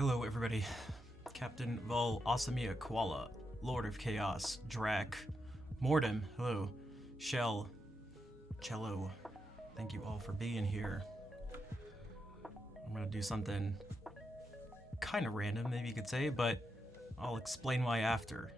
Hello, everybody. Captain Vol Asamia Koala, Lord of Chaos, Drac, Mordem, hello, Shell, Cello, thank you all for being here. I'm gonna do something kind of random, maybe you could say, but I'll explain why after.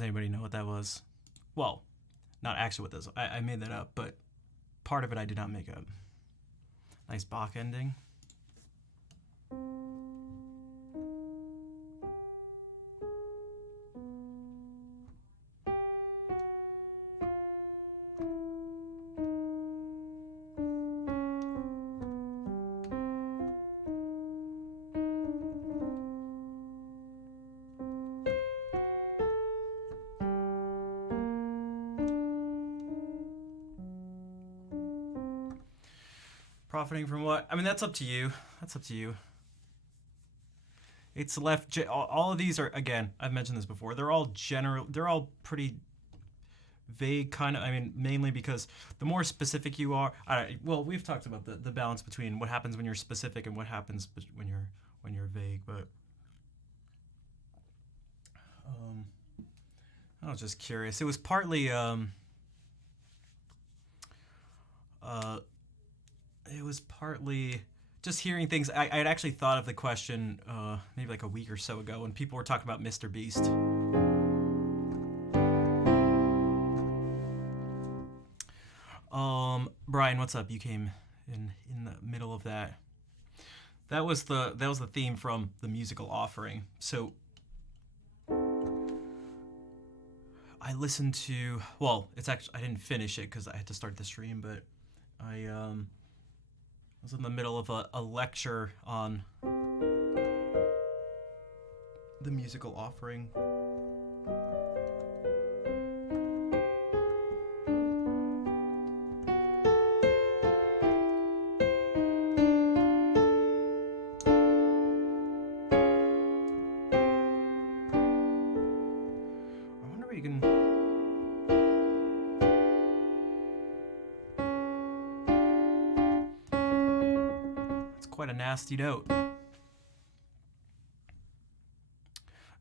Does anybody know what that was? Well, not actually what this. I made that up, but part of it I did not make up. Nice Bach ending. Profiting from what? I mean, that's up to you. That's up to you. It's left. All of these are, again, I've mentioned this before. They're all general. They're all pretty vague, kind of. I mean, mainly because the more specific you are. Well, we've talked about the balance between what happens when you're specific and what happens when you're vague. But I was just curious. It was partly it was partly just hearing things. I had actually thought of the question maybe like a week or so ago when people were talking about Mr. Beast. Brian, what's up? You came in the middle of that. That was the theme from the musical Offering. So I listened to, well, it's actually, I didn't finish it because I had to start the stream, but I was in the middle of a lecture on the musical Offering. I wonder if you can... Quite a nasty note.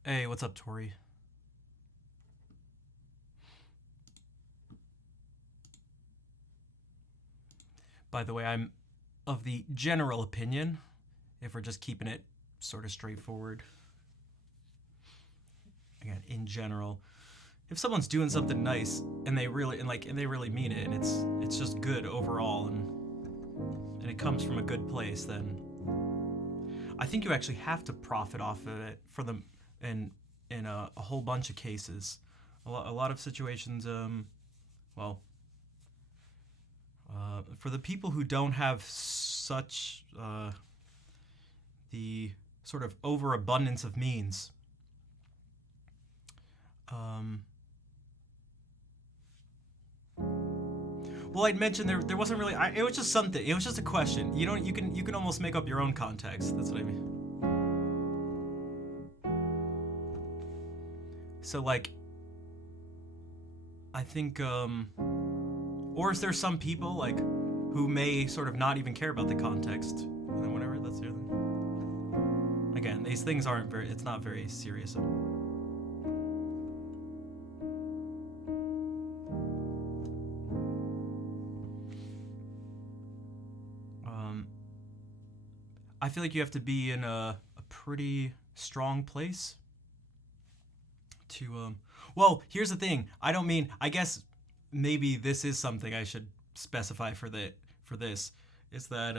Hey, what's up, Tori? By the way, I'm of the general opinion, if we're just keeping it sort of straightforward, again, in general, if someone's doing something nice and they really mean it, and it's just good overall, and it comes from a good place, then I think you actually have to profit off of it for them in a whole bunch of cases. A lot of situations, for the people who don't have such the sort of overabundance of means, well, I'd mentioned there wasn't really. It was just something. It was just a question. You can almost make up your own context. That's what I mean. So like, I think, or is there some people like who may sort of not even care about the context, and then whatever. That's the other thing. Again, these things aren't very. It's not very serious. I feel like you have to be in a pretty strong place to, well, here's the thing. I guess maybe this is something I should specify for this, is that,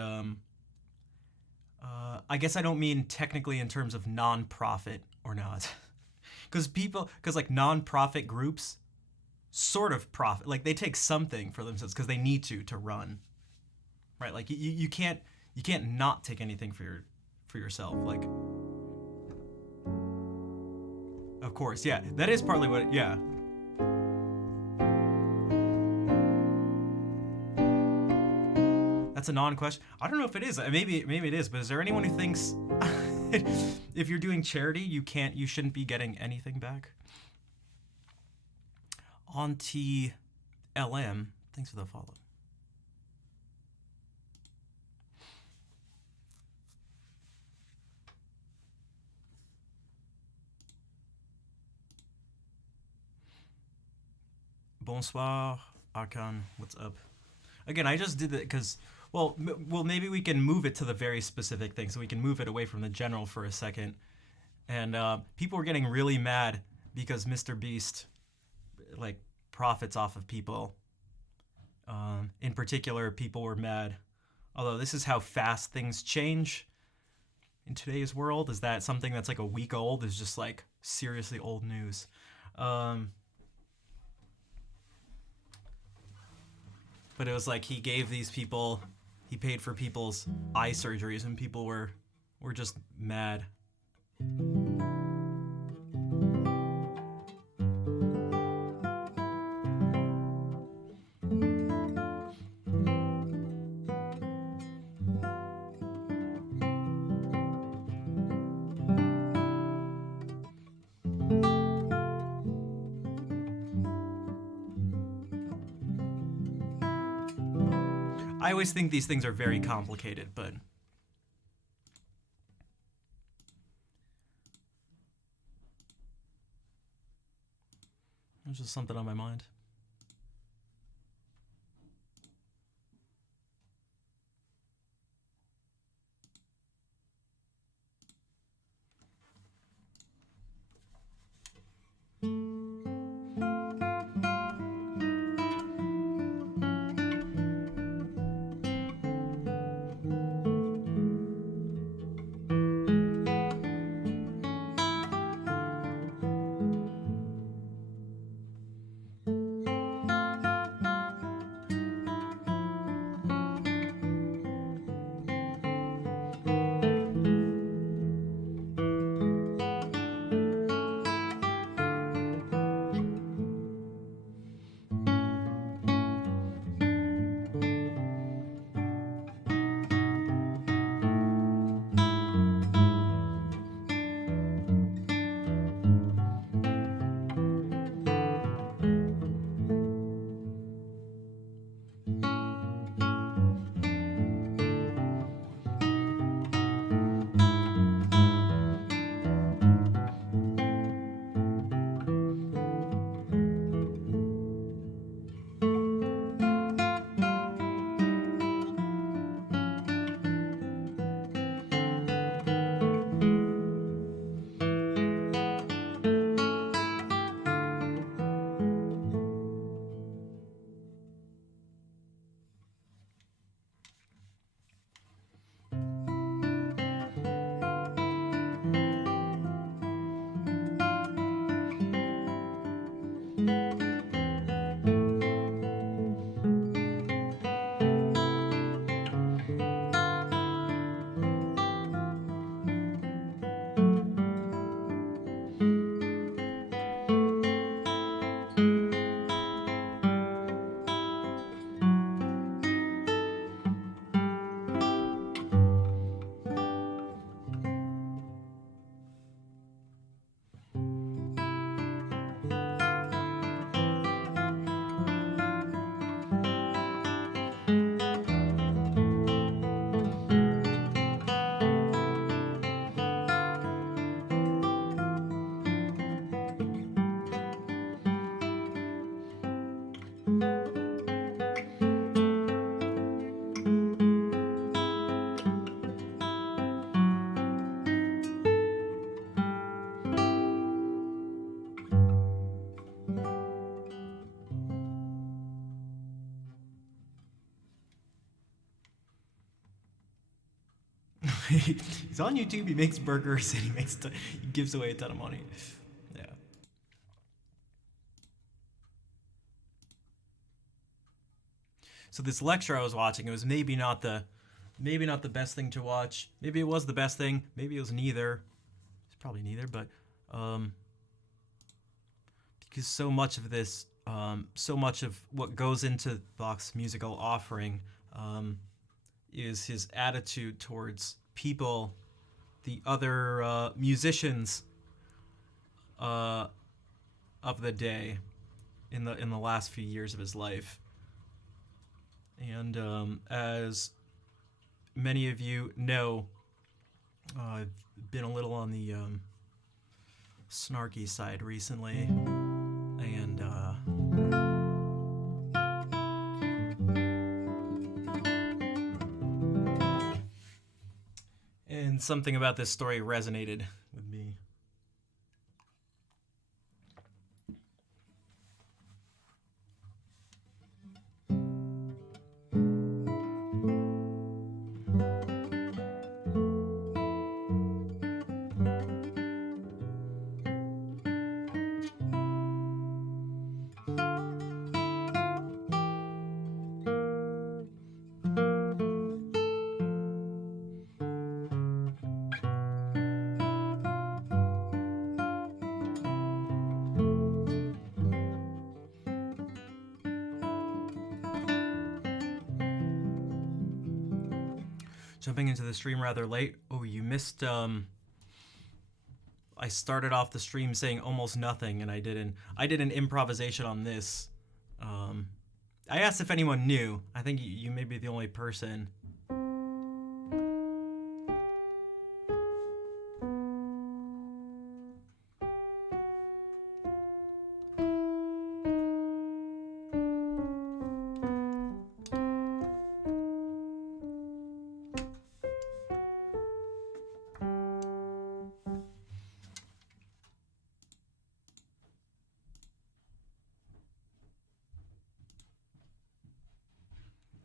I guess I don't mean technically in terms of non-profit or not. Because like non-profit groups sort of profit, like they take something for themselves because they need to run, right? Like you can't not take anything for yourself. Like, of course, yeah, that is partly what, yeah. That's a non-question. I don't know if it is. Maybe it is. But is there anyone who thinks if you're doing charity, you shouldn't be getting anything back? Auntie LM, thanks for the follow. Bonsoir, Arkan. What's up? Again, I just did it because, well, maybe we can move it to the very specific thing, so we can move it away from the general for a second. And people were getting really mad because Mr. Beast like profits off of people. In particular, people were mad. Although this is how fast things change in today's world, is that something that's like a week old is just like seriously old news. But it was like he gave these people, he paid for people's eye surgeries, and people were just mad. I always think these things are very complicated, but there's just something on my mind. He's on YouTube. He makes burgers and he gives away a ton of money. Yeah. So this lecture I was watching, it was maybe not the best thing to watch. Maybe it was the best thing. Maybe it was neither. It's probably neither, but because so much of this, so much of what goes into Bach's musical offering is his attitude towards people, the other musicians of the day in the last few years of his life. And as many of you know, I've been a little on the snarky side recently, and something about this story resonated with me. Jumping into the stream rather late. Oh, you missed, I started off the stream saying almost nothing, and I did an improvisation on this. I asked if anyone knew. I think you may be the only person.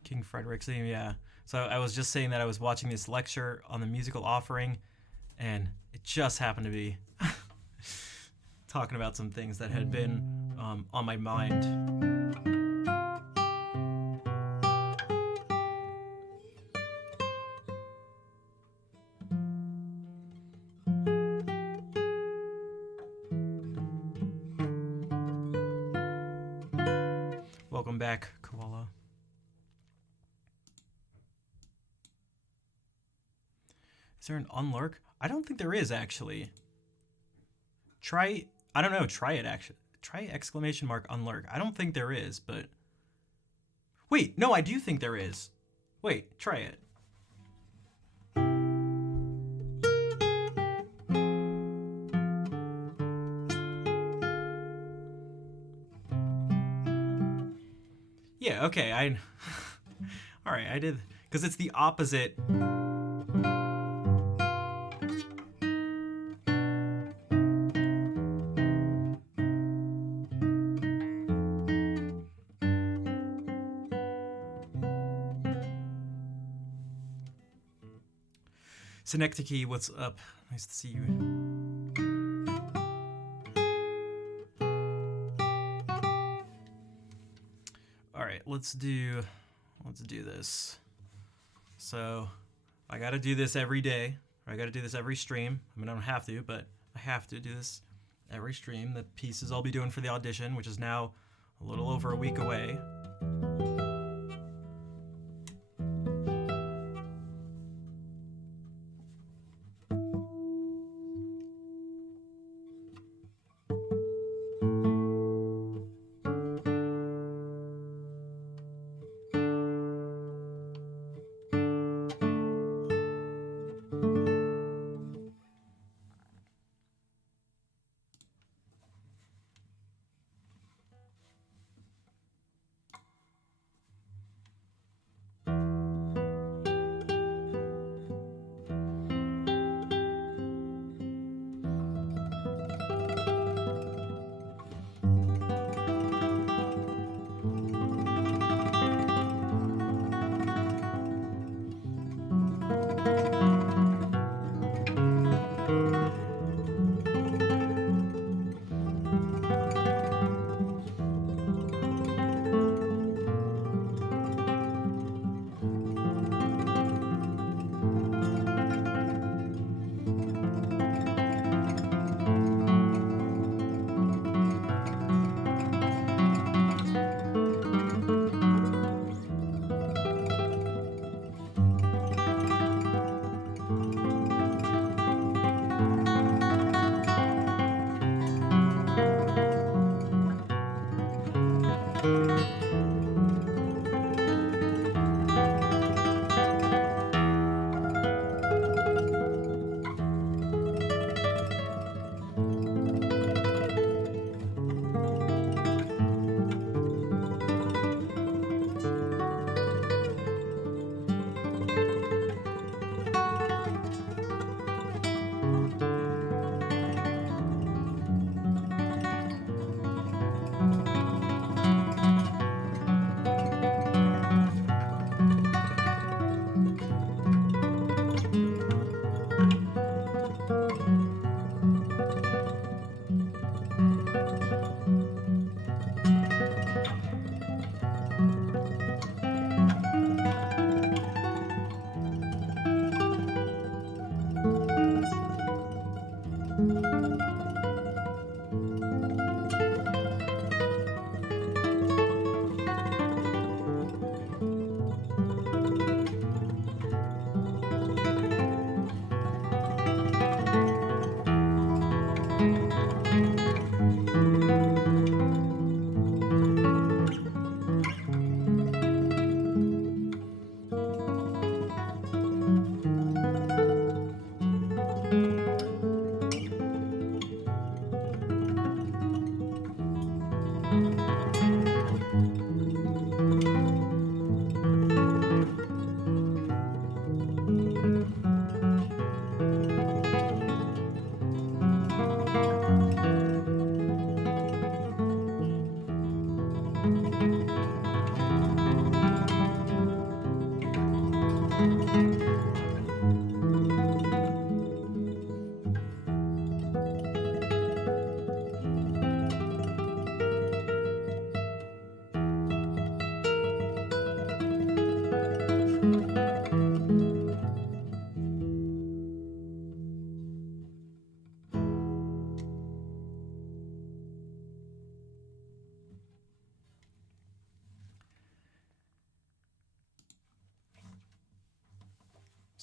King Frederick's theme, yeah. So I was just saying that I was watching this lecture on the musical offering, and it just happened to be talking about some things that had been on my mind. Welcome back, Koala. Is there an unlurk? I don't think there is, actually. Try it, actually. Try exclamation mark unlurk. I don't think there is, but... Wait, no, I do think there is. Wait, try it. Yeah, okay, Alright, I did... Because it's the opposite... Synecdoche, what's up? Nice to see you. Alright, let's do this. So, I gotta do this every day. Or I gotta do this every stream. I mean, I don't have to, but I have to do this every stream. The pieces I'll be doing for the audition, which is now a little over a week away.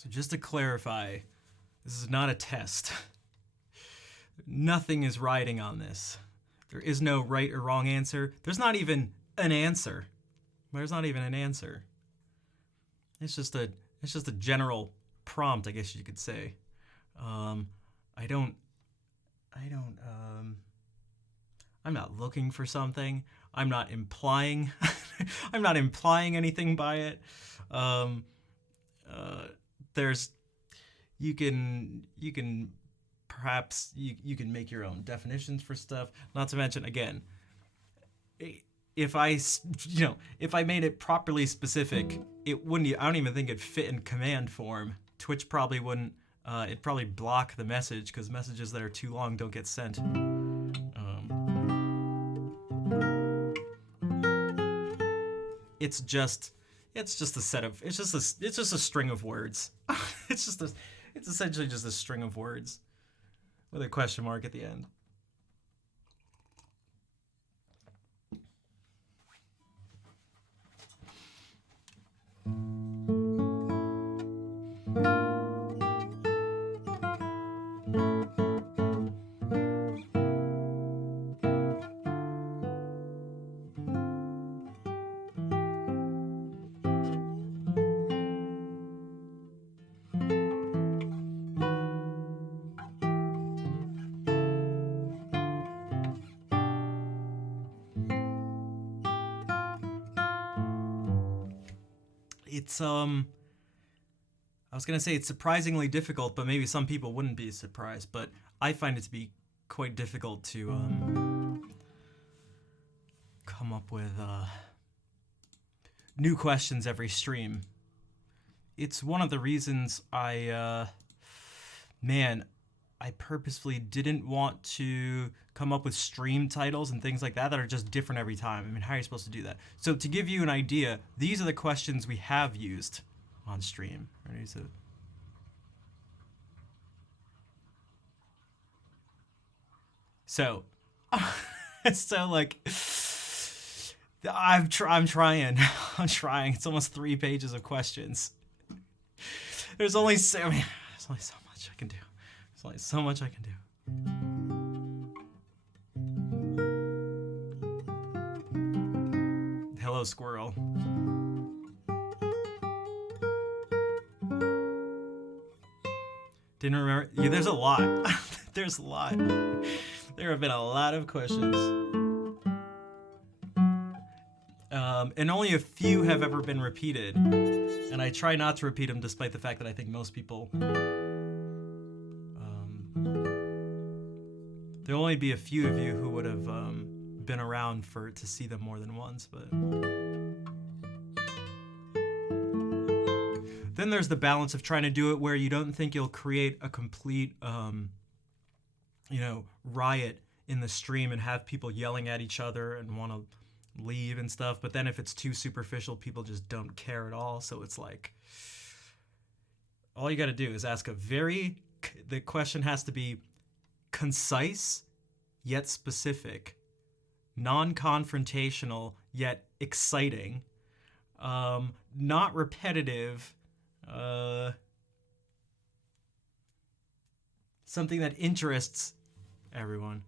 So just to clarify, this is not a test. Nothing is riding on this. There is no right or wrong answer. There's not even an answer. There's not even an answer. It's just a general prompt, I guess you could say. I'm not looking for something. I'm not implying I'm not implying anything by it. You can perhaps you can make your own definitions for stuff. Not to mention, again, if I made it properly specific, it wouldn't. I don't even think it'd fit in command form. Twitch probably wouldn't. It'd probably block the message because messages that are too long don't get sent. It's just a string of words. It's essentially just a string of words with a question mark at the end. I was gonna say it's surprisingly difficult, but maybe some people wouldn't be surprised. But I find it to be quite difficult to come up with new questions every stream. It's one of the reasons I purposefully didn't want to come up with stream titles and things like that are just different every time. I mean, how are you supposed to do that? So to give you an idea, these are the questions we have used on stream. Ready? So like, I'm trying. It's almost 3 pages of questions. There's only so much I can do. There's only so much I can do. Hello, squirrel. Didn't remember. Yeah, there's a lot. There's a lot. There have been a lot of questions. And only a few have ever been repeated. And I try not to repeat them despite the fact that I think most people... there'll only be a few of you who would have been around to see them more than once, but... Then there's the balance of trying to do it where you don't think you'll create a complete, riot in the stream and have people yelling at each other and want to leave and stuff. But then if it's too superficial, people just don't care at all. So it's like, all you got to do is ask the question has to be concise yet specific, non-confrontational yet exciting, not repetitive, something that interests everyone.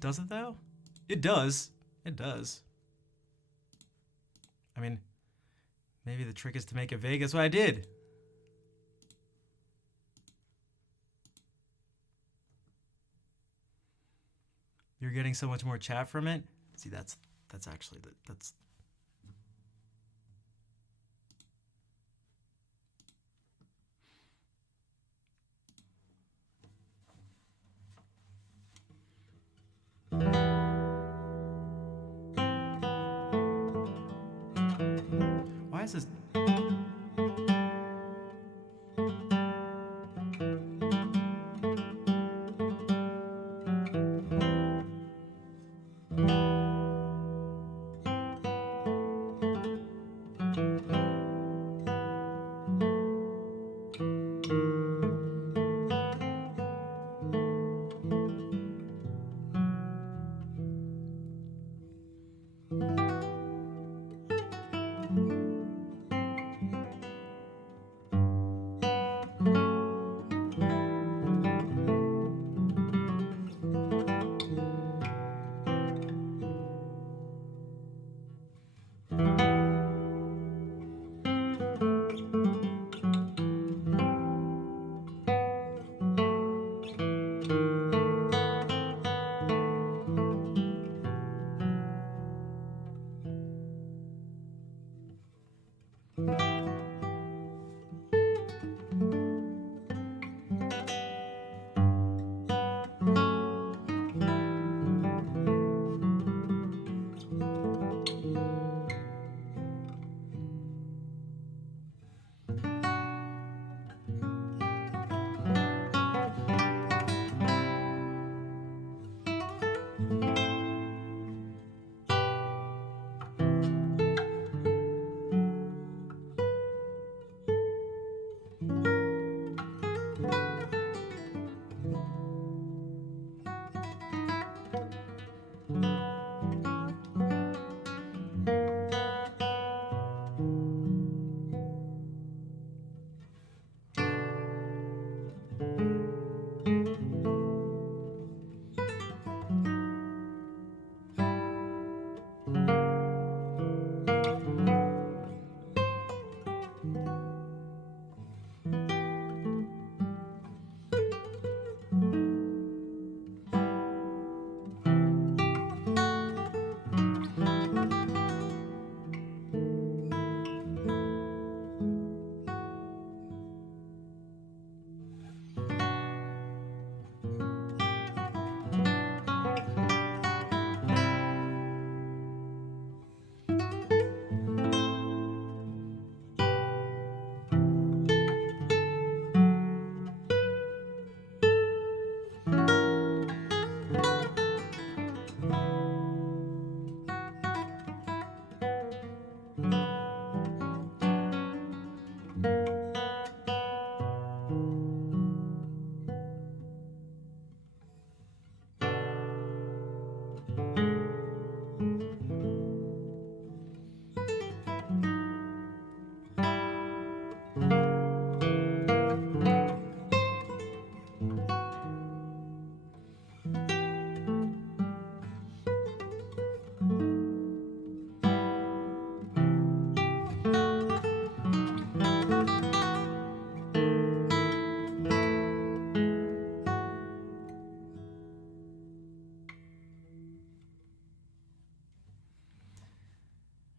Does it though? It does. It does. I mean, maybe the trick is to make it vague. That's what I did. You're getting so much more chat from it. See, that's actually that's. Why is this?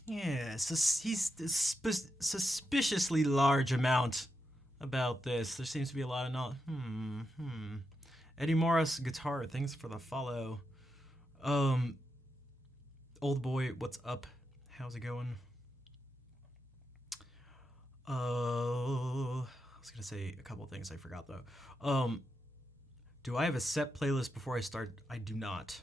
Yeah, he's suspiciously large amount about this. There seems to be a lot of not. Eddie Morris guitar. Thanks for the follow. Old boy, what's up? How's it going? I was gonna say a couple things I forgot though. Do I have a set playlist before I start? I do not.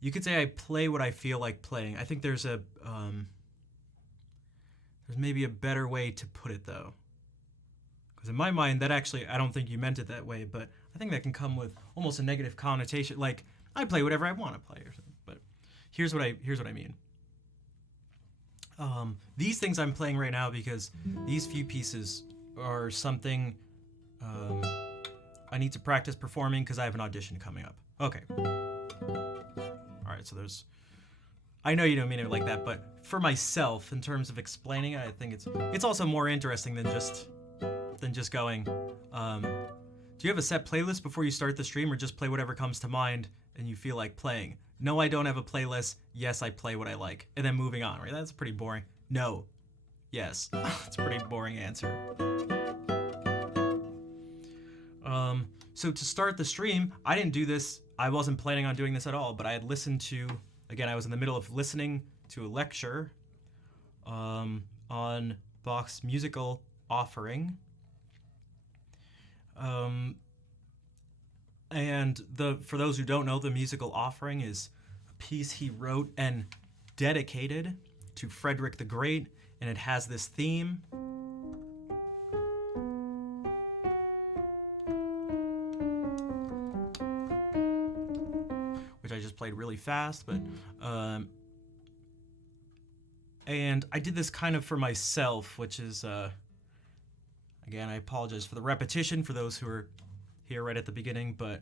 You could say I play what I feel like playing. I think there's maybe a better way to put it though. Because in my mind, that actually, I don't think you meant it that way, but I think that can come with almost a negative connotation. Like, I play whatever I want to play or something. But here's what I mean. These things I'm playing right now because these few pieces are something I need to practice performing because I have an audition coming up. Okay. Alright, so I know you don't mean it like that, but for myself, in terms of explaining it, I think it's also more interesting than just going, do you have a set playlist before you start the stream or just play whatever comes to mind and you feel like playing? No, I don't have a playlist. Yes, I play what I like. And then moving on, right? That's pretty boring. No. Yes. It's a pretty boring answer. So to start the stream, I didn't do this. I wasn't planning on doing this at all, but I had listened to, again, I was in the middle of listening to a lecture on Bach's musical offering. And for those who don't know, the musical offering is a piece he wrote and dedicated to Frederick the Great, and it has this theme. Which I just played really fast, but and I did this kind of for myself, which is again, I apologize for the repetition for those who are here right at the beginning, but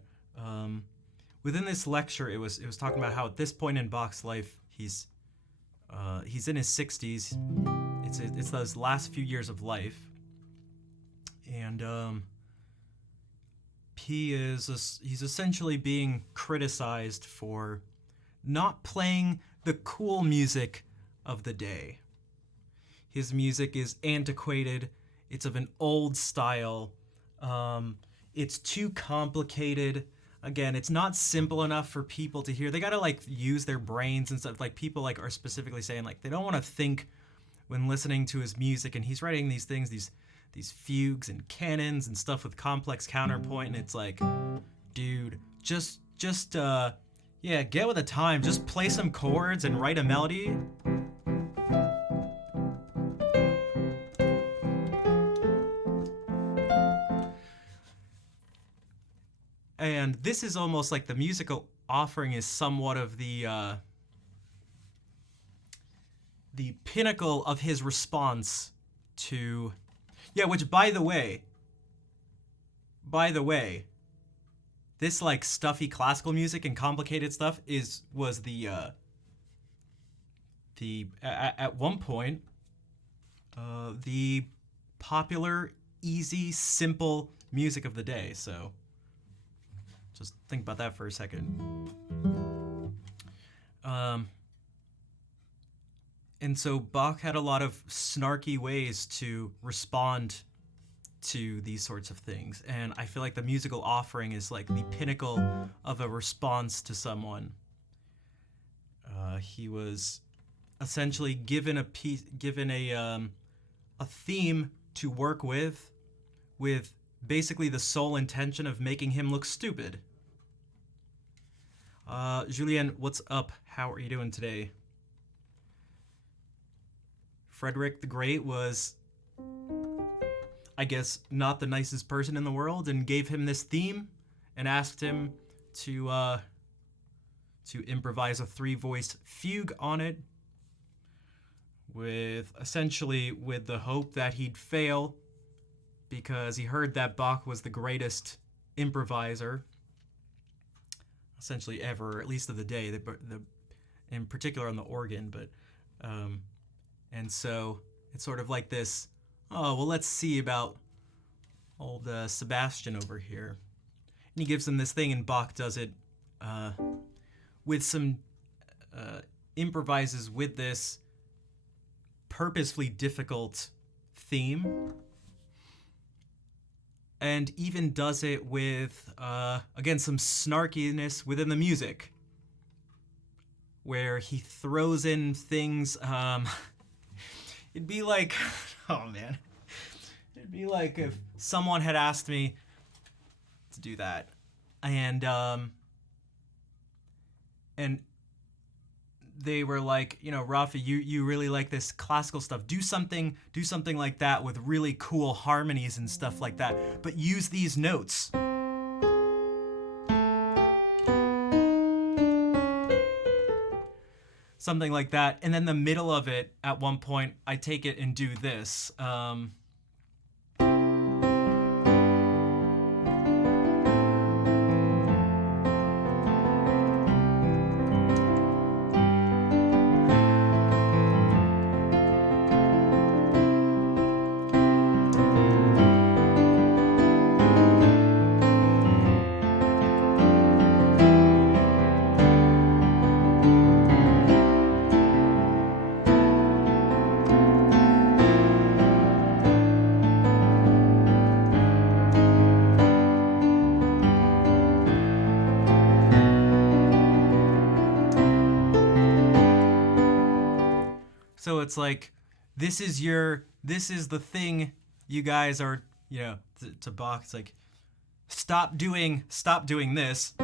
within this lecture, it was talking about how at this point in Bach's life, he's in his 60s. It's those last few years of life, and he's essentially being criticized for not playing the cool music of the day. His music is antiquated. It's of an old style. It's too complicated. Again, it's not simple enough for people to hear. They gotta like use their brains and stuff. Like people like are specifically saying like they don't want to think when listening to his music, and he's writing these things, these fugues and canons and stuff with complex counterpoint, and it's like, dude, just yeah, get with the time. Just play some chords and write a melody. And this is almost like the musical offering is somewhat of the pinnacle of his response to, yeah, which by the way, this like stuffy classical music and complicated stuff was at one point the popular, easy, simple music of the day. So just think about that for a second. And so Bach had a lot of snarky ways to respond to these sorts of things, and I feel like the musical offering is like the pinnacle of a response to someone. He was essentially given a theme to work with basically the sole intention of making him look stupid. Julien, what's up? How are you doing today? Frederick the Great was, I guess, not the nicest person in the world, and gave him this theme and asked him to improvise a 3-voice fugue on it, with the hope that he'd fail, because he heard that Bach was the greatest improviser essentially ever, at least of the day, in particular on the organ. But and so it's sort of like this, oh, well, let's see about old Sebastian over here. And he gives him this thing, and Bach does it with some, improvises with this purposefully difficult theme, and even does it with, again, some snarkiness within the music, where he throws in things, it'd be like, oh man, it'd be like if someone had asked me to do that, and they were like, you know, Rafa, you really like this classical stuff. Do something like that with really cool harmonies and stuff like that, but use these notes. Something like that. And then the middle of it, at one point, I take it and do this. So it's like, this is the thing you guys are, you know, to Bach, it's like, stop doing this.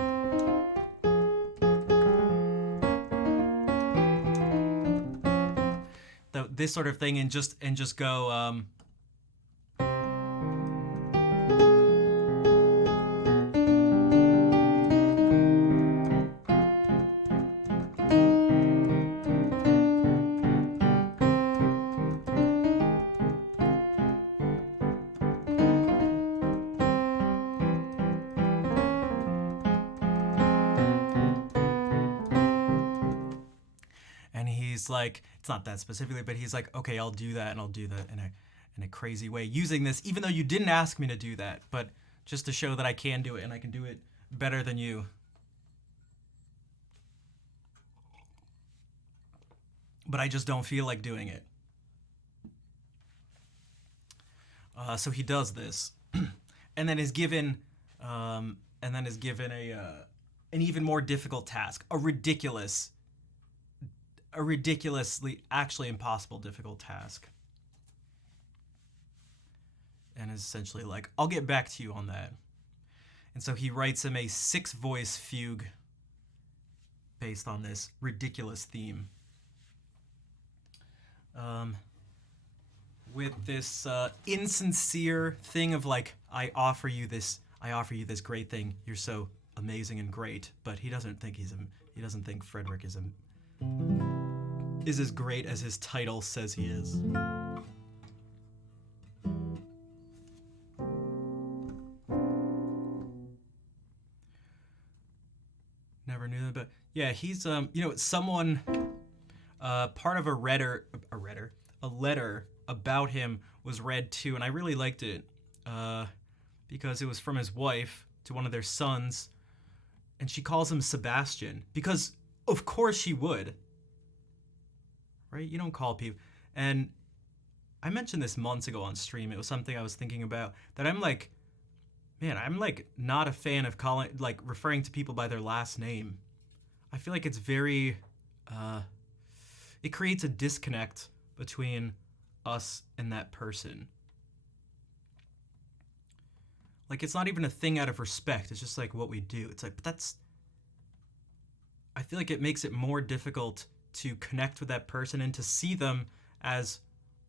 This sort of thing, and just go, like, it's not that specifically, but he's like, okay, I'll do that, and I'll do that in a crazy way, using this, even though you didn't ask me to do that, but just to show that I can do it, and I can do it better than you. But I just don't feel like doing it. So he does this, and then is given an even more difficult task, a ridiculously, actually impossible, difficult task. And is essentially like, I'll get back to you on that. And so he writes him a 6-voice fugue based on this ridiculous theme. With this insincere thing of like, I offer you this great thing. You're so amazing and great. But he doesn't think Frederick is as great as his title says he is. But yeah, he's someone part of a letter about him was read too, and I really liked it because it was from his wife to one of their sons, and she calls him Sebastian because of course she would, right? You don't call people. And I mentioned this months ago on stream. It was something I was thinking about, that I'm like, man, I'm like not a fan of referring to people by their last name. I feel like it's very it creates a disconnect between us and that person. Like, it's not even a thing out of respect. It's just like what we do. It's like, but that's, I feel like it makes it more difficult to connect with that person and to see them as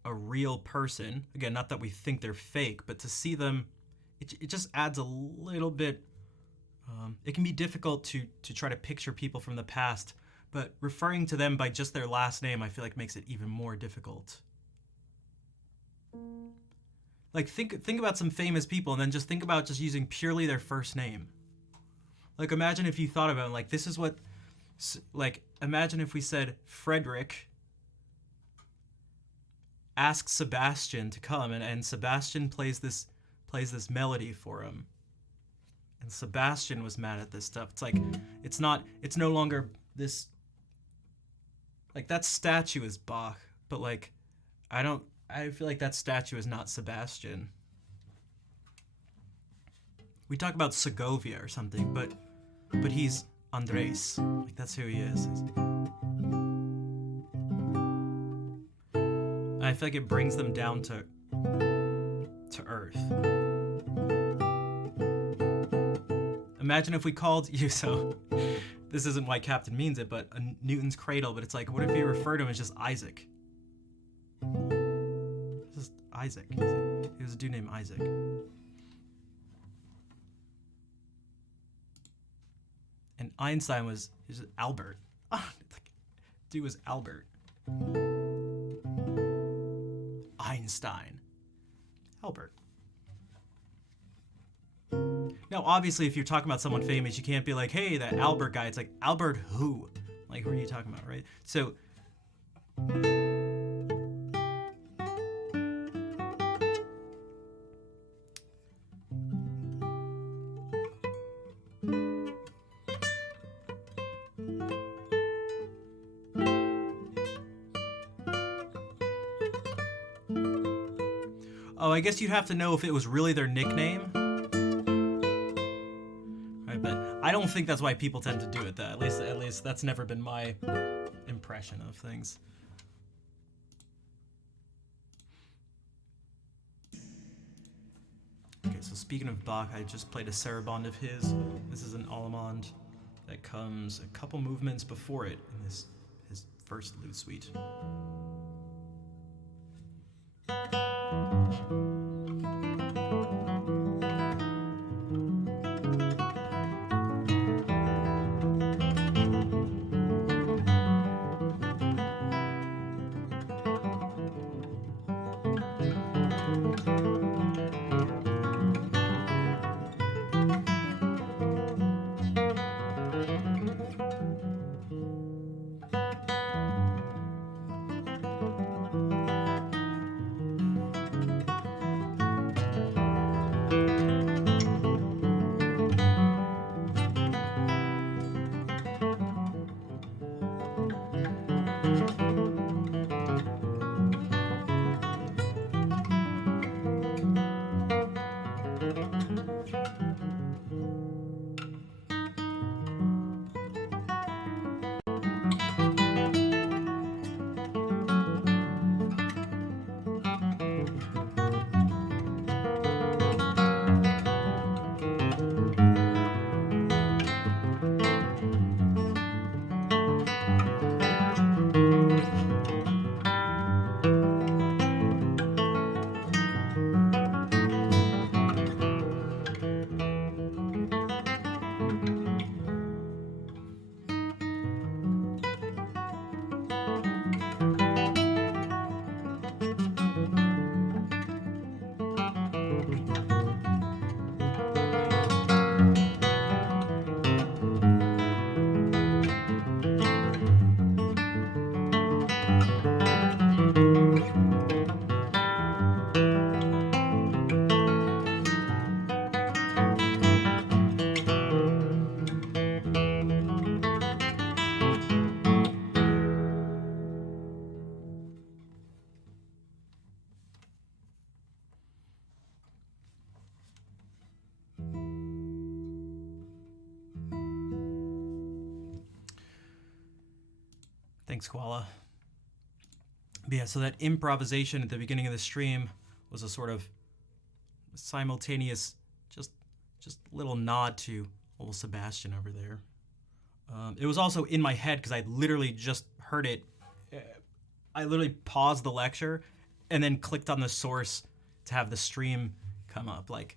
a real person. Again, not that we think they're fake, but to see them, it just adds a little bit. It can be difficult to try to picture people from the past, but referring to them by just their last name, I feel like makes it even more difficult. Like, think about some famous people, and then just think about just using purely their first name. Like, imagine if you thought about it, like, this is what, like, imagine if we said Frederick asked Sebastian to come, and Sebastian plays this melody for him. And Sebastian was mad at this stuff. It's like, it's no longer this, like, that statue is Bach, but like, I feel like that statue is not Sebastian. We talk about Segovia or something, but he's Andres. Like, that's who he is. I feel like it brings them down to earth. Imagine if we called you, so this isn't why Captain means it, but a Newton's cradle, but it's like, what if you refer to him as just Isaac? Just Isaac. He was a dude named Isaac. And Einstein was Albert. Dude was Albert. Einstein. Albert. Now, obviously, if you're talking about someone famous, you can't be like, hey, that Albert guy. It's like, Albert who? Like, who are you talking about, right? So, oh, I guess you'd have to know if it was really their nickname. Right, but I don't think that's why people tend to do it. At least that's never been my impression of things. Okay, so speaking of Bach, I just played a Sarabande of his. This is an Allemande that comes a couple movements before it in his first lute suite. Thanks, Koala. But yeah, so that improvisation at the beginning of the stream was a sort of simultaneous, just little nod to old Sebastian over there. It was also in my head because I literally just heard it. I literally paused the lecture and then clicked on the source to have the stream come up. Like,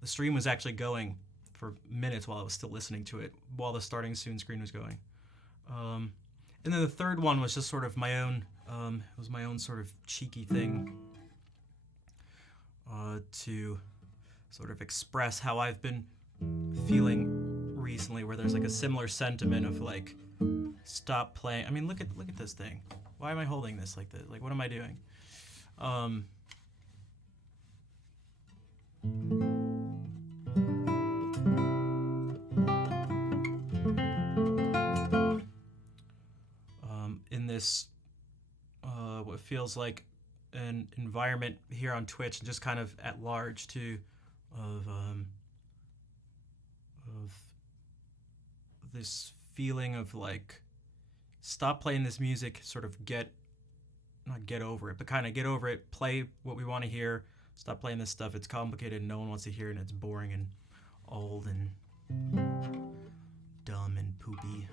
the stream was actually going for minutes while I was still listening to it, while the starting soon screen was going. And then the third one was just sort of my own, it was my own sort of cheeky thing to sort of express how I've been feeling recently, where there's like a similar sentiment of like, stop playing. I mean, look at this thing. Why am I holding this like this? Like, what am I doing? In this, what feels like an environment here on Twitch, and just kind of at large too, of this feeling of like, stop playing this music, sort of not get over it, but kind of get over it, play what we want to hear, stop playing this stuff, it's complicated and no one wants to hear it, and it's boring and old and dumb and poopy.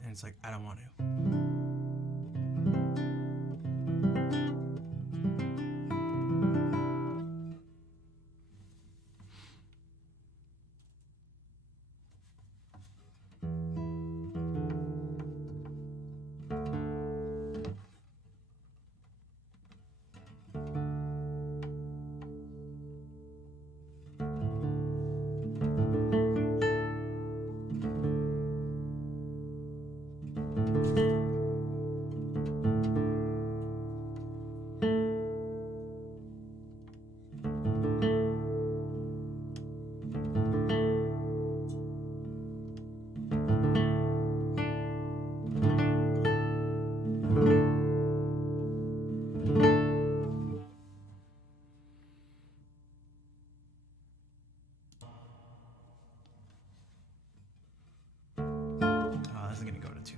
And it's like, I don't want to. This is gonna go to 2.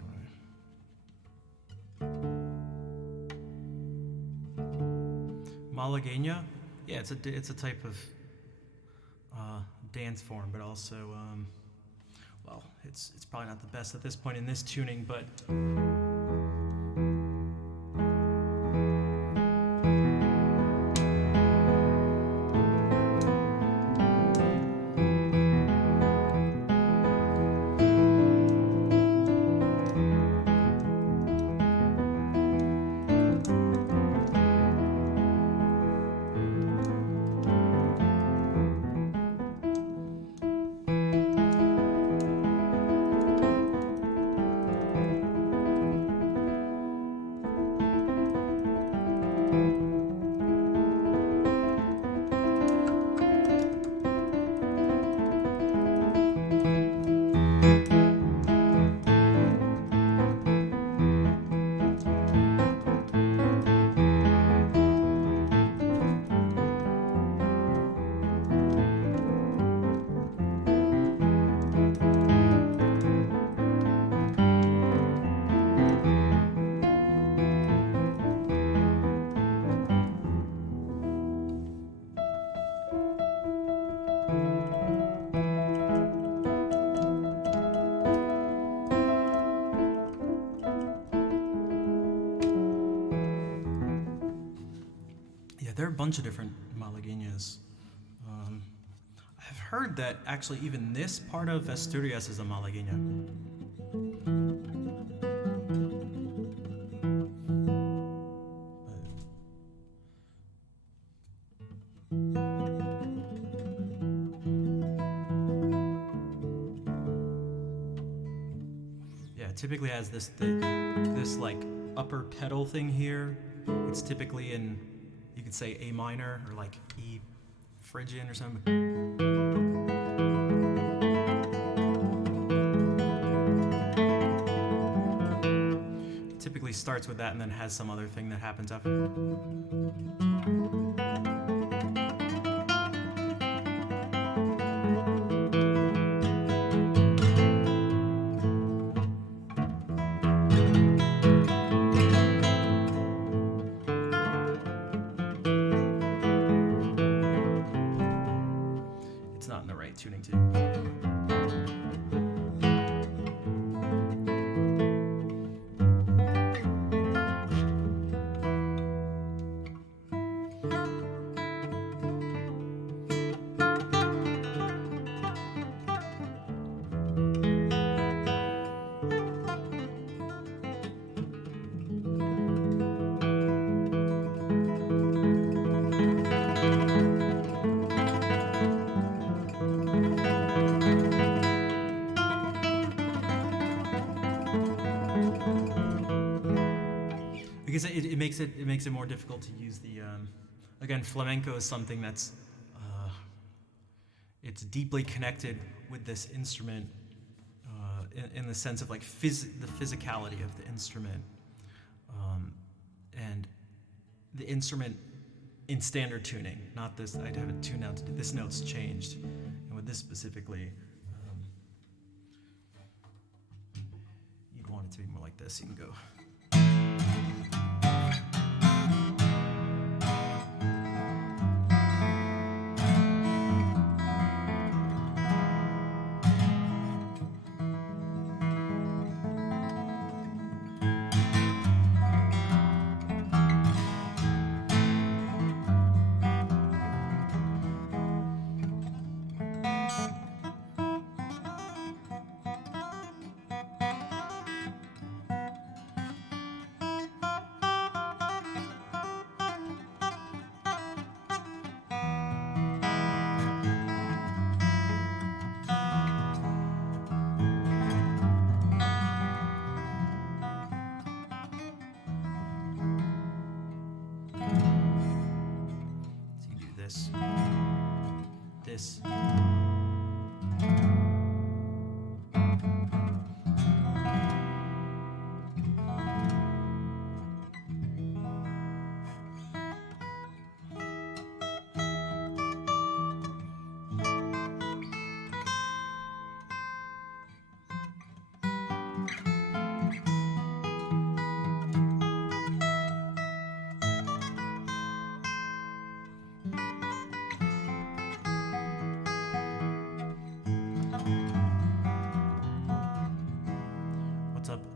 Malagueña? Yeah, it's a type of dance form, but also, well, it's probably not the best at this point in this tuning, but there are a bunch of different malagueñas. I've heard that actually even this part of Asturias is a malagueña. Yeah, it typically has this like upper pedal thing here. It's typically in, you could say, A minor or like E Phrygian or something. It typically starts with that and then has some other thing that happens after. tuning too. Because it makes it more difficult to use the again, flamenco is something that's it's deeply connected with this instrument in the sense of like the physicality of the instrument, and the instrument in standard tuning, not this. I'd have it tuned out to do this note's changed, and with this specifically, you'd want it to be more like this. You can go. This.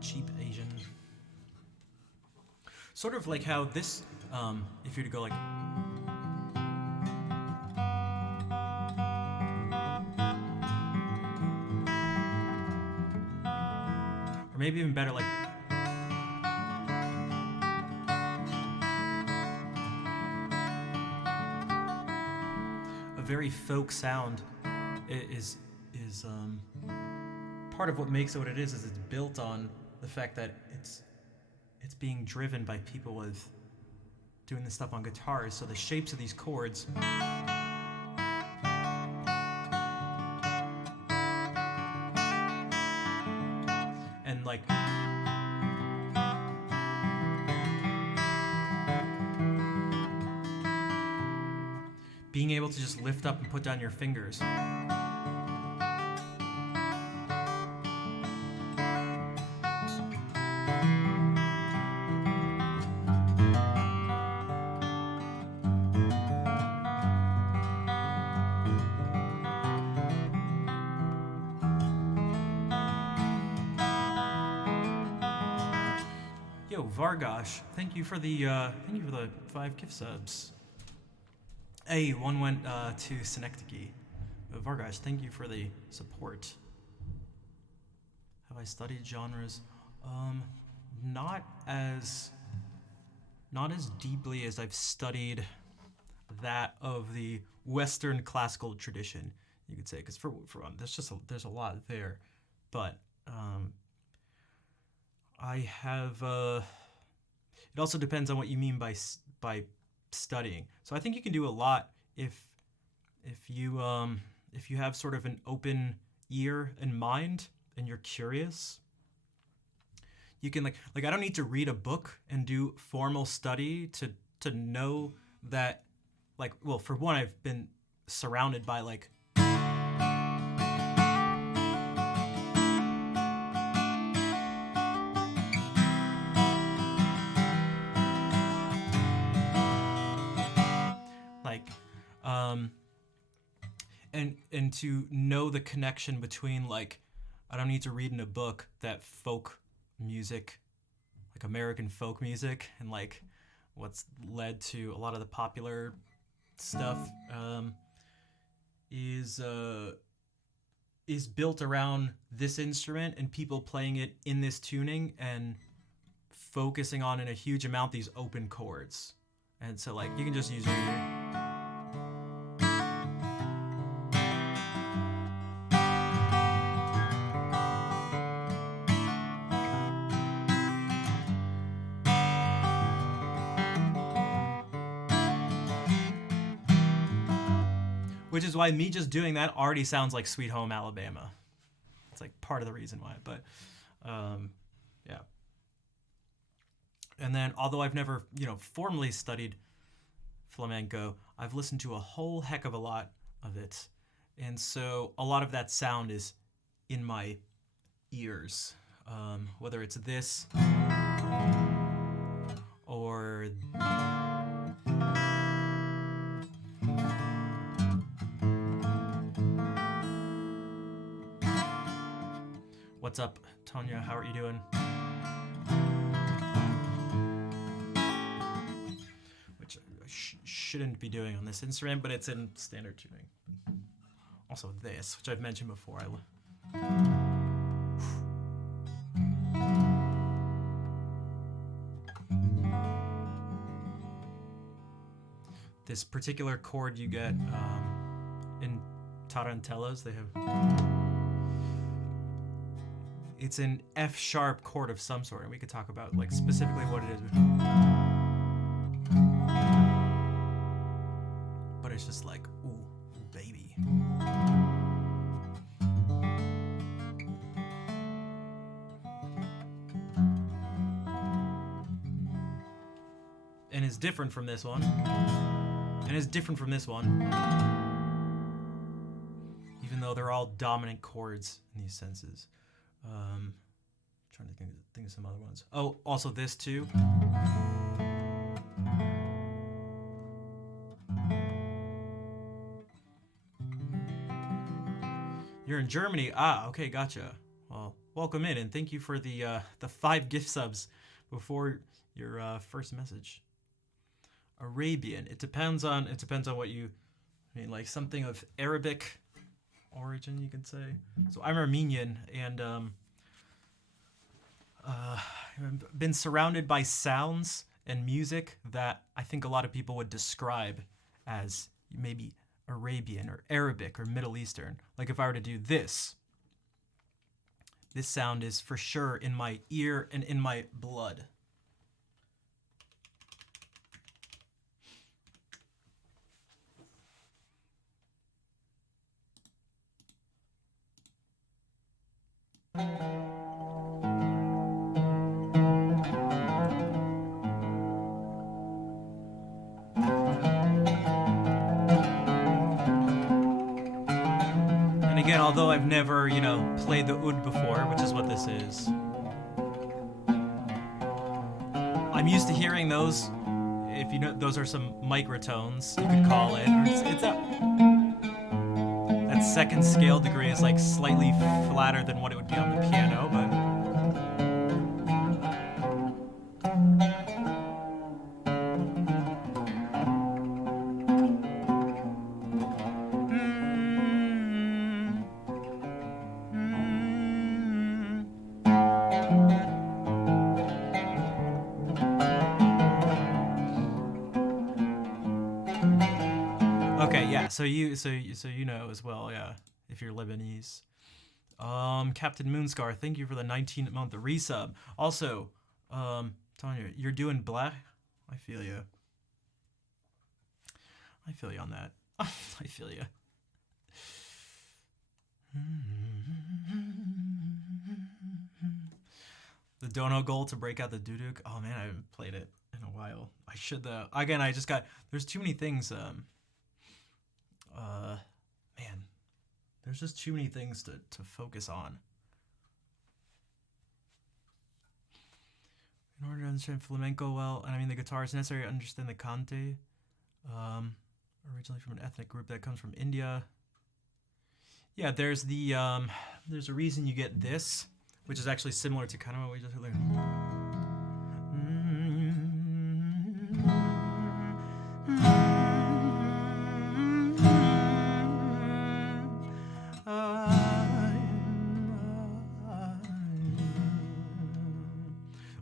Cheap Asian. Sort of like how this, if you were to go like. Or maybe even better, like. A very folk sound is part of what makes it what it is it's built on the fact that it's being driven by people with doing this stuff on guitars. So the shapes of these chords and like being able to just lift up and put down your fingers. Yo, Vargosh, thank you for the 5 gift subs. Hey, one went to Synecdoche. Vargosh, thank you for the support. Have I studied genres? Not as deeply as I've studied that of the Western classical tradition, you could say, because for there's a lot there, but I have. It also depends on what you mean by studying. So I think you can do a lot if you have sort of an open ear and mind and you're curious. You can like I don't need to read a book and do formal study to know that, like, well, for one, I've been surrounded by like and to know the connection between, like, I don't need to read in a book that folk music, like American folk music, and like what's led to a lot of the popular stuff, is built around this instrument and people playing it in this tuning and focusing on in a huge amount these open chords. And so, like, you can just use your ear. Which is why me just doing that already sounds like Sweet Home Alabama. It's like part of the reason why, but yeah. And then, although I've never, formally studied flamenco, I've listened to a whole heck of a lot of it. And so a lot of that sound is in my ears. Whether it's this or what's up, Tanya? How are you doing? Which I shouldn't be doing on this instrument, but it's in standard tuning. Also this, which I've mentioned before. This particular chord you get in tarantellas, they have... It's an F sharp chord of some sort, and we could talk about, like, specifically what it is. But it's just like, ooh, baby. And it's different from this one. And it's different from this one. Even though they're all dominant chords in these senses. Trying to think of some other ones. Oh, also this too. You're in Germany. Ah, okay, gotcha. Well, welcome in, and thank you for the 5 gift subs before your first message. Arabian. It depends on what you mean, like something of Arabic origin, you could say. So I'm Armenian, and I've been surrounded by sounds and music that I think a lot of people would describe as maybe Arabian or Arabic or Middle Eastern. Like if I were to do this sound is for sure in my ear and in my blood. And again, although I've never, played the oud before, which is what this is, I'm used to hearing those. If you know, those are some microtones, you could call it. It's that second scale degree is like slightly flatter than what it would be on the piano, but okay, yeah. So you know as well, yeah. If you're Lebanese, Captain Moonscar, thank you for the 19th month resub. Also, Tanya, you're doing black. I feel you. I feel you on that. I feel you. The dono goal to break out the duduk. Oh man, I haven't played it in a while. I should though. Again, I just got. There's too many things. Man, there's just too many things to focus on. In order to understand flamenco well, and I mean the guitar, it's necessary to understand the cante. Originally from an ethnic group that comes from India. Yeah, there's a reason you get this, which is actually similar to kind of what we just learned.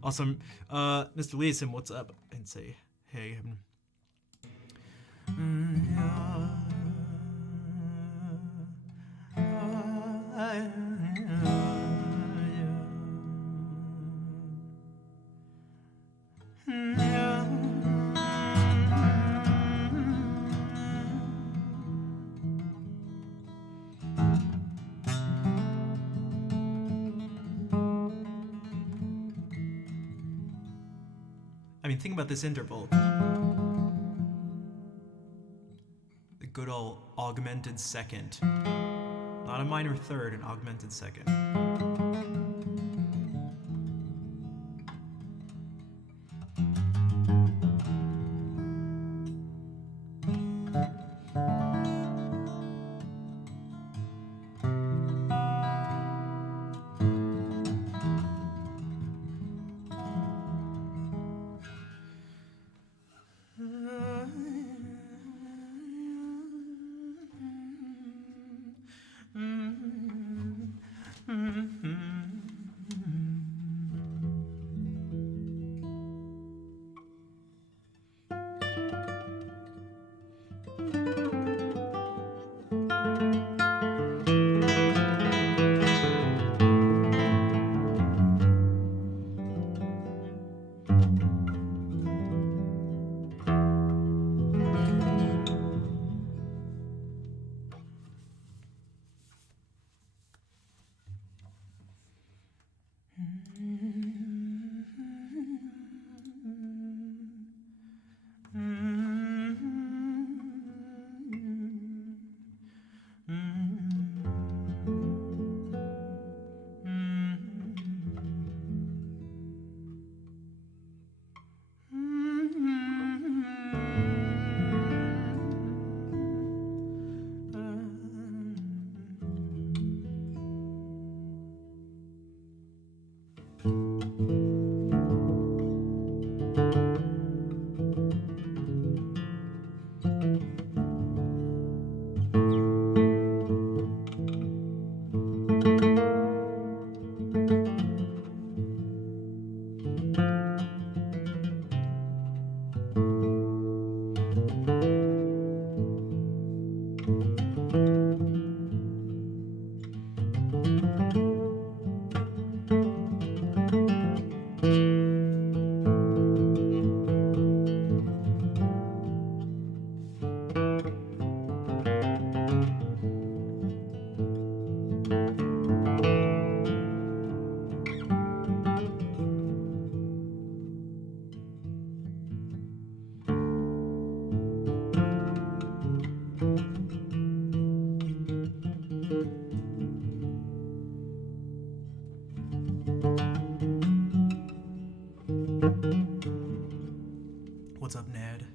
Awesome. Mr. Leeson, what's up? And say, hey. I mean, think about this interval. The good old augmented second. Not a minor third, an augmented second. What's up, Ned?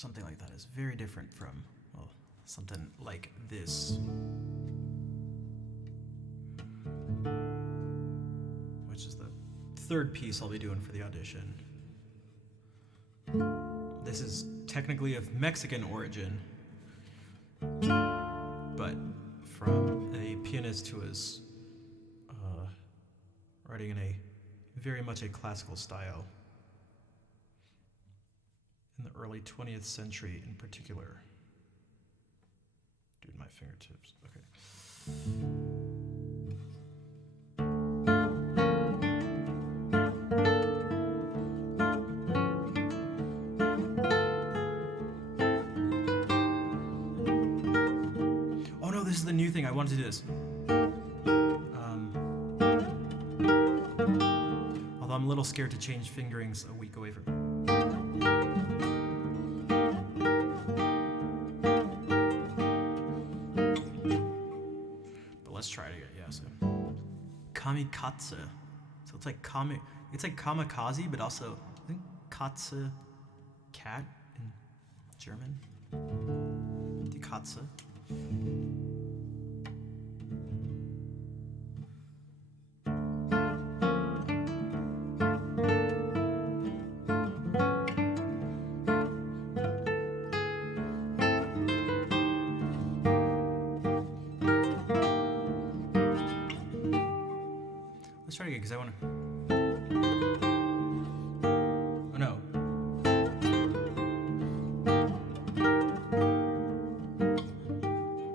something like that is very different from, well, something like this. Which is the third piece I'll be doing for the audition. This is technically of Mexican origin, but from a pianist who is writing in a very much a classical style in the early 20th century in particular. Dude, my fingertips. Okay. Oh no, this is the new thing. I wanted to do this. Although I'm a little scared to change fingerings a week away from. But let's try it again. Yeah. So, kamikaze. So it's like kamikaze, but also I think Katze, cat in German. Die Katze. Let's try it again because I want to. Oh no.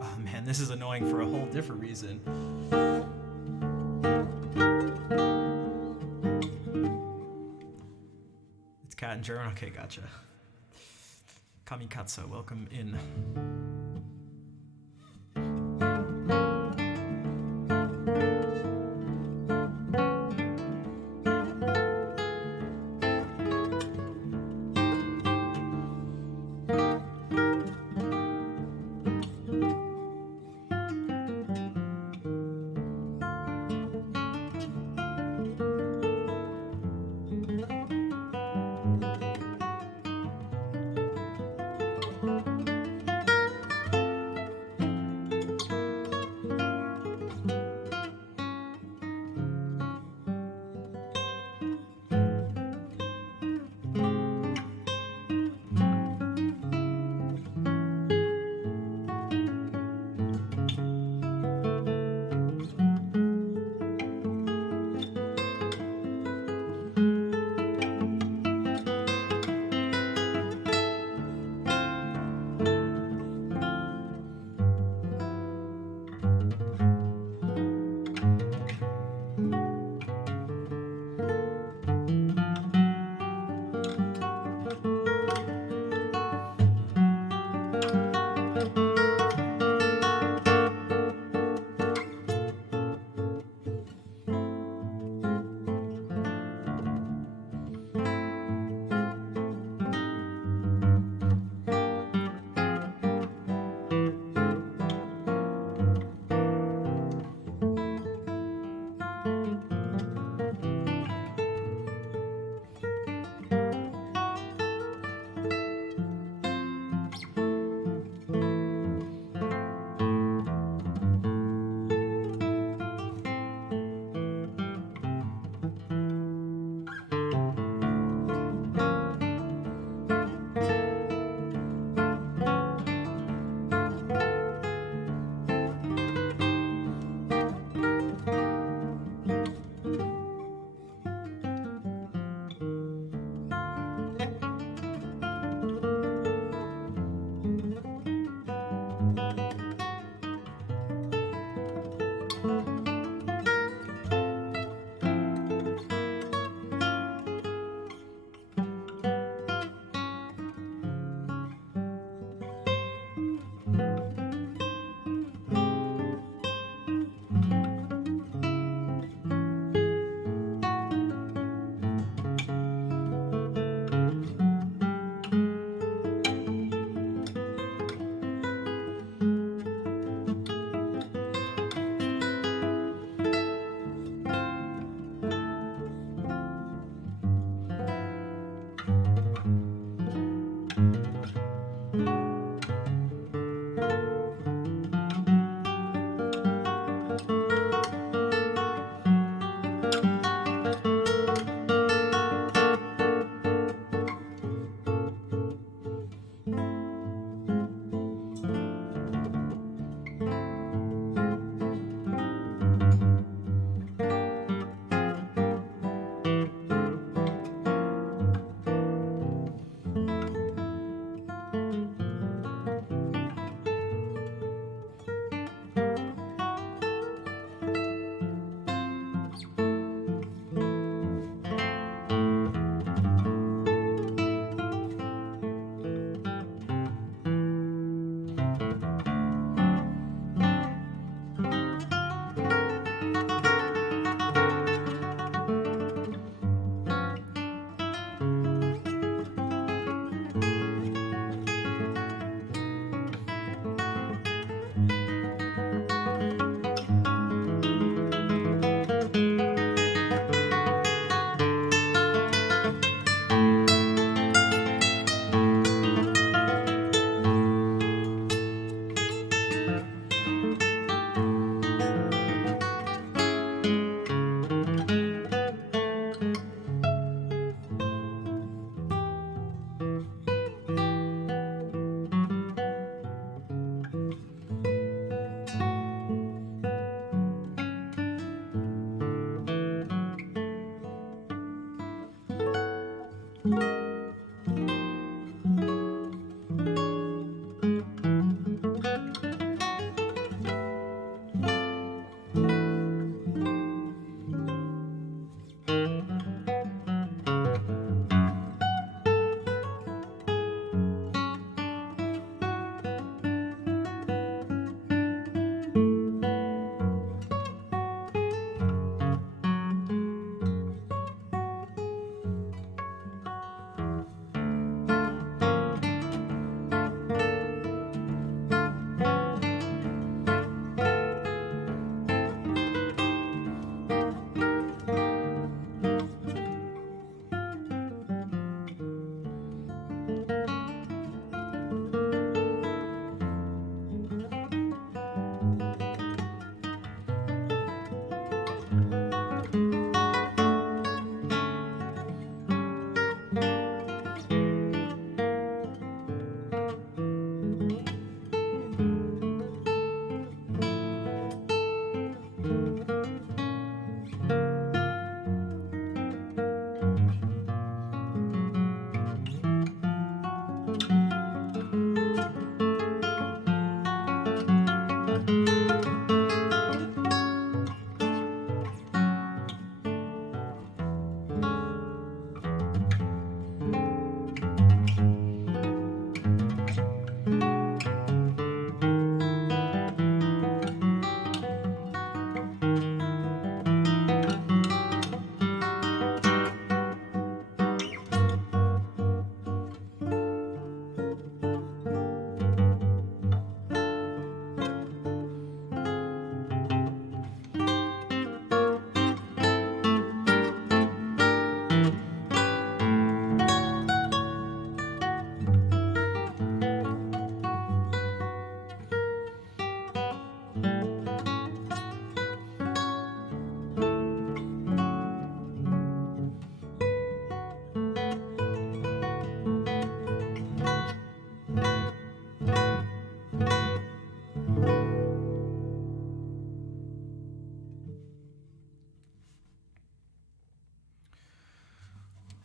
Oh man, this is annoying for a whole different reason. It's cat in German? Okay, gotcha. Kamikaze, welcome in.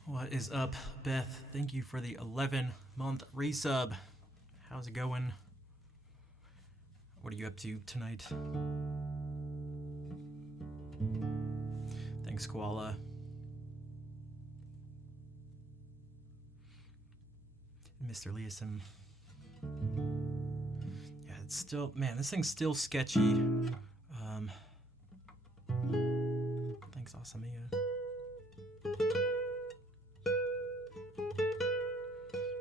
What is up, Beth? Thank you for the 11-month resub. How's it going? What are you up to tonight? Thanks, Koala. Mr. Leeson. Yeah, it's still... Man, this thing's still sketchy. Thanks, Asamia.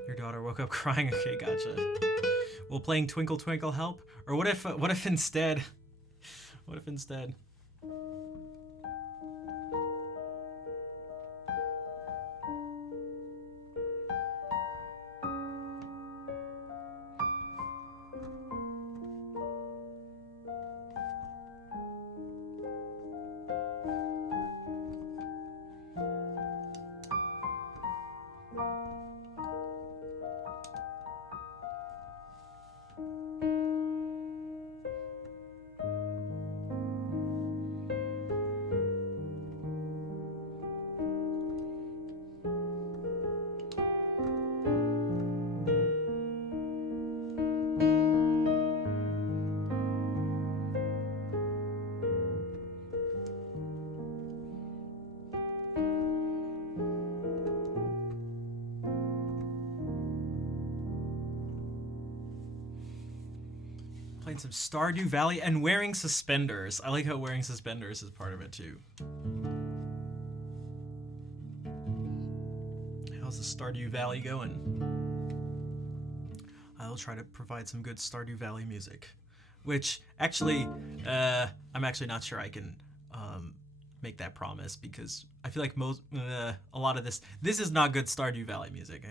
Your daughter woke up crying. Okay, gotcha. Will playing Twinkle Twinkle help? Or what if instead... What if instead... Playing some Stardew Valley and wearing suspenders. I like how wearing suspenders is part of it too. How's the Stardew Valley going? I'll try to provide some good Stardew Valley music. Which, actually, I'm actually not sure I can make that promise because I feel like a lot of this is not good Stardew Valley music.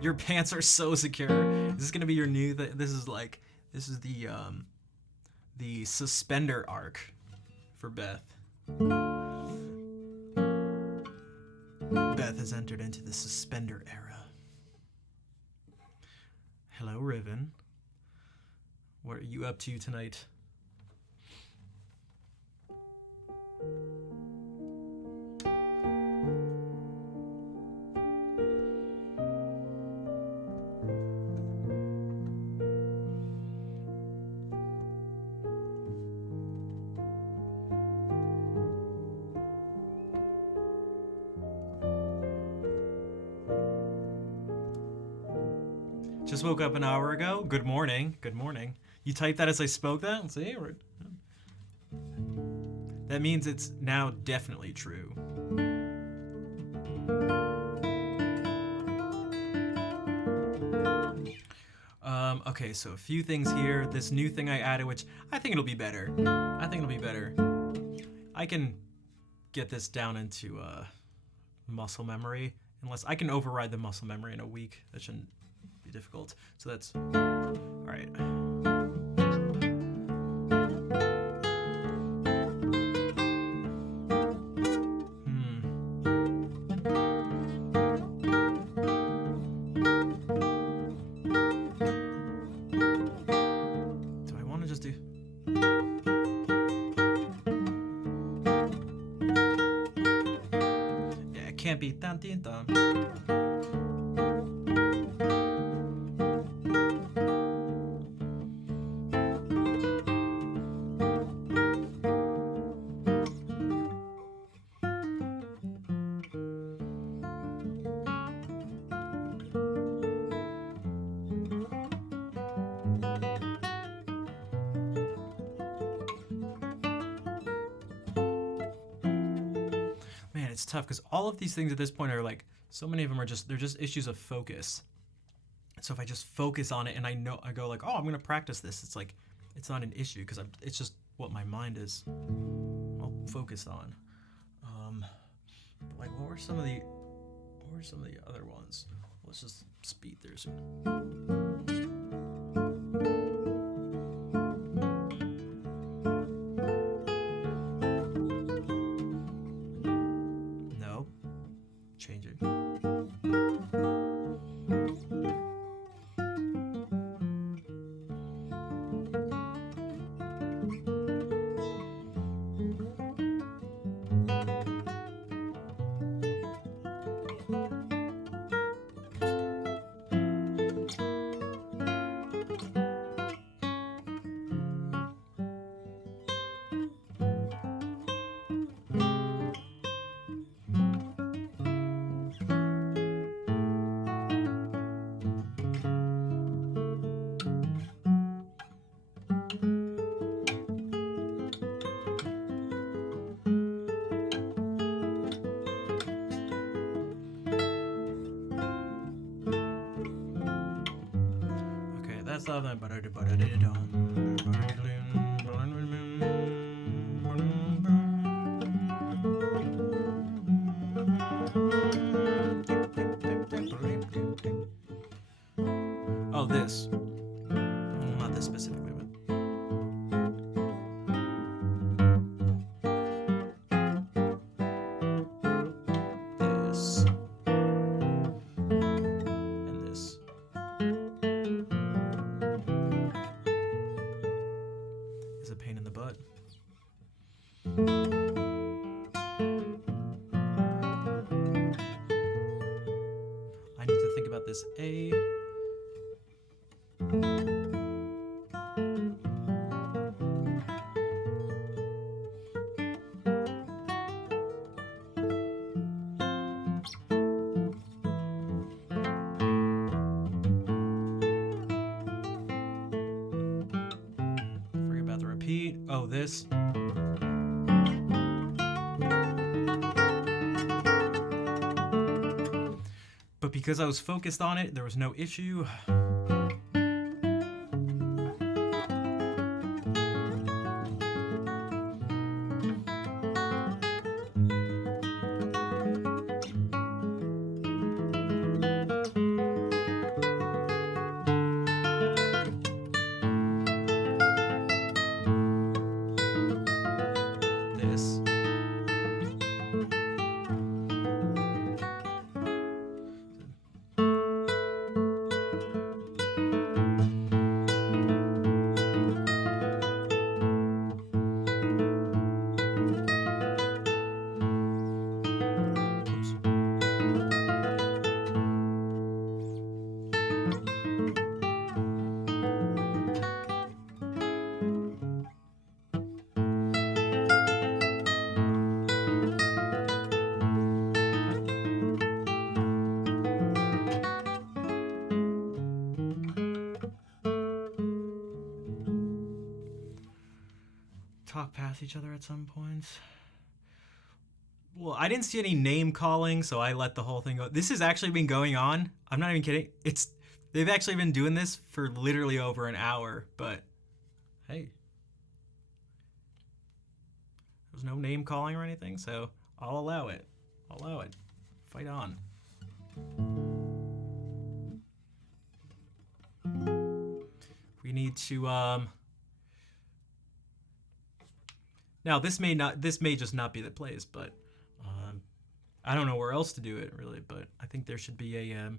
Your pants are so secure. Is this gonna be your new this is the suspender arc for Beth. Beth has entered into the suspender era. Hello, Riven. What are you up to tonight? Just woke up an hour ago. Good morning. Good morning. You typed that as I spoke that? See? That means it's now definitely true. Okay, so a few things here. This new thing I added, which I think it'll be better. I can get this down into muscle memory. Unless I can override the muscle memory in a week. That shouldn't be difficult. So that's... Alright. Can't be dun dun dun. It's tough because all of these things at this point are like, so many of them are they're just issues of focus. So if I just focus on it and I go like, oh, I'm gonna practice this, it's like, it's not an issue because it's just what my mind is all focused on. Like what were some of the other ones? Let's just speed through some. Change it. That's all that. Oh, this. Not this specifically, but. This. And this. Is a pain in the butt. I need to think about this A. Forget about the repeat. Oh, this. But because I was focused on it, there was no issue. This. talk past each other at some points. Well, I didn't see any name calling, so I let the whole thing go. This has actually been going on. I'm not even kidding. They've actually been doing this for literally over an hour, but hey. There's no name calling or anything, so I'll allow it. Fight on. We need to now this may just not be the place, but I don't know where else to do it really, but I think there should be a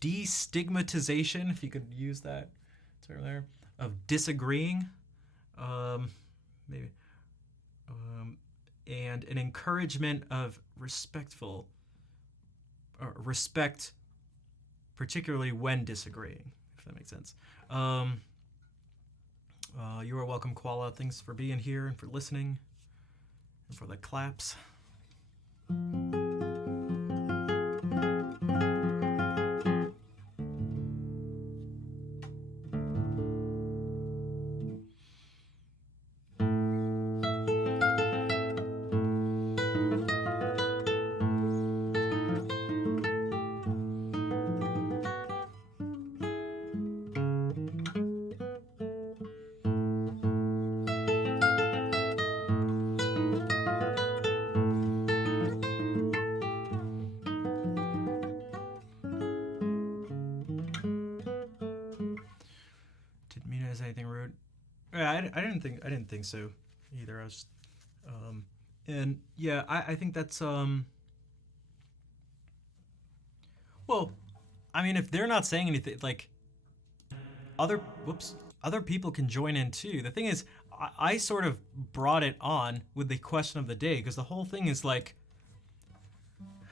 destigmatization, if you could use that term there, of disagreeing, maybe, and an encouragement of respect, particularly when disagreeing, if that makes sense. You are welcome, Koala. Thanks for being here and for listening and for the claps. I didn't think so either. I was, and yeah, I think that's well, I mean, if they're not saying anything, like other people can join in too. The thing is, I sort of brought it on with the question of the day because the whole thing is like,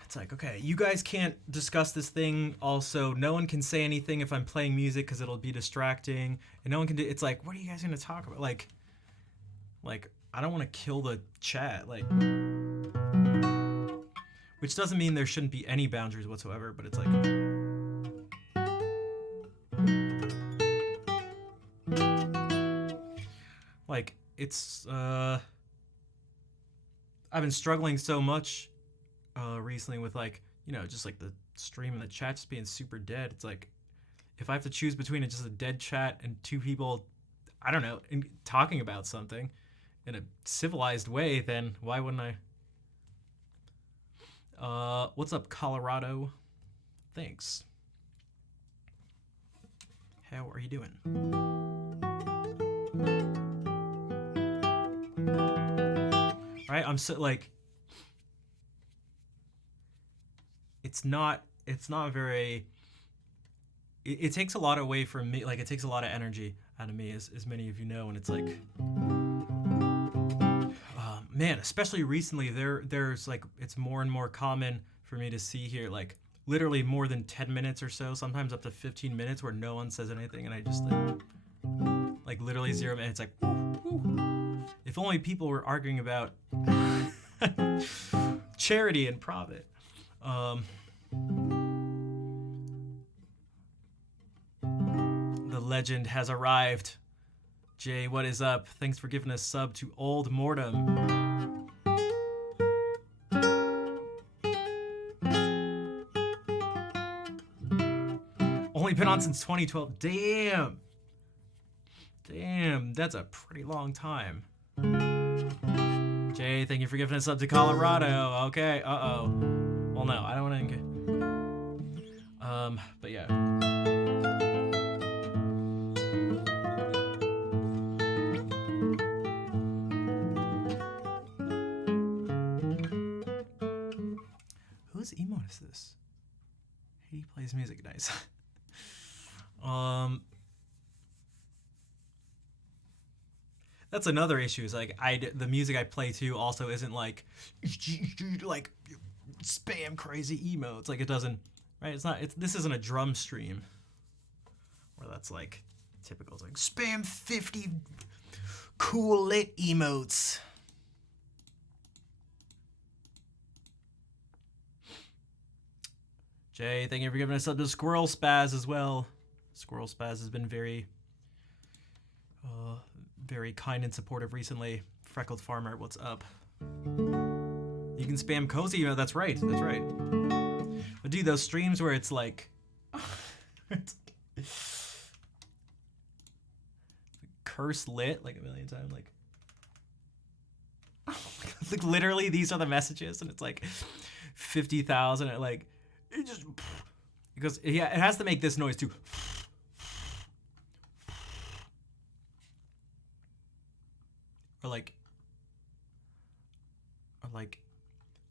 it's like, okay, you guys can't discuss this thing. Also, no one can say anything if I'm playing music because it'll be distracting, and no one can do. It's like, what are you guys gonna talk about? Like I don't want to kill the chat, like, which doesn't mean there shouldn't be any boundaries whatsoever. But it's like it's I've been struggling so much recently with like, you know, just like the stream and the chat just being super dead. It's like if I have to choose between just a dead chat and two people, I don't know, talking about something in a civilized way, then why wouldn't I? What's up, Colorado? Thanks. How are you doing? Right, I'm so like, it's not very, it takes a lot away from me, like it takes a lot of energy out of me, as many of you know, and it's like, man, especially recently, there's like, it's more and more common for me to see here, like literally more than 10 minutes or so, sometimes up to 15 minutes where no one says anything, and I just like literally 0 minutes, like, woo. If only people were arguing about charity and profit. The legend has arrived. Jay, what is up? Thanks for giving a sub to Old Mortem. Only been on since 2012. Damn, that's a pretty long time. Jay, thank you for giving us up to Colorado. Okay, well, no, I don't want to. But yeah. Whose emote is this? He plays music, nice. That's another issue. Is like the music I play too also isn't like spam crazy emotes. Like it doesn't, right? This isn't a drum stream where that's like typical. It's like spam 50 cool lit emotes. Jay, thank you for giving us up to Squirrel Spaz as well. Squirrel Spaz has been very kind and supportive recently Freckled Farmer, what's up? You can spam cozy. You know, that's right. That's right. But dude, those streams where it's like, curse lit like a million times, like, like literally these are the messages, and it's like 50,000. And like, it just because yeah, it has to make this noise too. Or like,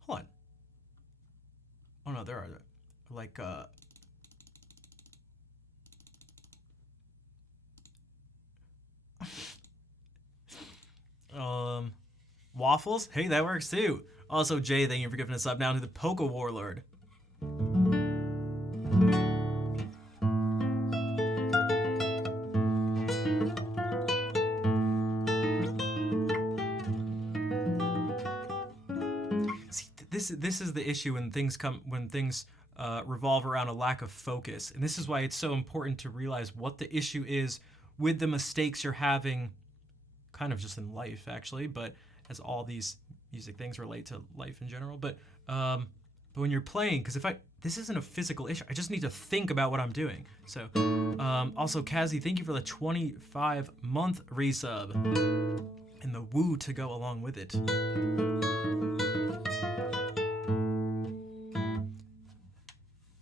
hold on. Oh no, there are like waffles. Hey, that works too. Also, Jay, thank you for giving us up now to the Poke Warlord. This is the issue when things revolve around a lack of focus, and this is why it's so important to realize what the issue is with the mistakes you're having, kind of just in life actually, but as all these music things relate to life in general. But when you're playing, because this isn't a physical issue, I just need to think about what I'm doing. So also Kazi, thank you for the 25-month resub and the woo to go along with it.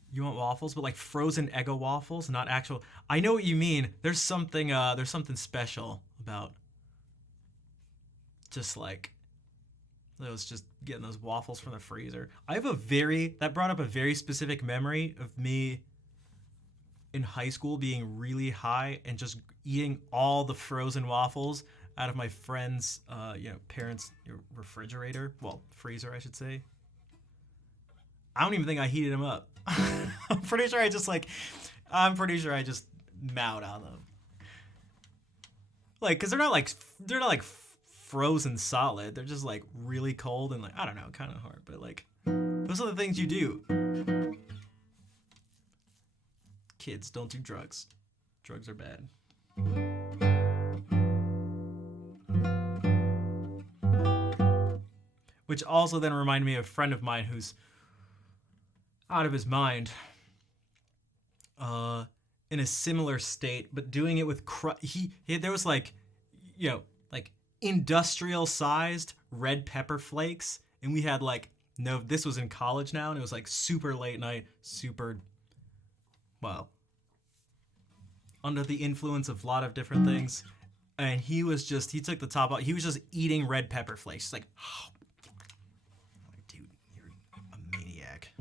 You want waffles, but like frozen Eggo waffles, not actual. I know what you mean. There's something special about just like just getting those waffles from the freezer. That brought up a very specific memory of me in high school being really high and just eating all the frozen waffles out of my friend's parents' refrigerator. Well, freezer, I should say. I don't even think I heated them up. I'm pretty sure I just mowed on them. Like, cause they're not like frozen solid. They're just like really cold and like, I don't know, kind of hard. But like, those are the things you do. Kids, don't do drugs. Drugs are bad. Which also then reminded me of a friend of mine who's out of his mind, in a similar state, but doing it with there was like industrial sized red pepper flakes, and we had this was in college now, and it was like super late night, under the influence of a lot of different things, and he took the top out. He was just eating red pepper flakes. He's like, oh. Dude, you're a maniac.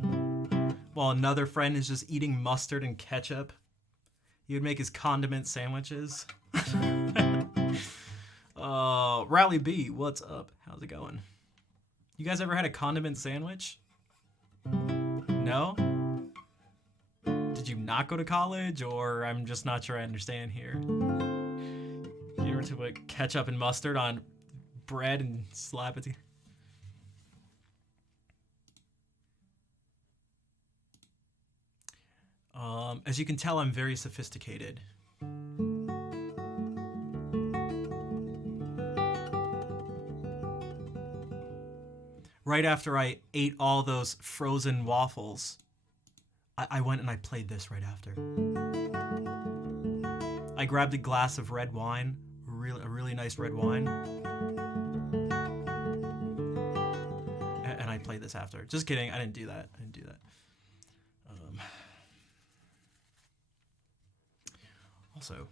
While another friend is just eating mustard and ketchup. He would make his condiment sandwiches. Rally B, what's up? How's it going? You guys ever had a condiment sandwich? No? Did you not go to college, or I'm just not sure I understand here? You ever put ketchup and mustard on bread and slap it? As you can tell, I'm very sophisticated. Right after I ate all those frozen waffles, I went and I played this right after. I grabbed a glass of red wine, a really nice red wine, and I played this after. Just kidding, I didn't do that. Also,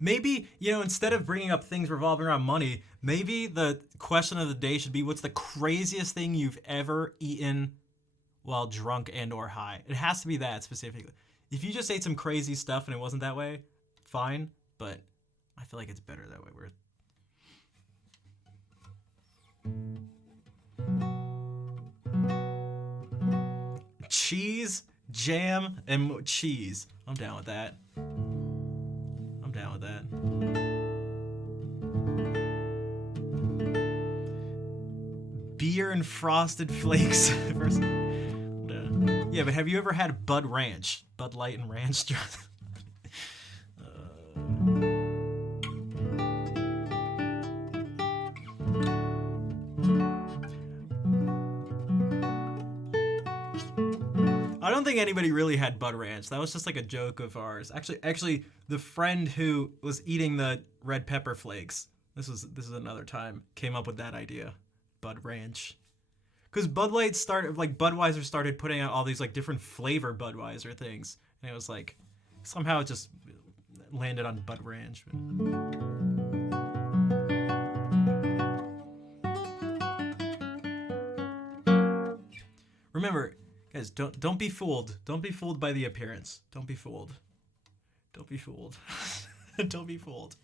maybe, instead of bringing up things revolving around money, maybe the question of the day should be, what's the craziest thing you've ever eaten while drunk and or high? It has to be that specifically. If you just ate some crazy stuff and it wasn't that way, fine, but I feel like it's better that way. Cheese Jam and cheese. I'm down with that. I'm down with that. Beer and Frosted Flakes. Yeah, but have you ever had Bud Ranch? Bud Light and Ranch? I don't think anybody really had Bud Ranch. That was just like a joke of ours. Actually, the friend who was eating the red pepper flakes, this is another time, came up with that idea, Bud Ranch. Because Bud Light started, like Budweiser started putting out all these like different flavor Budweiser things, and it was like somehow it just landed on Bud Ranch. Remember, guys, don't be fooled. Don't be fooled by the appearance. Don't be fooled. Don't be fooled. Don't be fooled.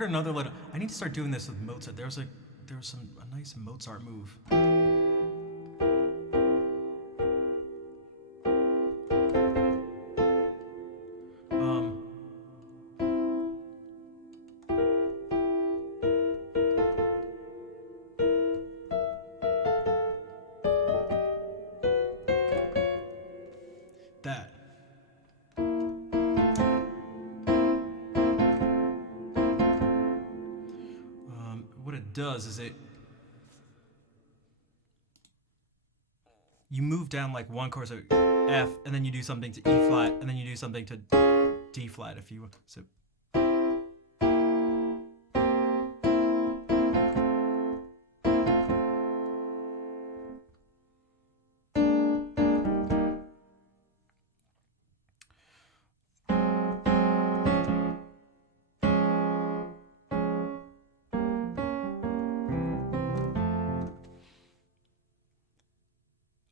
Another little. I need to start doing this with Mozart. There was a nice Mozart move. That. What it does is you move down like one chord, so F, and then you do something to E flat, and then you do something to D flat if you so.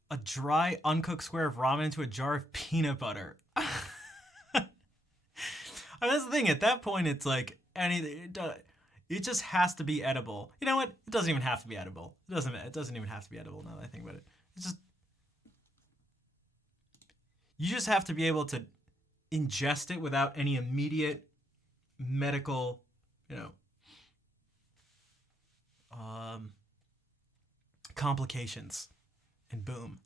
A dry, uncooked square of ramen into a jar of peanut butter. I mean, that's the thing. At that point, it's like anything. It just has to be edible. You know what? It doesn't even have to be edible. It doesn't even have to be edible. Now that I think about it, it's just you just have to be able to ingest it without any immediate medical, you know, complications, and boom.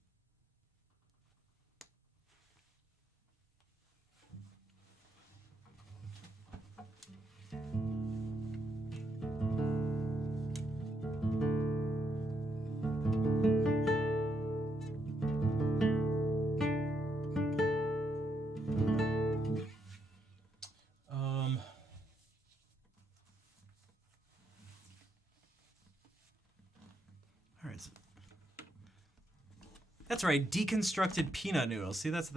That's right, deconstructed peanut noodles. See, that's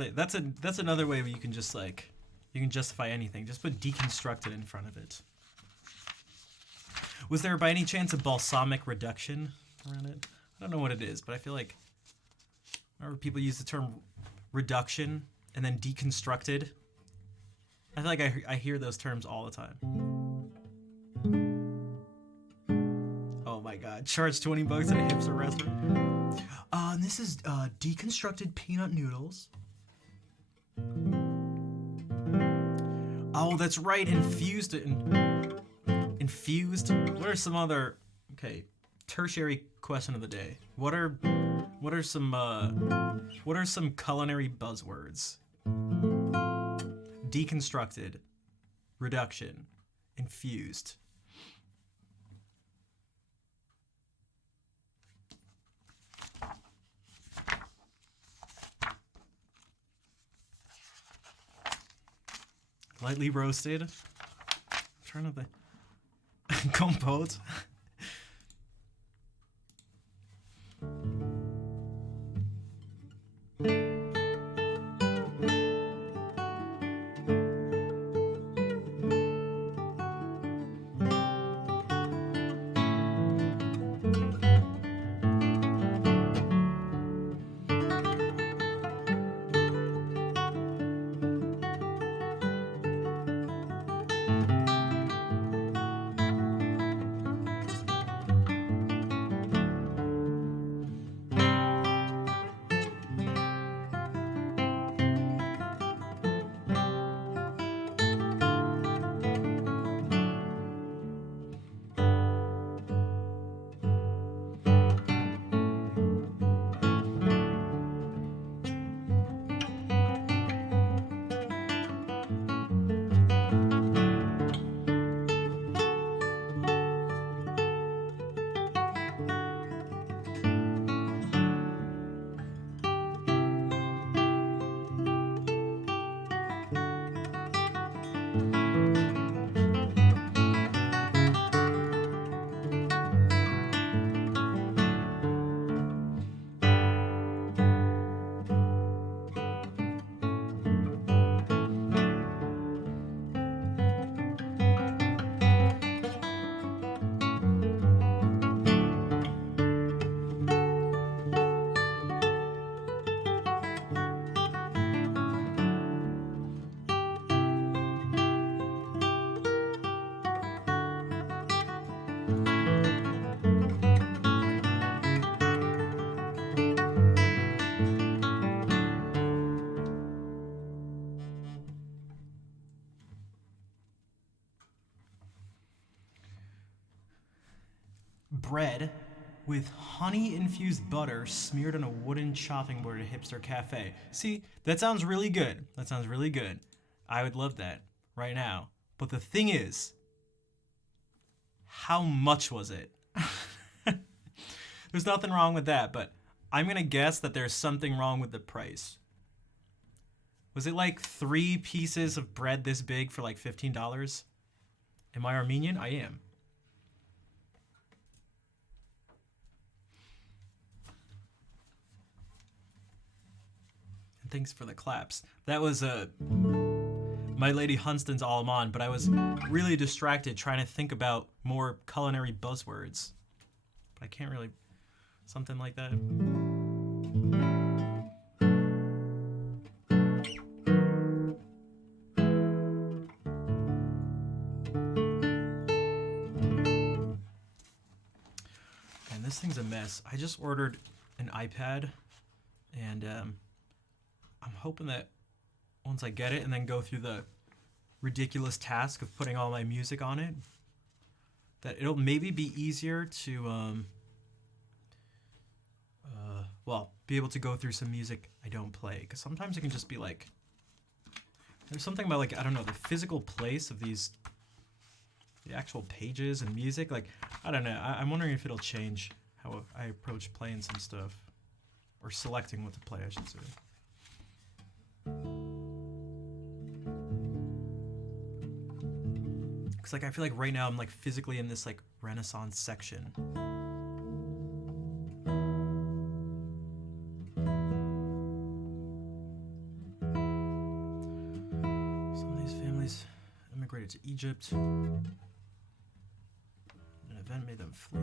another way where you can just like, you can justify anything. Just put deconstructed in front of it. Was there by any chance a balsamic reduction around it? I don't know what it is, but I feel like whenever people use the term reduction and then deconstructed, I feel like I hear those terms all the time. Oh my god, charge $20 at a hipster restaurant. This is deconstructed peanut noodles. Oh, that's right, infused. Infused. What are some other? Okay, tertiary question of the day. What are some culinary buzzwords? Deconstructed, reduction, infused. Lightly roasted. I'm trying to think. Compote. Bread with honey-infused butter smeared on a wooden chopping board at a hipster cafe. See, that sounds really good. That sounds really good. I would love that right now. But the thing is, how much was it? There's nothing wrong with that, but I'm going to guess that there's something wrong with the price. Was it like 3 pieces of bread this big for like $15? Am I Armenian? I am. And thanks for the claps. That was My Lady Hunstan's Allemande, but I was really distracted trying to think about more culinary buzzwords. But I can't really... Something like that. And this thing's a mess. I just ordered an iPad, and I'm hoping that once I get it, and then go through the ridiculous task of putting all my music on it, that it'll maybe be easier to well, be able to go through some music I don't play, because sometimes it can just be like, there's something about, like, I don't know, the physical place of the actual pages and music, like, I don't know, I'm wondering if it'll change how I approach playing some stuff, or selecting what to play, I should say. Because, like, I feel like right now I'm, like, physically in this, like, Renaissance section. To Egypt. An event made them flee.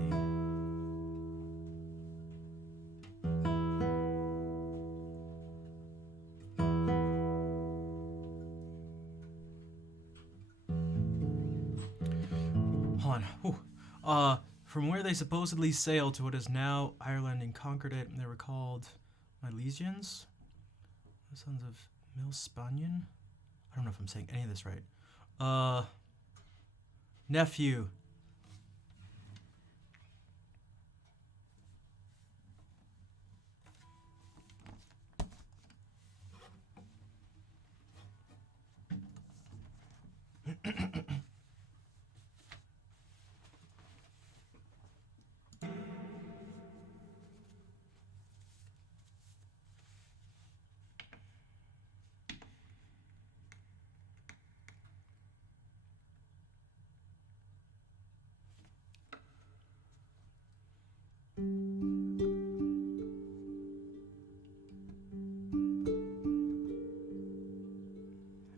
Hold on. From where they supposedly sailed to what is now Ireland and conquered it, they were called Milesians, the sons of Milspanian. I don't know if I'm saying any of this right. Nephew.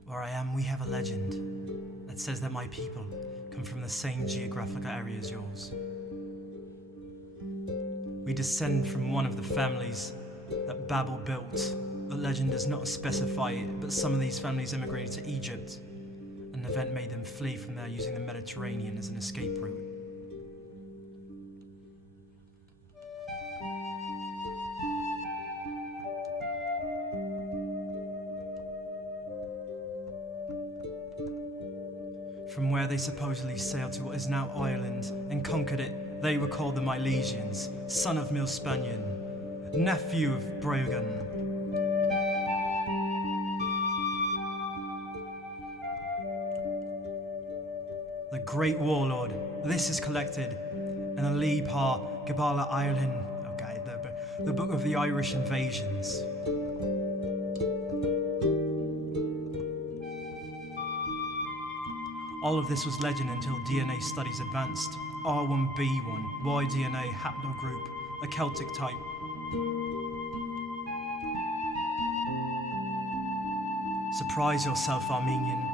Where I am, we have a legend that says that my people come from the same geographical area as yours. We descend from one of the families that Babel built. The legend does not specify it, but some of these families immigrated to Egypt. An event made them flee from there using the Mediterranean as an escape route. From where they supposedly sailed to what is now Ireland and conquered it, they were called the Milesians, son of Milspanian, nephew of Brogan. The great warlord, this is collected in a Leapar Gabala Ireland, okay, the book of the Irish invasions. All of this was legend until DNA studies advanced. R1B1, Y-DNA haplogroup, a Celtic type. Surprise yourself, Armenian.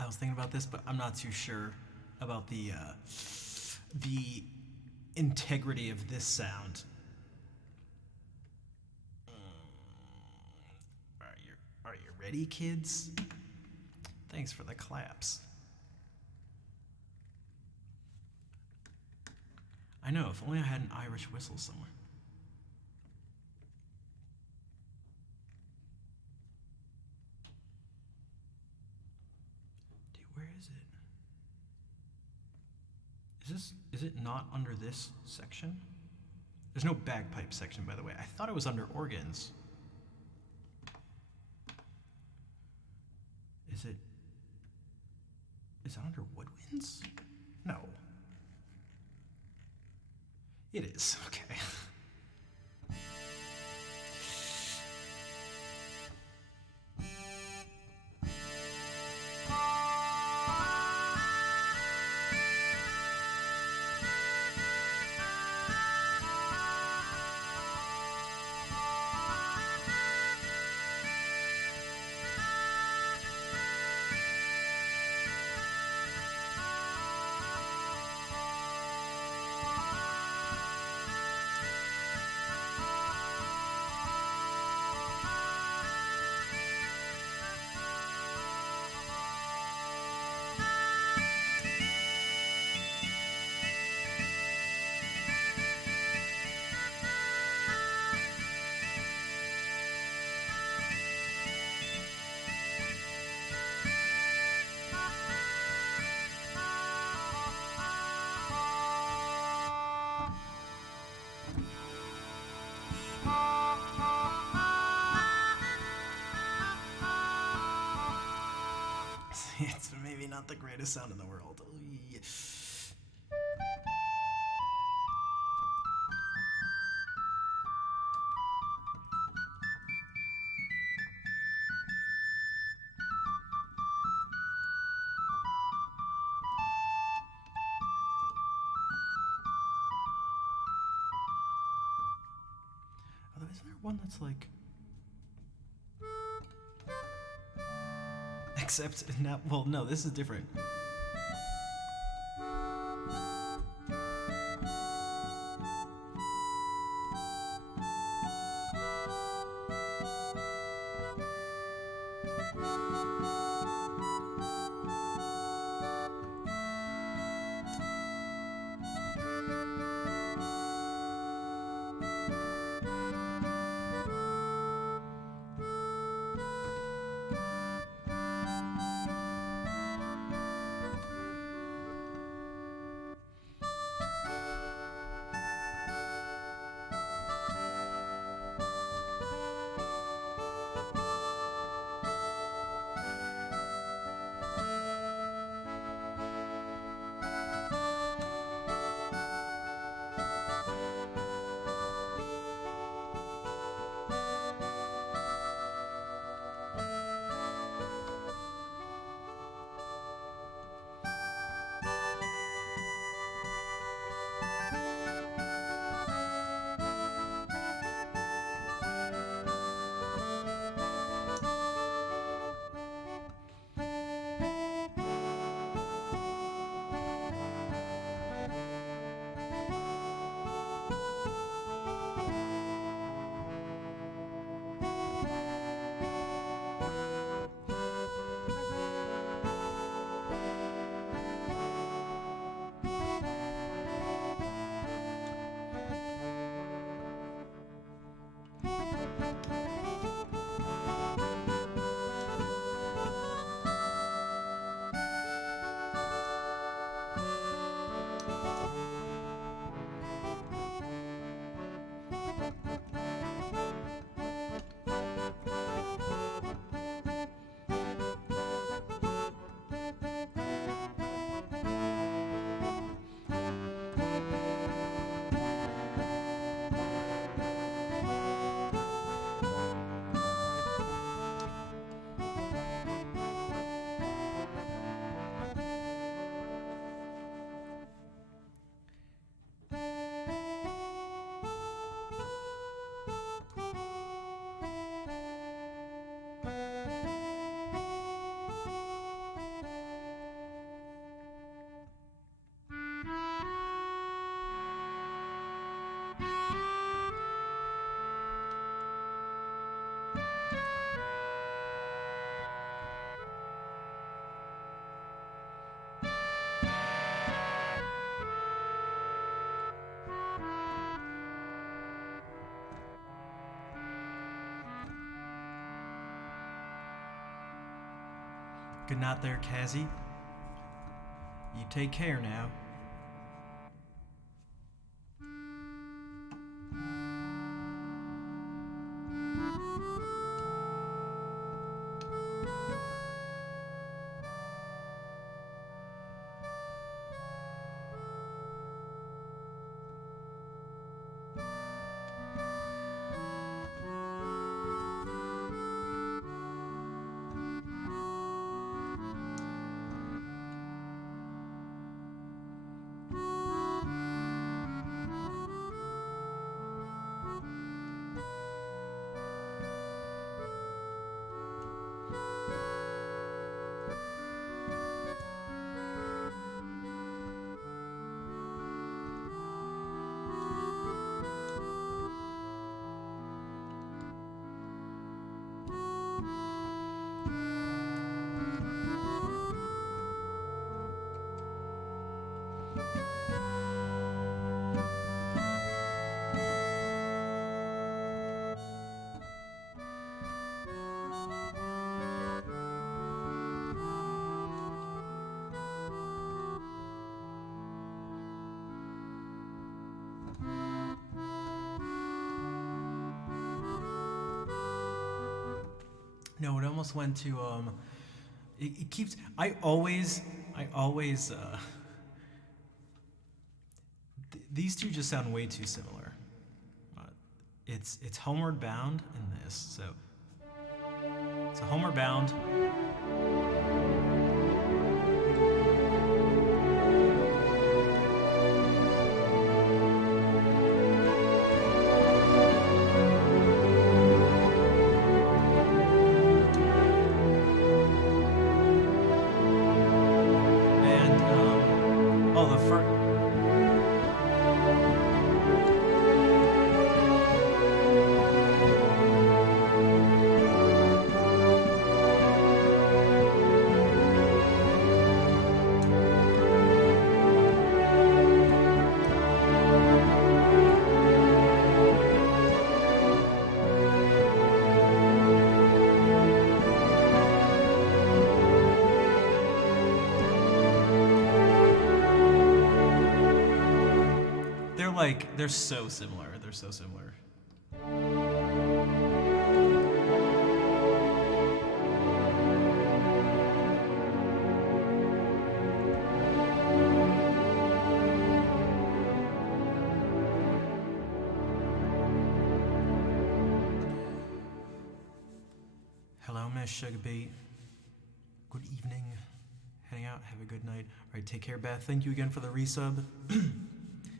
I was thinking about this, but I'm not too sure about the integrity of this sound. Are you ready, kids? Thanks for the claps. I know, if only I had an Irish whistle somewhere. Dude, where is it? Is it not under this section? There's no bagpipe section, by the way. I thought it was under organs. Is it under woodwinds? No. It is, okay. It's maybe not the greatest sound in the world. Although, isn't there one that's like... Except now, well, no, this is different. Good night there, Kazzy. You take care now. No, it almost went to it keeps these two just sound way too similar. It's Homeward Bound in this, so it's a Homeward Bound. They're so similar. They're so similar. Hello, Miss Sugarbeet. Good evening. Heading out. Have a good night. All right, take care, Beth. Thank you again for the resub.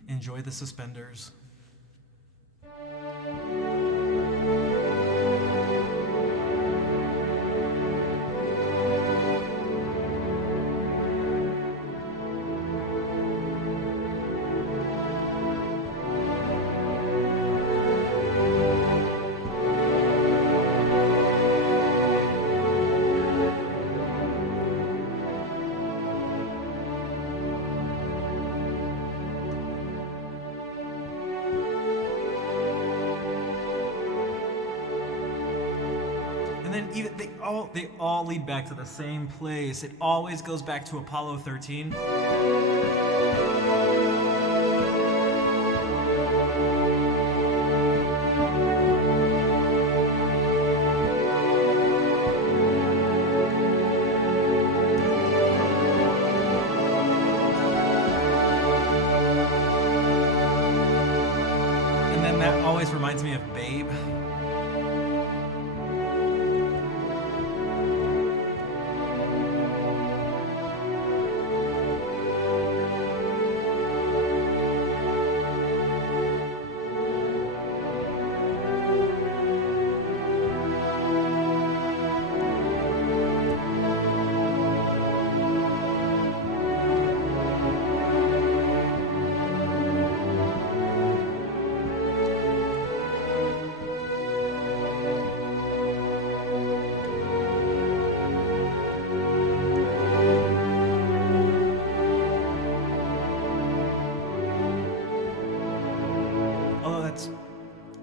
Enjoy the suspenders. Even they all lead back to the same place. It always goes back to Apollo 13. And then that always reminds me of Babe.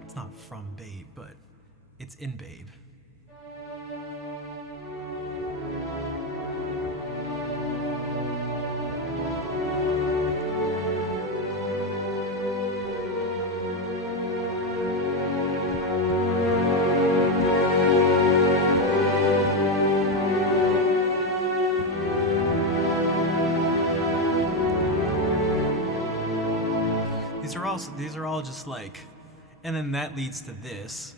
It's not from Babe, but it's in Babe. these are all just like, and then that leads to this.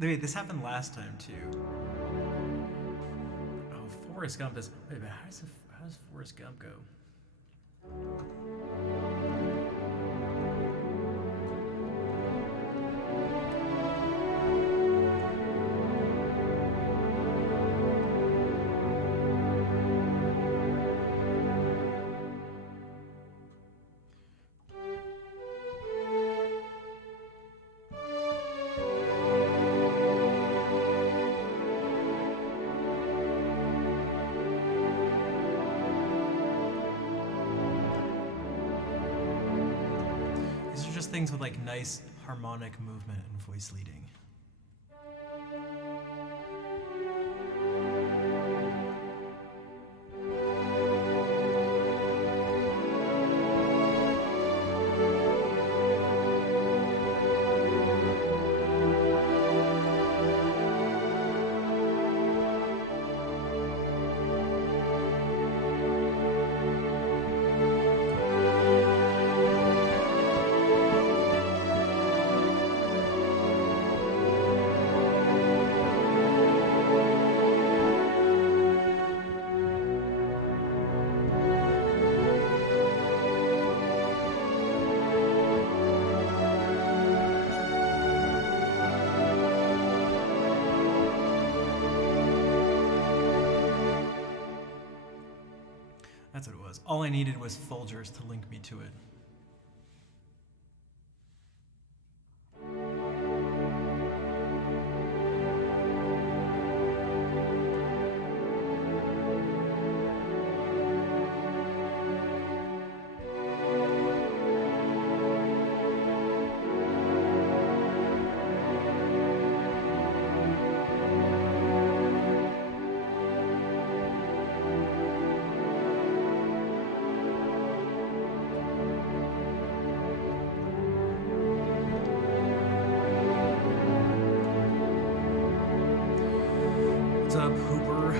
Wait, this happened last time too. Oh, Forrest Gump is. Wait, but how does Forrest Gump go? Things with like nice harmonic movement and voice leading. That's what it was. All I needed was Folgers to link me to it. What's up, Hooper?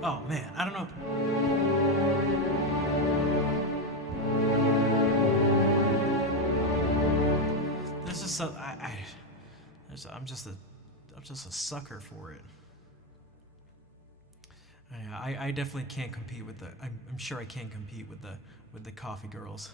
Oh man, I don't know. There's just I'm just a sucker for it. I definitely can't compete with the. I'm sure I can't compete with the coffee girls.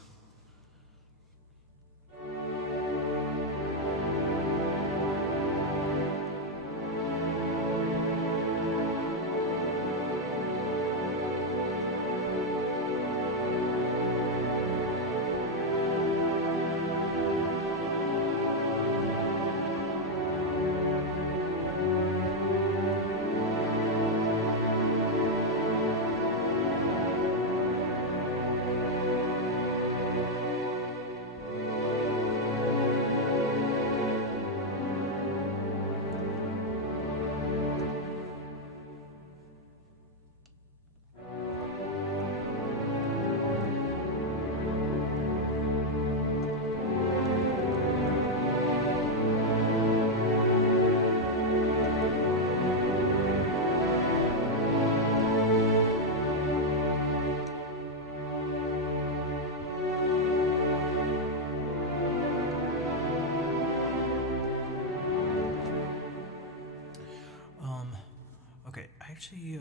Actually,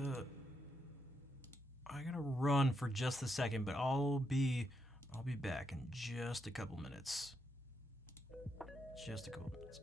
I gotta run for just a second, but I'll be back in just a couple minutes. Just a couple minutes.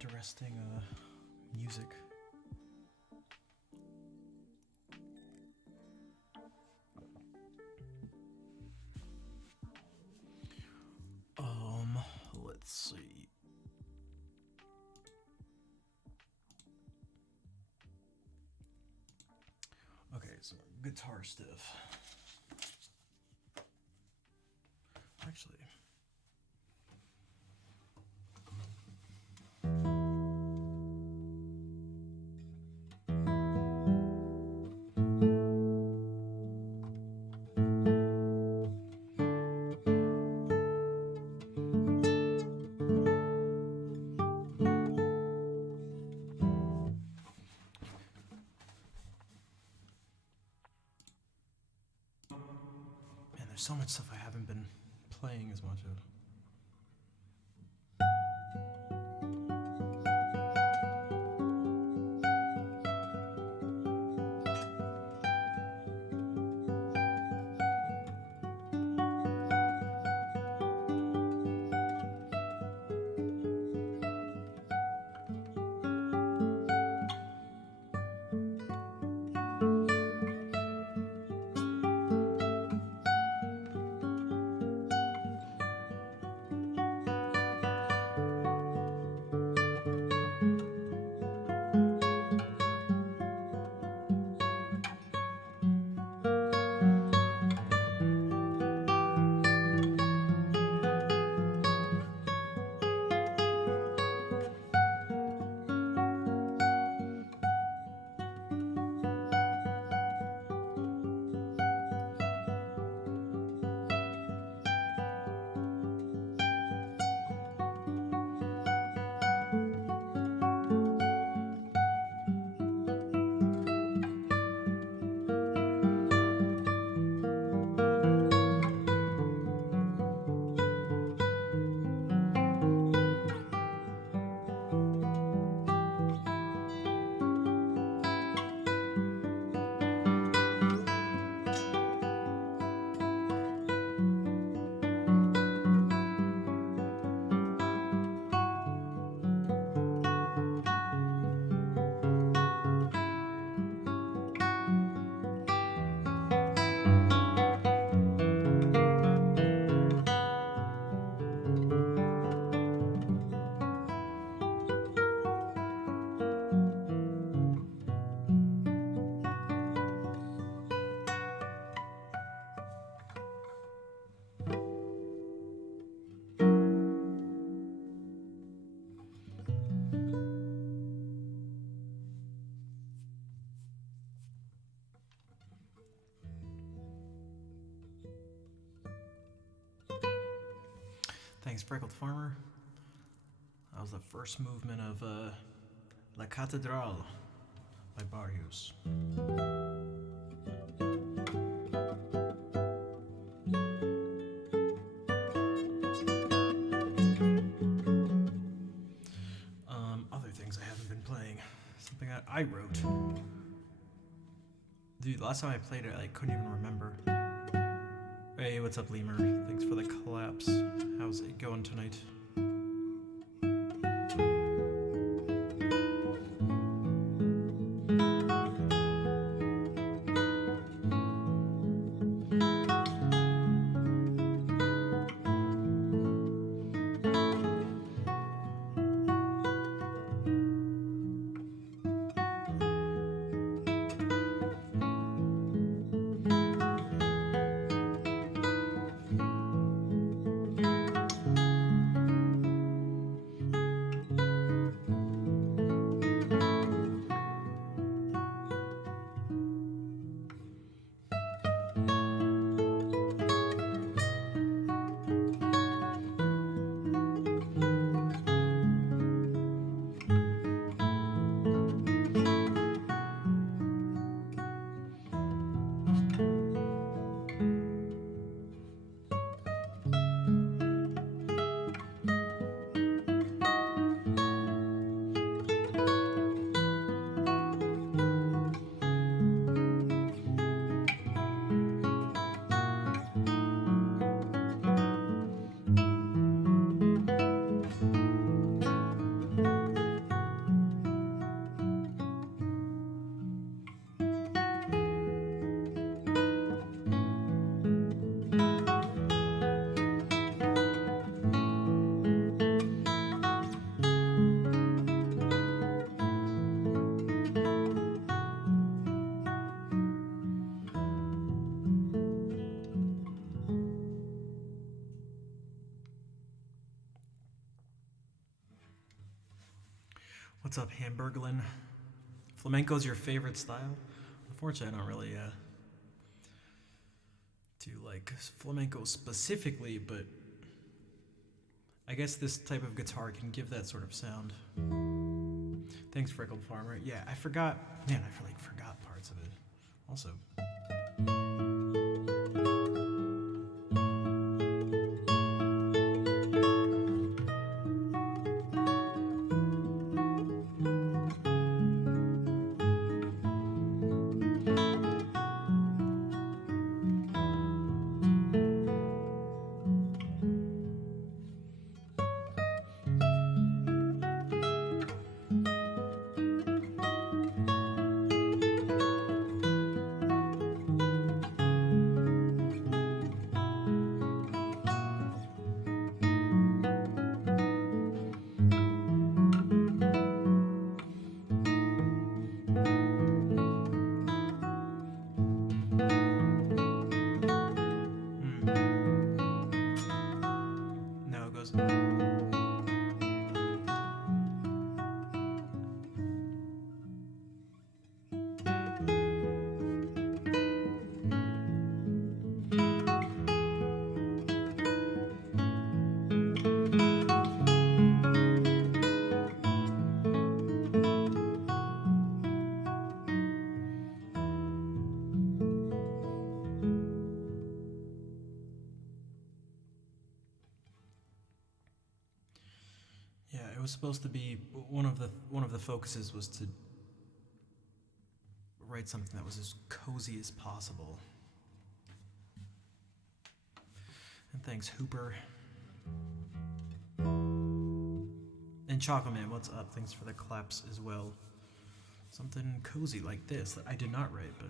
Interesting music. Let's see. Okay, so guitar stuff. Actually, man, there's so much stuff I haven't been playing as much of. Thanks, Freckled Farmer. That was the first movement of La Catedral by Barrios. Other things I haven't been playing. Something that I wrote. Dude, last time I played it, I couldn't even remember. Hey, what's up, Lemur? Thanks for the collapse. How's it going tonight? What's up, Hamburglin? Flamenco's your favorite style? Unfortunately, I don't really do like flamenco specifically, but I guess this type of guitar can give that sort of sound. Thanks, Freckled Farmer. Yeah, I forgot. Man, I forgot parts of it. Also. It was supposed to be one of the focuses was to write something that was as cozy as possible. And thanks, Hooper. And Chocolate Man, what's up? Thanks for the claps as well. Something cozy like this that I did not write, but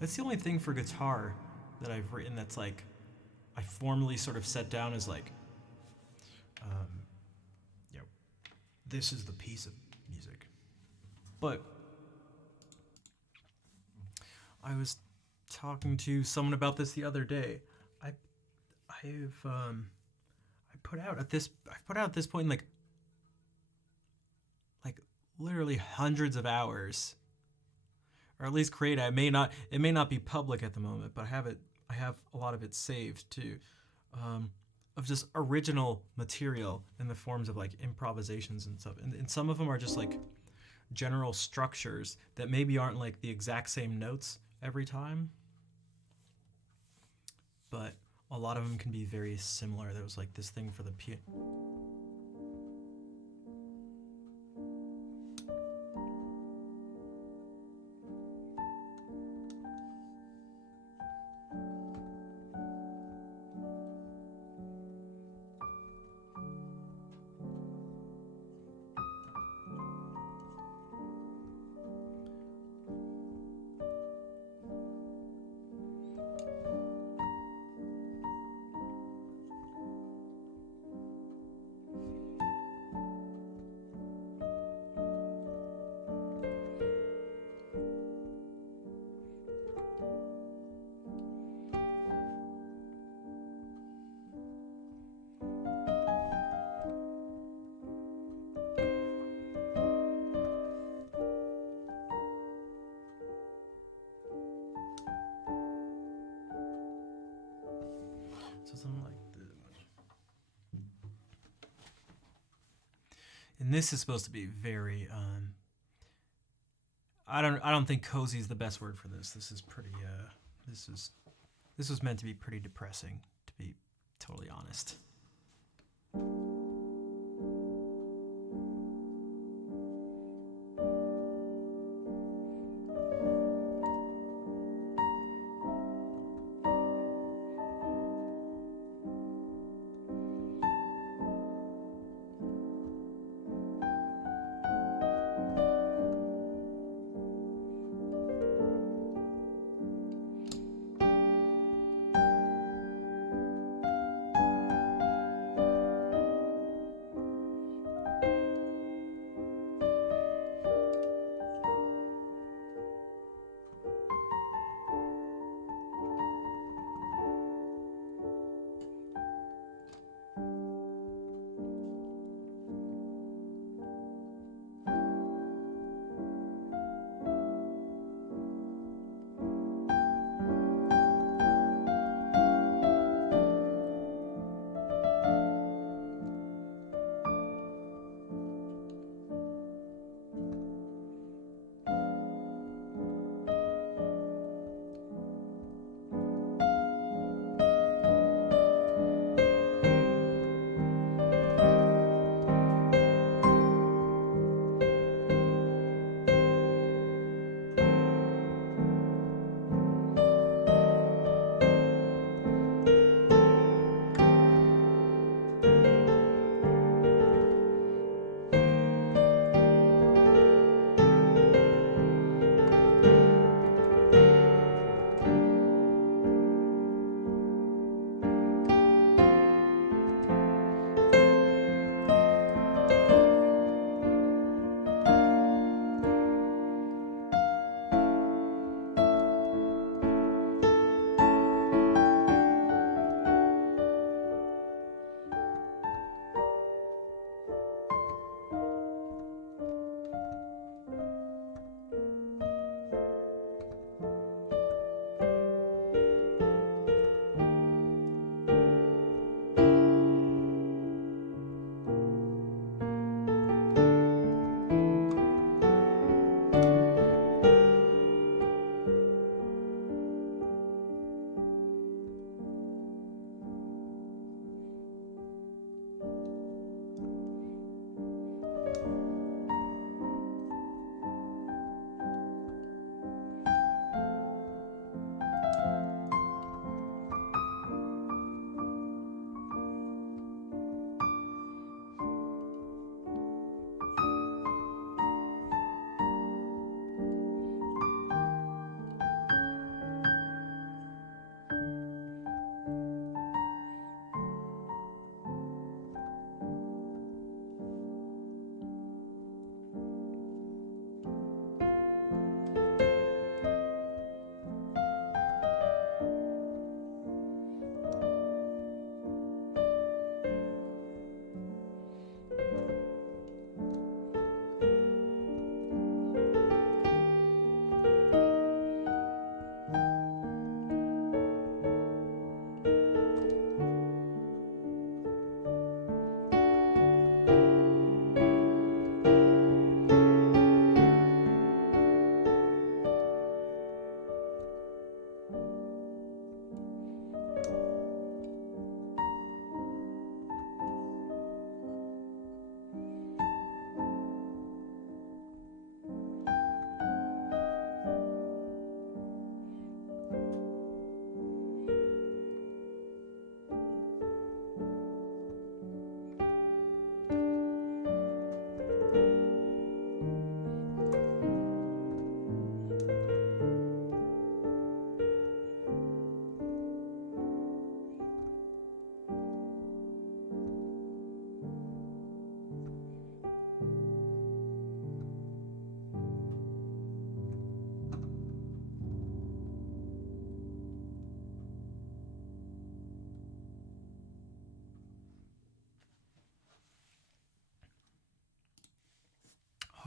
that's the only thing for guitar that I've written that's like, I formally sort of set down as like, this is the piece of music. But I was talking to someone about this the other day. I've put out at this point like literally hundreds of hours or at least create it. It may not be public at the moment, but I have a lot of it saved too, of just original material in the forms of like improvisations and stuff. And some of them are just like general structures that maybe aren't like the exact same notes every time, but a lot of them can be very similar. There was like this thing for the piano. So something like this. And this is supposed to be very I don't think cozy is the best word for this. This is pretty this was meant to be pretty depressing, to be totally honest.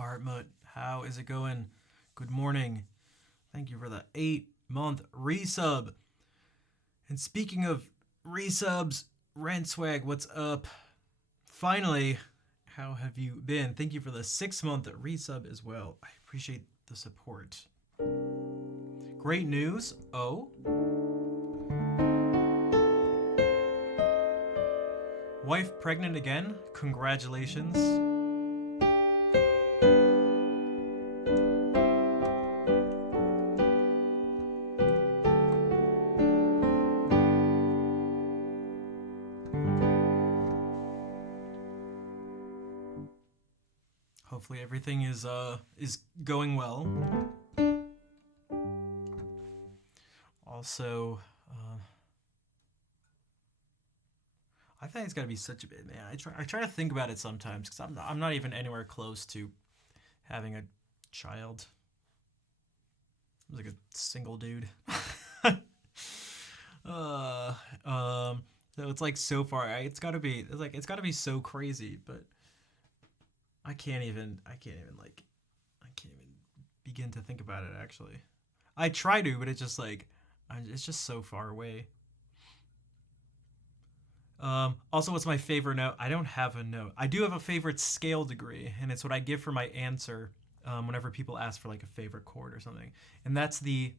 Hartmut, how is it going? Good morning. Thank you for the 8-month resub. And speaking of resubs, Ranswag, what's up? Finally, how have you been? Thank you for the 6-month resub as well. I appreciate the support. Great news. Oh. Wife pregnant again? Congratulations. Hopefully everything is going well. Also, I think it's gotta be such a bit, man. I try to think about it sometimes because I'm not even anywhere close to having a child. I'm like a single dude. So it's like so far. It's gotta be so crazy, but I can't even begin to think about it. Actually, I try to, but it's just like it's just so far away. Also, what's my favorite note? I don't have a note. I do have a favorite scale degree, and it's what I give for my answer whenever people ask for like a favorite chord or something. And that's the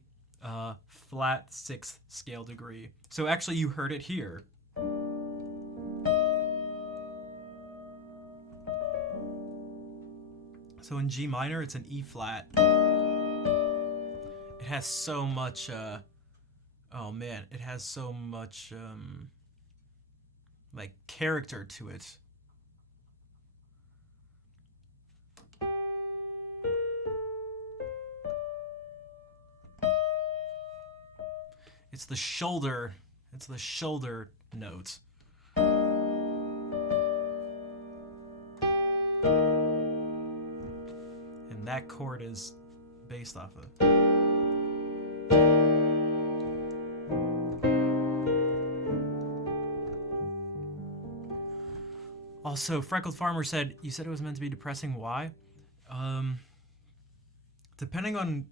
flat 6th scale degree. So actually, you heard it here. So in G minor, it's an E flat. It has so much, oh man, it has so much, like character to it. It's the shoulder note. And that chord is based off of. Also, Freckled Farmer said, you said it was meant to be depressing. Why? Depending on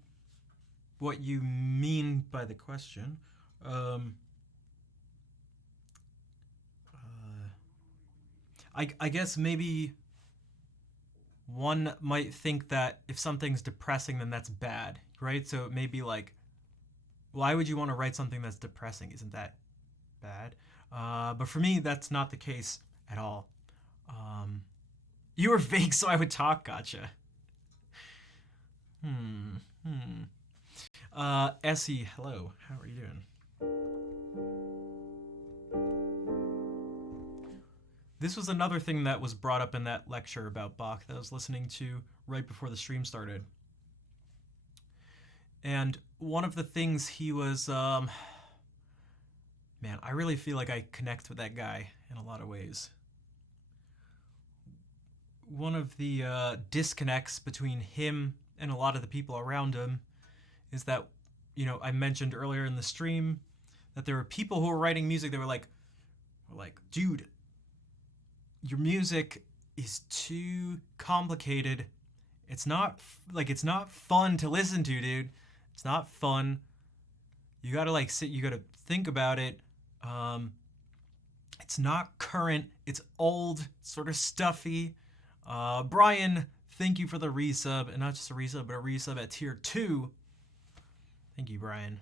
what you mean by the question. I guess maybe one might think that if something's depressing, then that's bad, right? So it may be like, why would you want to write something that's depressing? Isn't that bad? But for me, that's not the case at all. You were vague, so I would talk. Gotcha. Essie, hello. How are you doing? This was another thing that was brought up in that lecture about Bach that I was listening to right before the stream started. And one of the things he was, man, I really feel like I connect with that guy in a lot of ways. One of the disconnects between him and a lot of the people around him is that, you know, I mentioned earlier in the stream that there were people who were writing music that were like, dude, your music is too complicated. It's not fun to listen to, dude. It's not fun. You gotta you gotta think about it. It's not current. It's old, sort of stuffy. Brian, thank you for the resub, and not just a resub, but a resub at tier 2. Thank you, Brian.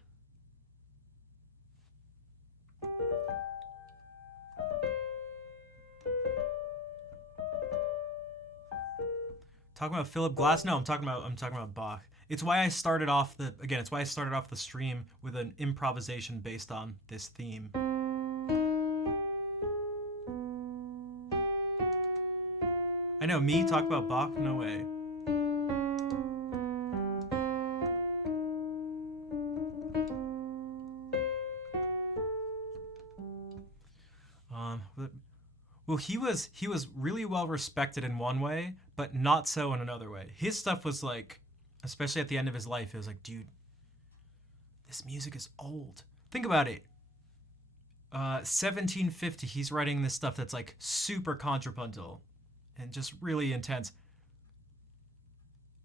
Talking about Philip Glass? No, I'm talking about Bach. It's why I started off the stream with an improvisation based on this theme. I know, me talk about Bach? No way. Well, he was really well respected in one way, but not so in another way. His stuff was like, especially at the end of his life, it was like, dude, this music is old. Think about it. 1750, he's writing this stuff that's like super contrapuntal and just really intense.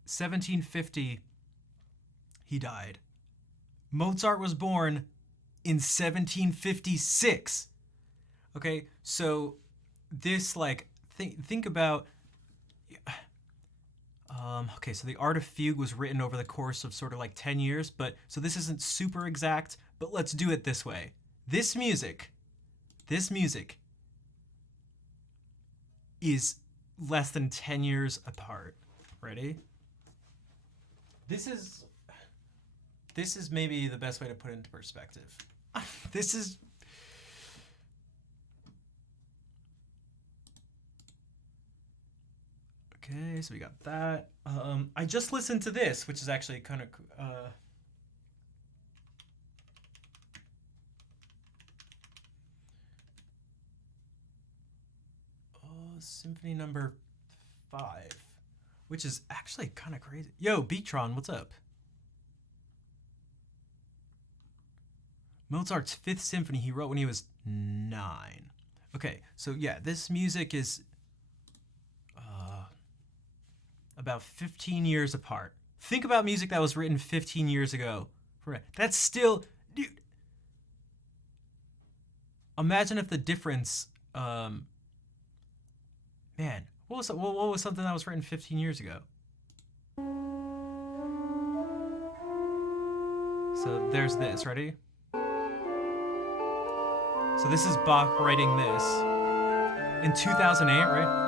1750, he died. Mozart was born in 1756. Okay, so this, like, think about... okay, so the Art of Fugue was written over the course of sort of like 10 years, but so this isn't super exact, but let's do it this way. This music is less than 10 years apart. Ready? This is maybe the best way to put it into perspective. This is... Okay, so we got that. I just listened to this, which is actually kind of... Symphony number 5, which is actually kind of crazy. Yo, Beatron, what's up? Mozart's 5th symphony he wrote when he was 9. Okay, so yeah, this music is about 15 years apart. Think about music that was written 15 years ago. That's still... Dude. Imagine if the difference... Man, what was something that was written 15 years ago? So there's this, ready? So this is Bach writing this in 2008, right?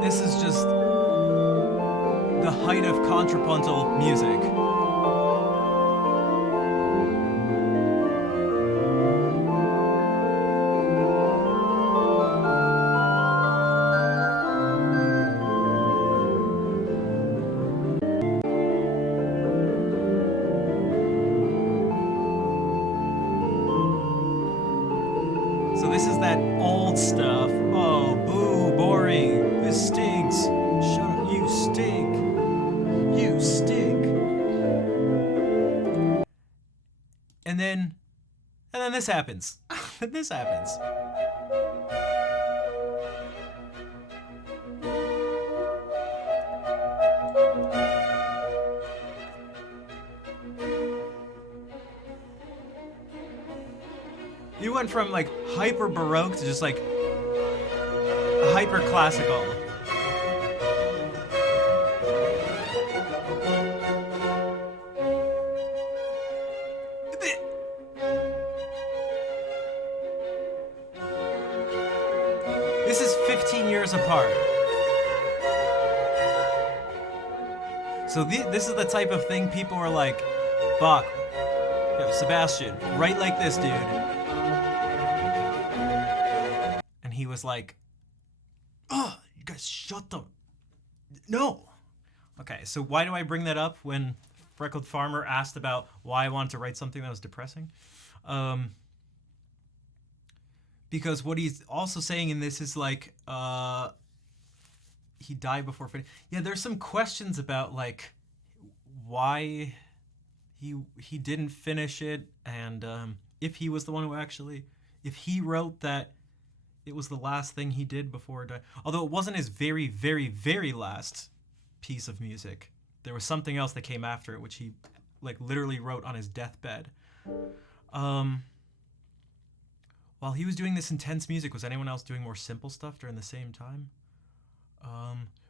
This is just the height of contrapuntal music. So this is that old stuff. Oh, boo, boring. This stinks. Shut up, you stink. You stink. And then this happens. This happens. You went from like hyper baroque to just like hyper classical. This is 15 years apart. So this is the type of thing people are like, Bach, yo, Sebastian, write like this, dude. And he was like, oh, you guys shut them. No. Okay, so why do I bring that up when Freckled Farmer asked about why I wanted to write something that was depressing? Because what he's also saying in this is like, he died before finishing. Yeah, there's some questions about like why he didn't finish it, and if he was the one who actually, if he wrote that it was the last thing he did before he died. Although it wasn't his very, very, very last piece of music. There was something else that came after it, which he like literally wrote on his deathbed. While he was doing this intense music, was anyone else doing more simple stuff during the same time?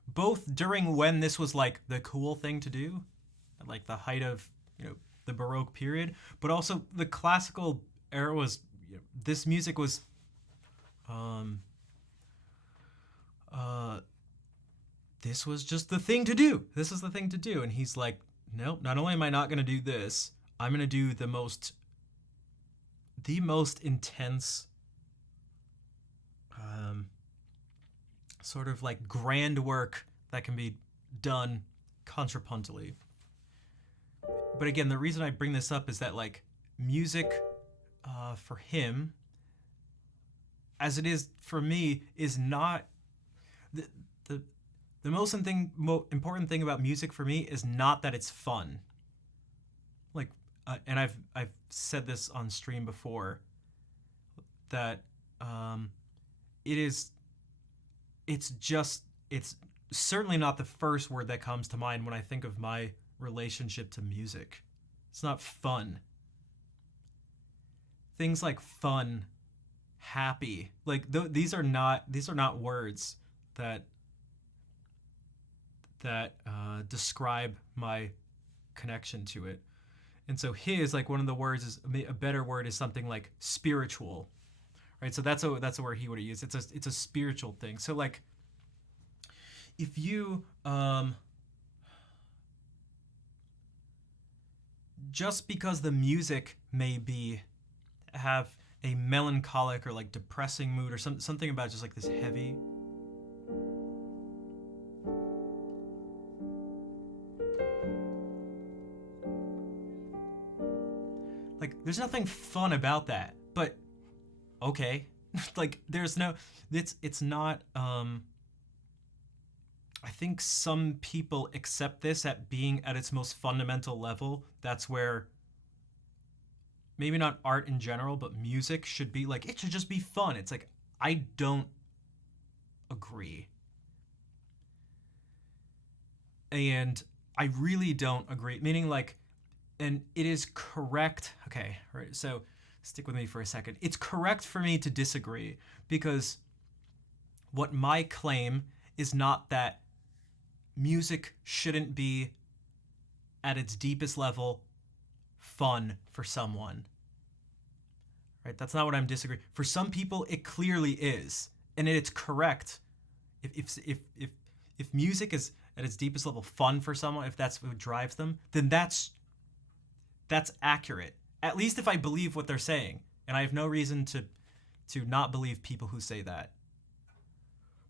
Both during when this was like the cool thing to do, like the height of, you know, the Baroque period, but also the classical era was, you know, this music was, this was just the thing to do. This is the thing to do. And he's like, nope, not only am I not going to do this, I'm going to do the most intense, sort of like grand work that can be done contrapuntally. But again, the reason I bring this up is that like music, for him, as it is for me, is not the most important thing about music for me is not that it's fun. and I've said this on stream before, that um, it is it's certainly not the first word that comes to mind when I think of my relationship to music. It's not fun. Things like fun, happy, like these are not words that describe my connection to it. And so his, like, one of the words is a better word is something like spiritual, right? So that's a word he would have used. It's a spiritual thing. So like if you just because the music may be have a melancholic or like depressing mood or something about just like this heavy, like there's nothing fun about that. But okay. Like there's no it's not I think some people accept this at being at its most fundamental level. That's where maybe not art in general, but music should be like, it should just be fun. It's like, I don't agree. And I really don't agree. Meaning, like, and it is correct. Okay, right. So stick with me for a second. It's correct for me to disagree because what my claim is not that music shouldn't be at its deepest level fun for someone. Right? That's not what I'm disagreeing. For some people, it clearly is, and it's correct. If music is at its deepest level fun for someone, if that's what drives them, then that's accurate. At least if I believe what they're saying, and I have no reason to not believe people who say that.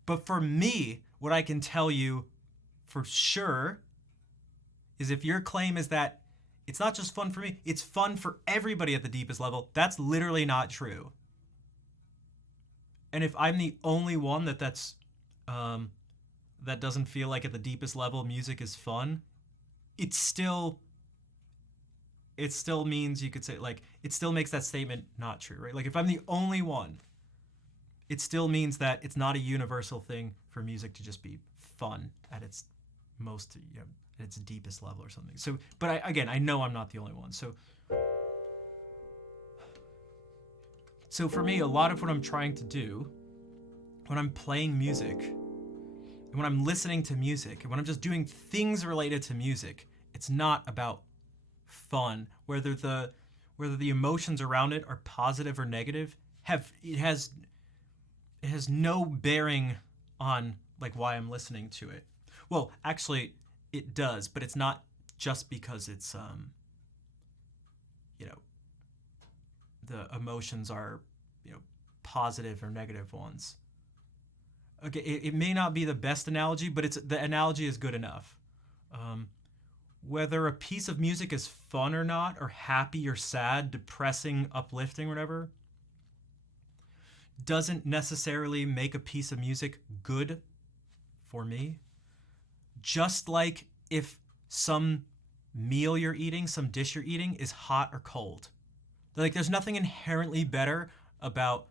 But for me, what I can tell you for sure is if your claim is that it's not just fun for me, it's fun for everybody at the deepest level, that's literally not true. And if I'm the only one that doesn't feel like at the deepest level music is fun, it still means, you could say, like, it still makes that statement not true, right? Like if I'm the only one, it still means that it's not a universal thing for music to just be fun at its most, at its deepest level or something. So, but I know I'm not the only one. So for me, a lot of what I'm trying to do when I'm playing music and when I'm listening to music and when I'm just doing things related to music, it's not about fun. Whether the emotions around it are positive or negative, it has no bearing on like why I'm listening to it. Well, actually, it does, but it's not just because it's the emotions are positive or negative ones. Okay, it may not be the best analogy, but the analogy is good enough. Whether a piece of music is fun or not, or happy or sad, depressing, uplifting, whatever, doesn't necessarily make a piece of music good for me. Just like if some meal you're eating, some dish you're eating is hot or cold. Like there's nothing inherently better about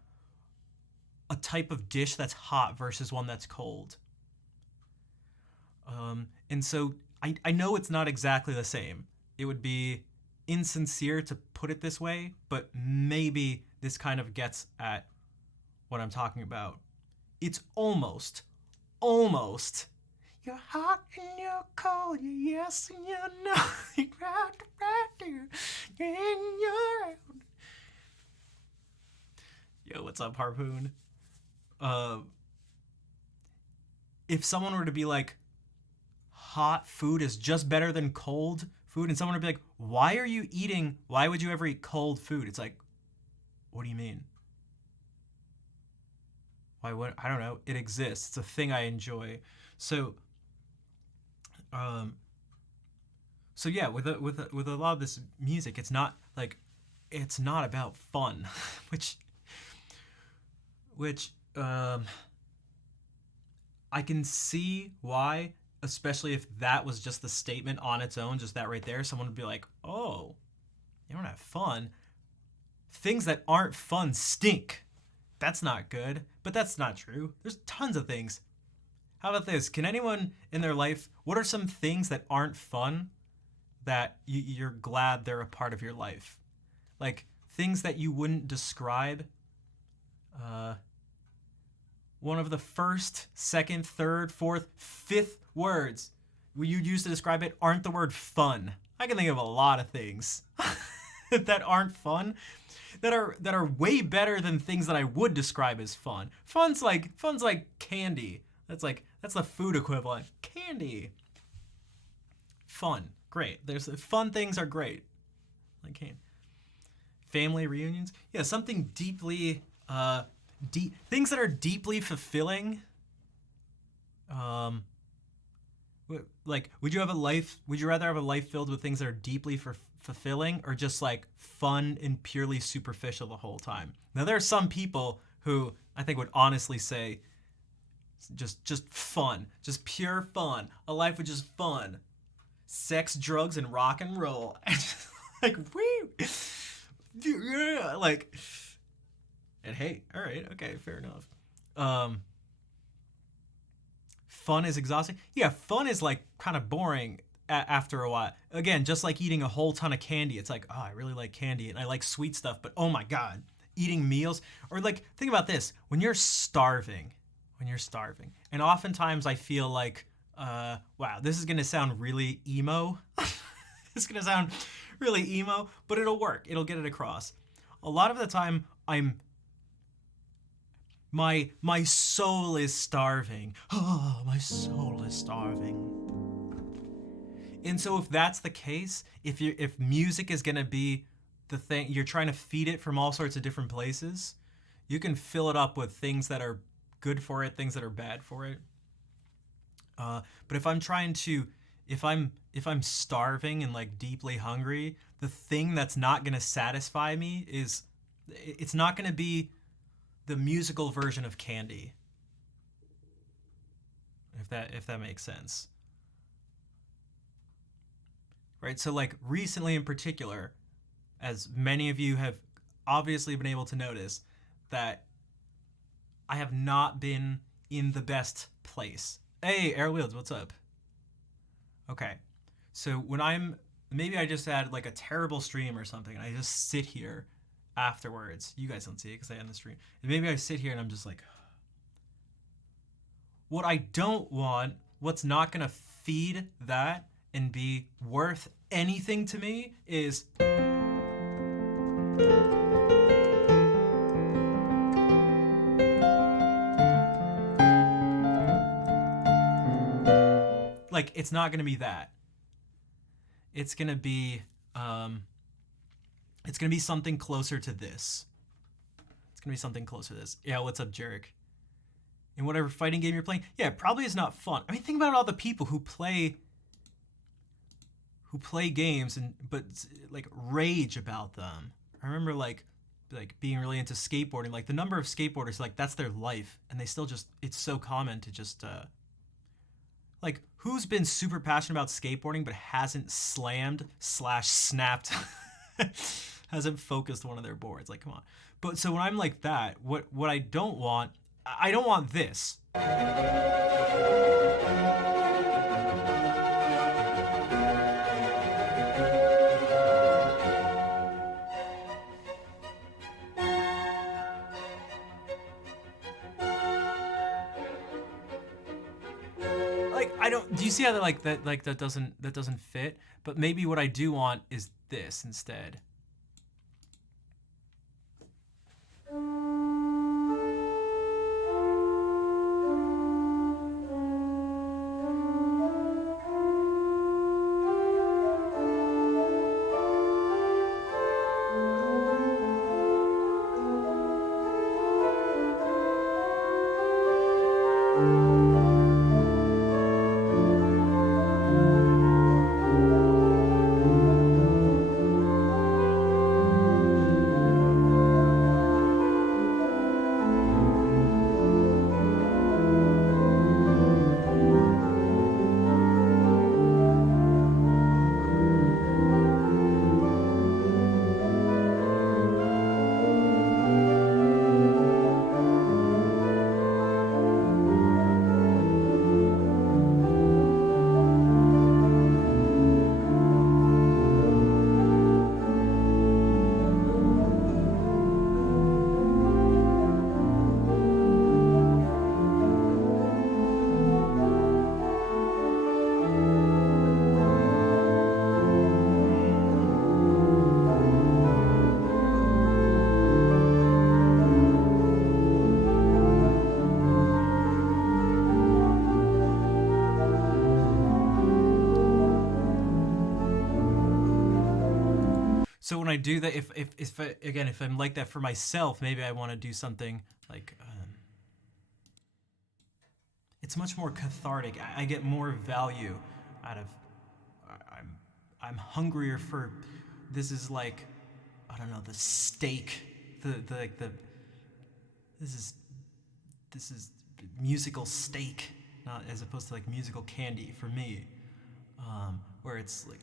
a type of dish that's hot versus one that's cold. And so I know it's not exactly the same. It would be insincere to put it this way, but maybe this kind of gets at what I'm talking about. It's almost, you're hot and you're cold, you're yes and you're no, you're right there, you're in, you're out. Yo, what's up, Harpoon? If someone were to be like, hot food is just better than cold food, and someone would be like, why would you ever eat cold food? It's like, what do you mean? Why would, I don't know, it exists. It's a thing I enjoy. So yeah, with a lot of this music, it's not about fun, which I can see why, especially if that was just the statement on its own, just that right there, someone would be like, oh, You don't have fun. Things that aren't fun stink. That's not good, but that's not true. There's tons of things. How about this? Can anyone in their life, what are some things that aren't fun that you're glad they're a part of your life? Like things that you wouldn't describe. One of the first, second, third, fourth, fifth words you'd use to describe it aren't the word fun. I can think of a lot of things that aren't fun, that are way better than things that I would describe as fun. Fun's like candy. That's the food equivalent. Candy. Fun. Great. There's fun things are great. Like candy. Family reunions. Yeah, something deeply things that are deeply fulfilling. Like, would you rather have a life filled with things that are deeply fulfilling, or just like fun and purely superficial the whole time? Now, there are some people who I think would honestly say just fun, just pure fun, a life with just fun, sex, drugs, and rock and roll. Like, woo, yeah, like, and hey, all right, okay, fair enough. Fun is exhausting. Yeah, fun is like kind of boring after a while. Again, just like eating a whole ton of candy. It's like, oh, I really like candy and I like sweet stuff, but oh my God, eating meals. Or like, think about this. When you're starving, and oftentimes I feel like, wow, this is going to sound really emo. It's going to sound really emo, but it'll work. It'll get it across. A lot of the time my soul is starving. Oh, my soul is starving. And so if that's the case, if music is going to be the thing, you're trying to feed it from all sorts of different places, you can fill it up with things that are good for it, things that are bad for it. But if I'm starving and like deeply hungry, the thing that's not going to satisfy me it's not going to be the musical version of candy. If that makes sense. Right? So like recently in particular, as many of you have obviously been able to notice, that I have not been in the best place. Hey, Air Wheels, what's up? Okay. So maybe I just had like a terrible stream or something, and I just sit here afterwards. You guys don't see it because I end the stream. And maybe I sit here and I'm just like, what I don't want, what's not going to feed that and be worth anything to me is like, it's not going to be that. It's going to be something closer to this. It's going to be something closer to this. Yeah, what's up, Jarek? In whatever fighting game you're playing, yeah, it probably is not fun. I mean, think about all the people who play games but like rage about them. I remember like being really into skateboarding. Like the number of skateboarders, like that's their life, and they still just, it's so common to just like, who's been super passionate about skateboarding but hasn't slammed/snapped hasn't focused one of their boards? Like, come on. But so when I'm like that, what I don't want this. Do you see how that doesn't fit? But maybe what I do want is this instead. So when I do that, if I, again, if I'm like that for myself, maybe I want to do something like it's much more cathartic. I get more value out of. I'm I'm hungrier for. This is like, I don't know, the steak, the like the. This is this is musical steak, not as opposed to like musical candy for me, where it's like.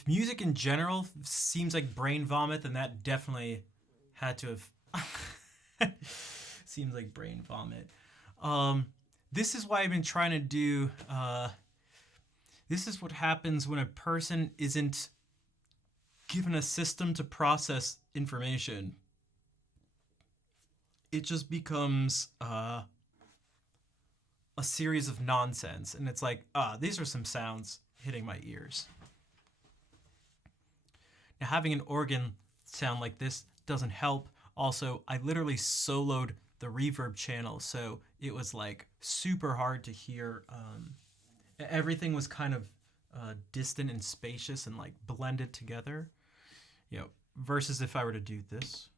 if music in general seems like brain vomit, then that definitely had to have seems like brain vomit. This is why I've been trying to do. This is what happens when a person isn't given a system to process information. It just becomes a series of nonsense, and it's like, these are some sounds hitting my ears. Now, having an organ sound like this doesn't help. Also, I literally soloed the reverb channel, so it was like super hard to hear. Everything was kind of distant and spacious and like blended together. Versus if I were to do this.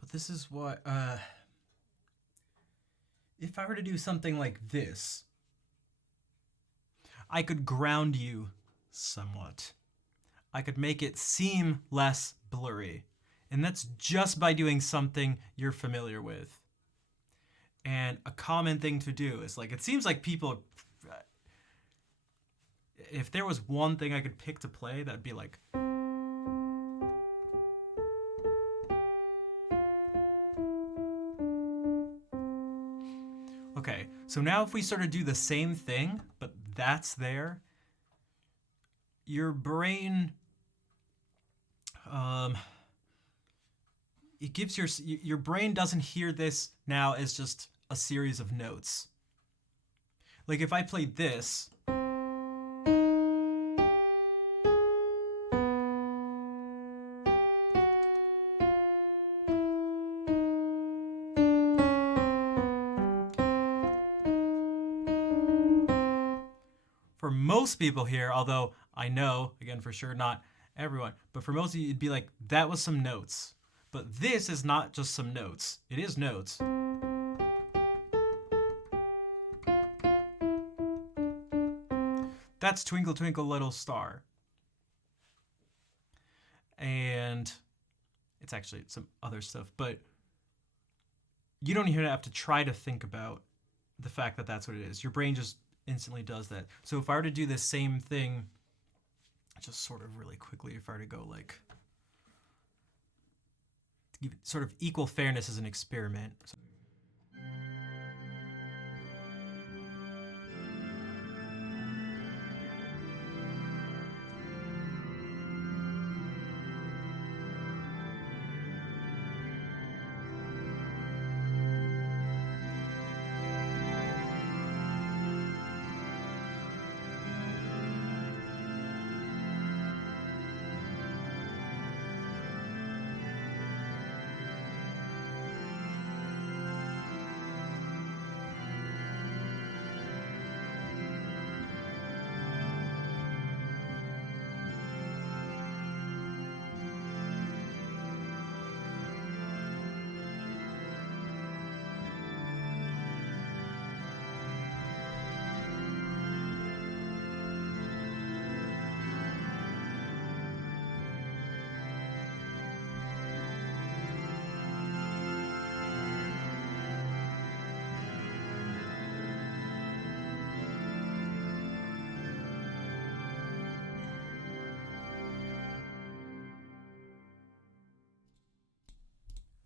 But this is what, if I were to do something like this, I could ground you somewhat. I could make it seem less blurry. And that's just by doing something you're familiar with. And a common thing to do is like, it seems like people, if there was one thing I could pick to play, that'd be like, okay, so now if we sort of do the same thing, but that's there, your brain, it gives your brain doesn't hear this now as just a series of notes. Like if I played this, for most people here, although I know, again, for sure, not everyone, but for most of you, it'd be like, that was some notes. But this is not just some notes. It is notes. That's Twinkle Twinkle Little Star. And it's actually some other stuff, but you don't even have to try to think about the fact that that's what it is. Your brain just instantly does that. So if I were to do this same thing, just sort of really quickly, if I were to go like, to give it sort of equal fairness as an experiment.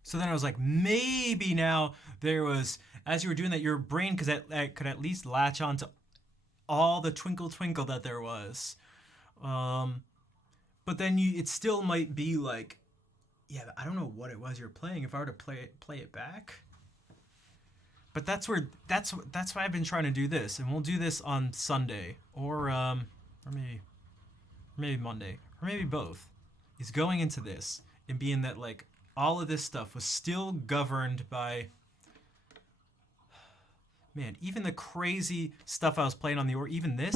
So then I was like, maybe now there was, as you were doing that, your brain could at least latch on to all the twinkle twinkle that there was. But then it still might be like, yeah, I don't know what it was you're playing. If I were to play it back. But that's why I've been trying to do this, and we'll do this on Sunday or maybe Monday or maybe both. Is going into this and being that like all of this stuff was still governed by Man, even the crazy stuff I was playing on the or even this.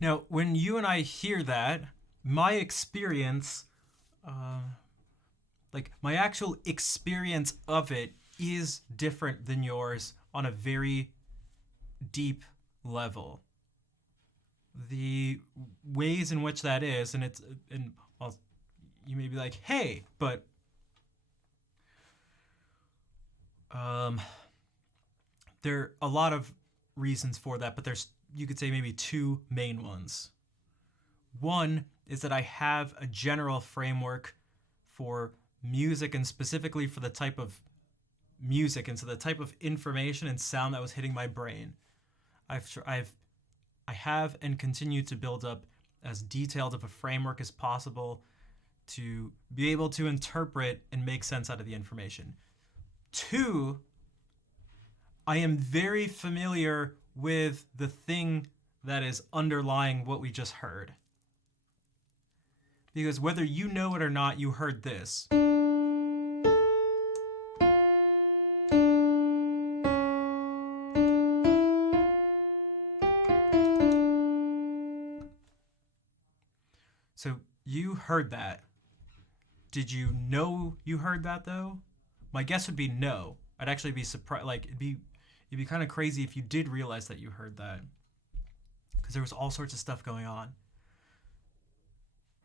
Now, when you and I hear that, my experience, like my actual experience of it, is different than yours on a very deep level. The ways in which that is, and well, you may be like, hey, but there are a lot of reasons for that, but there's, you could say, maybe two main ones. One is that I have a general framework for music, and specifically for the type of music, and so the type of information and sound that was hitting my brain. I have and continue to build up as detailed of a framework as possible to be able to interpret and make sense out of the information. Two, I am very familiar with the thing that is underlying what we just heard. Because whether you know it or not, you heard this. So you heard that. Did you know you heard that though? My guess would be no. I'd actually be surprised. Like it'd be kind of crazy if you did realize that you heard that, because there was all sorts of stuff going on.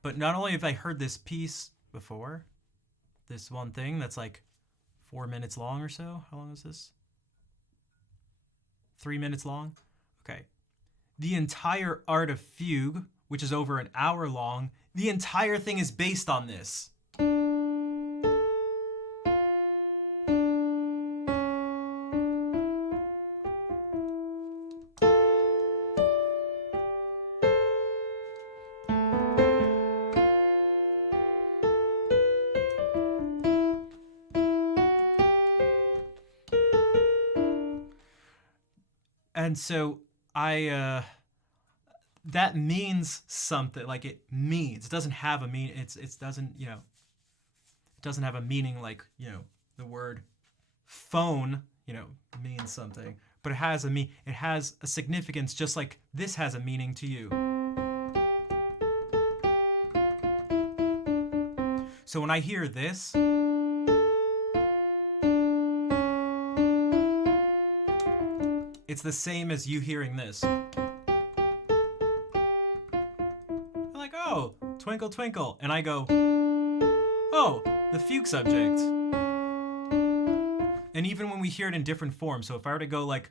But not only have I heard this piece before, this one thing that's like 4 minutes long or so. How long is this? 3 minutes long? Okay. The entire Art of Fugue, which is over an hour long, the entire thing is based on this. And so that means something. Like it doesn't have a meaning. It doesn't, it doesn't have a meaning like, the word phone, means something. But it has a significance, just like this has a meaning to you. So when I hear this, it's the same as you hearing this. You're like, oh, twinkle, twinkle. And I go, oh, the fugue subject. And even when we hear it in different forms, so if I were to go like,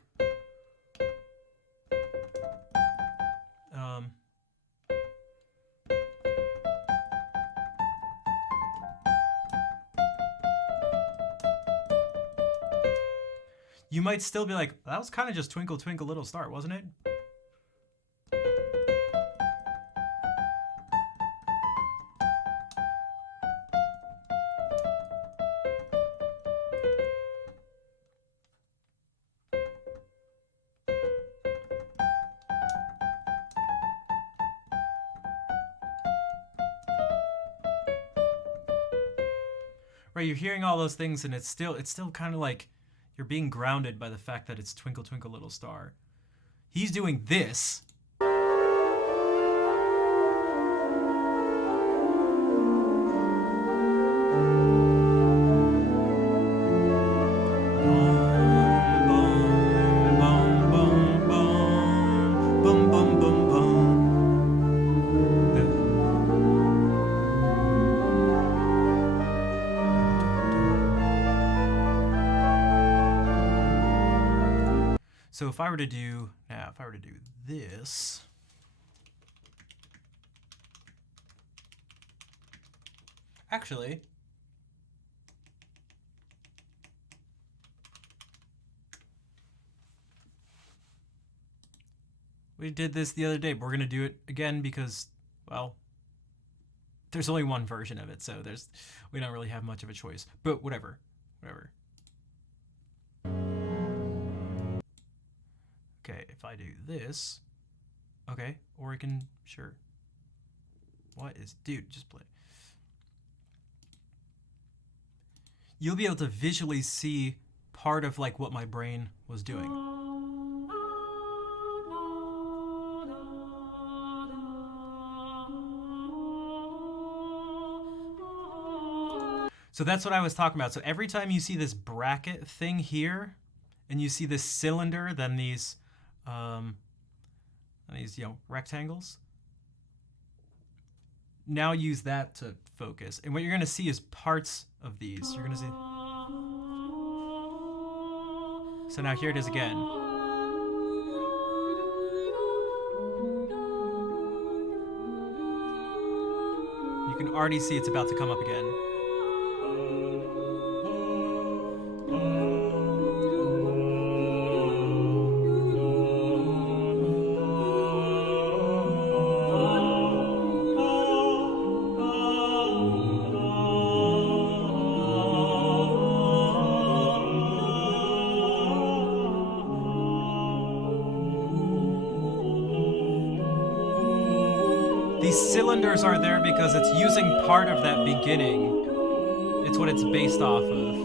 you might still be like, that was kind of just Twinkle Twinkle Little Star, wasn't it? Right, you're hearing all those things, and it's still kind of like you're being grounded by the fact that it's Twinkle Twinkle Little Star. He's doing this. So if I were to do this, actually, We did this the other day, but we're gonna do it again because, well, there's only one version of it, so we don't really have much of a choice. But whatever. Okay, if I do this, okay, or I can, sure. What is, dude, just play. You'll be able to visually see part of like what my brain was doing. So that's what I was talking about. So every time you see this bracket thing here, and you see this cylinder, then these rectangles. Now use that to focus. And what you're going to see is parts of these. You're going to see. So now here it is again. You can already see it's about to come up again. These cylinders are there because it's using part of that beginning. It's what it's based off of.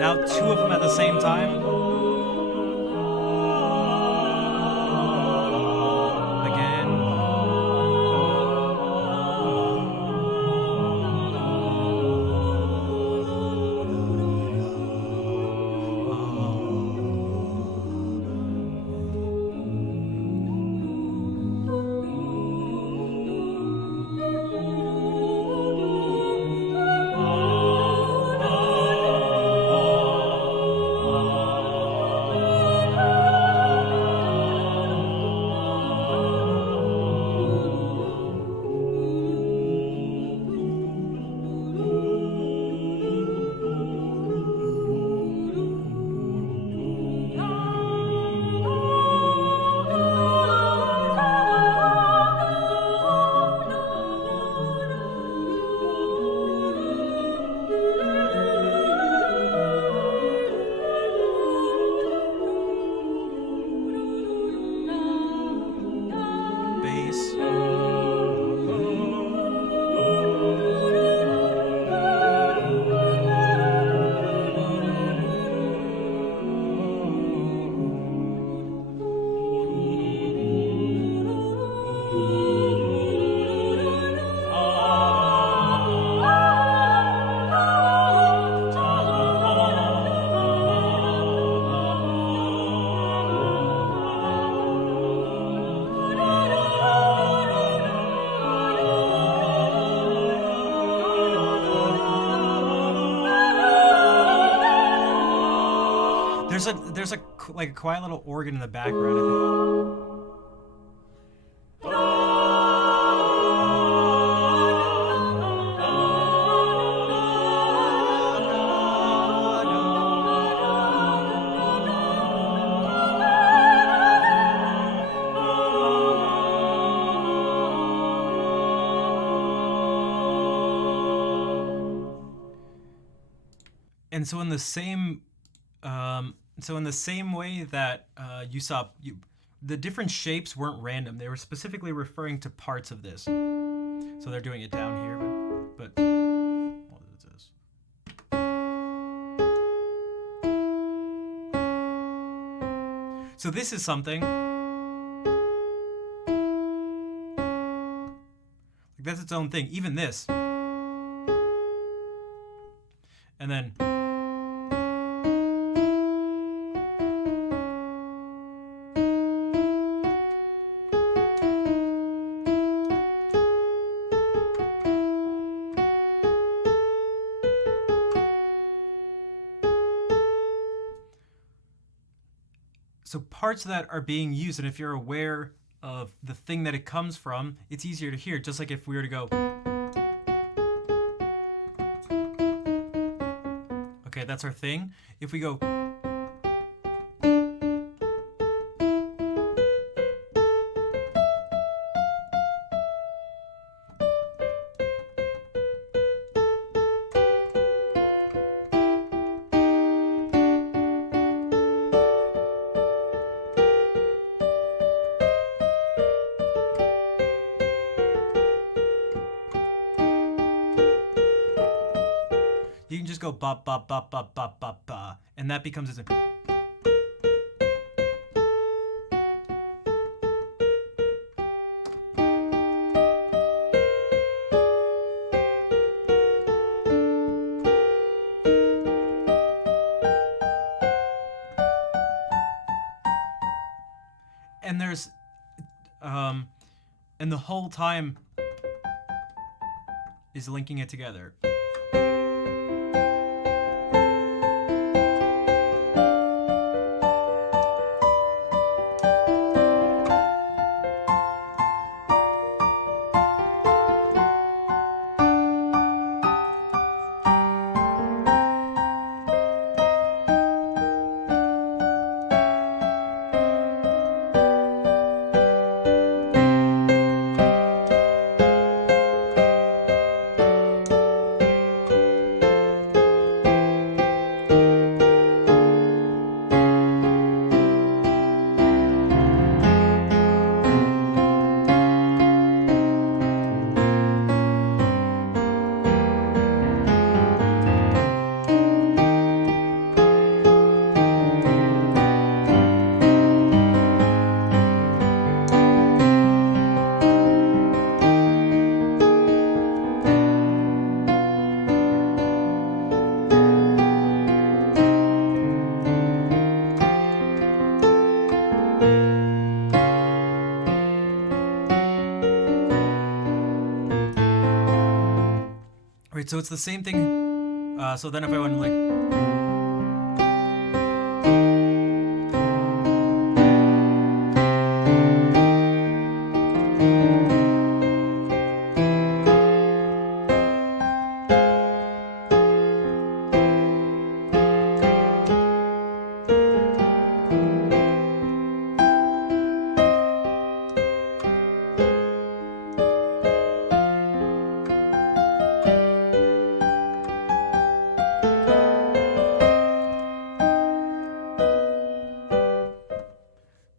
Now 2 of them at the same time. There's a like a quiet little organ in the background. And so in the same way that you saw, the different shapes weren't random. They were specifically referring to parts of this. So they're doing it down here, but what is this? So this is something. Like that's its own thing. Even this. And then. So parts of that are being used, and if you're aware of the thing that it comes from, it's easier to hear. Just like if we were to go, okay, that's our thing. If we go, you can just go ba ba ba ba ba ba ba, and that becomes a. And there's, and the whole time is linking it together. Right, so it's the same thing. So then if I went like,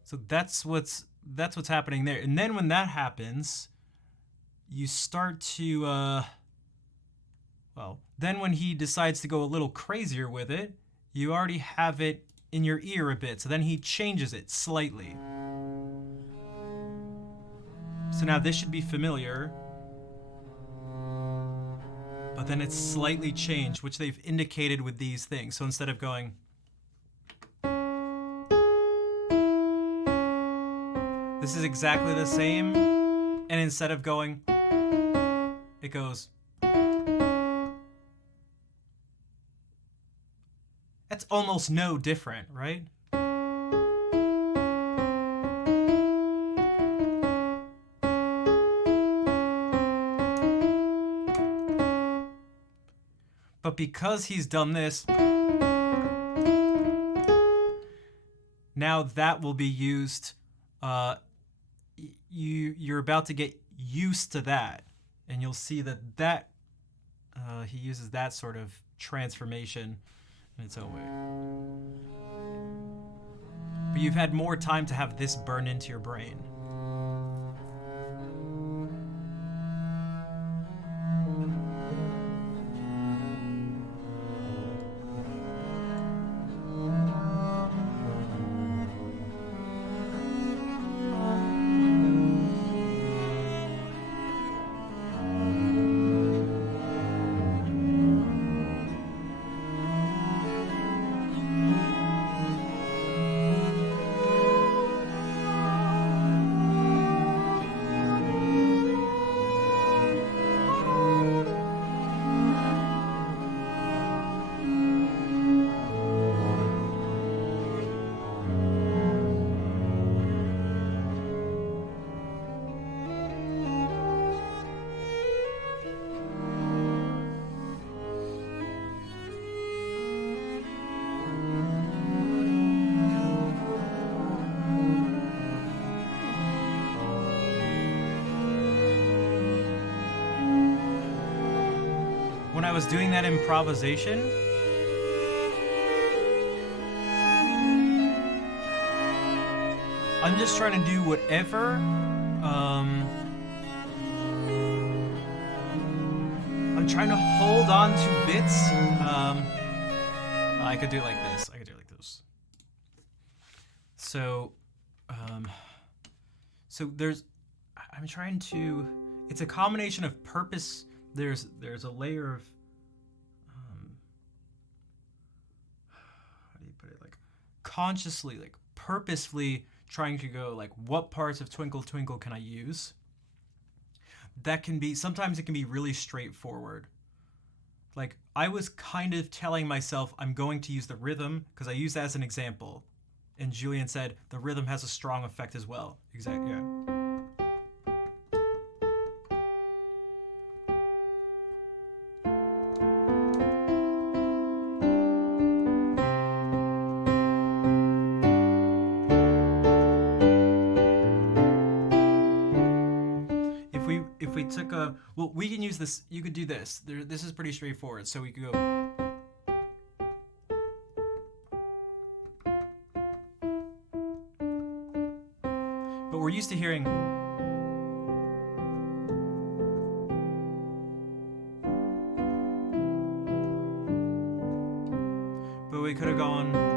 so that's what's happening there. And then when that happens, you start to well, then when he decides to go a little crazier with it, you already have it in your ear a bit. So then he changes it slightly. So now this should be familiar, but then it's slightly changed, which they've indicated with these things. So instead of going, this is exactly the same, and instead of going, it goes. That's almost no different, right? But because he's done this, now that will be used. You're about to get used to that, and you'll see that he uses that sort of transformation in its own way. But you've had more time to have this burn into your brain. was doing that improvisation. I'm just trying to do whatever. I'm trying to hold on to bits. I could do it like this. I could do it like this. So, so there's. I'm trying to. It's a combination of purpose. There's a layer of. How do you put it? Like, consciously, like purposefully trying to go like, what parts of Twinkle Twinkle can I use? That can be, sometimes it can be really straightforward. Like, I was kind of telling myself I'm going to use the rhythm because I used that as an example. And Julian said the rhythm has a strong effect as well. Exactly, yeah. If we took a, well, we can use this, you could do this. This is pretty straightforward. So we could go. But we're used to hearing. But we could have gone.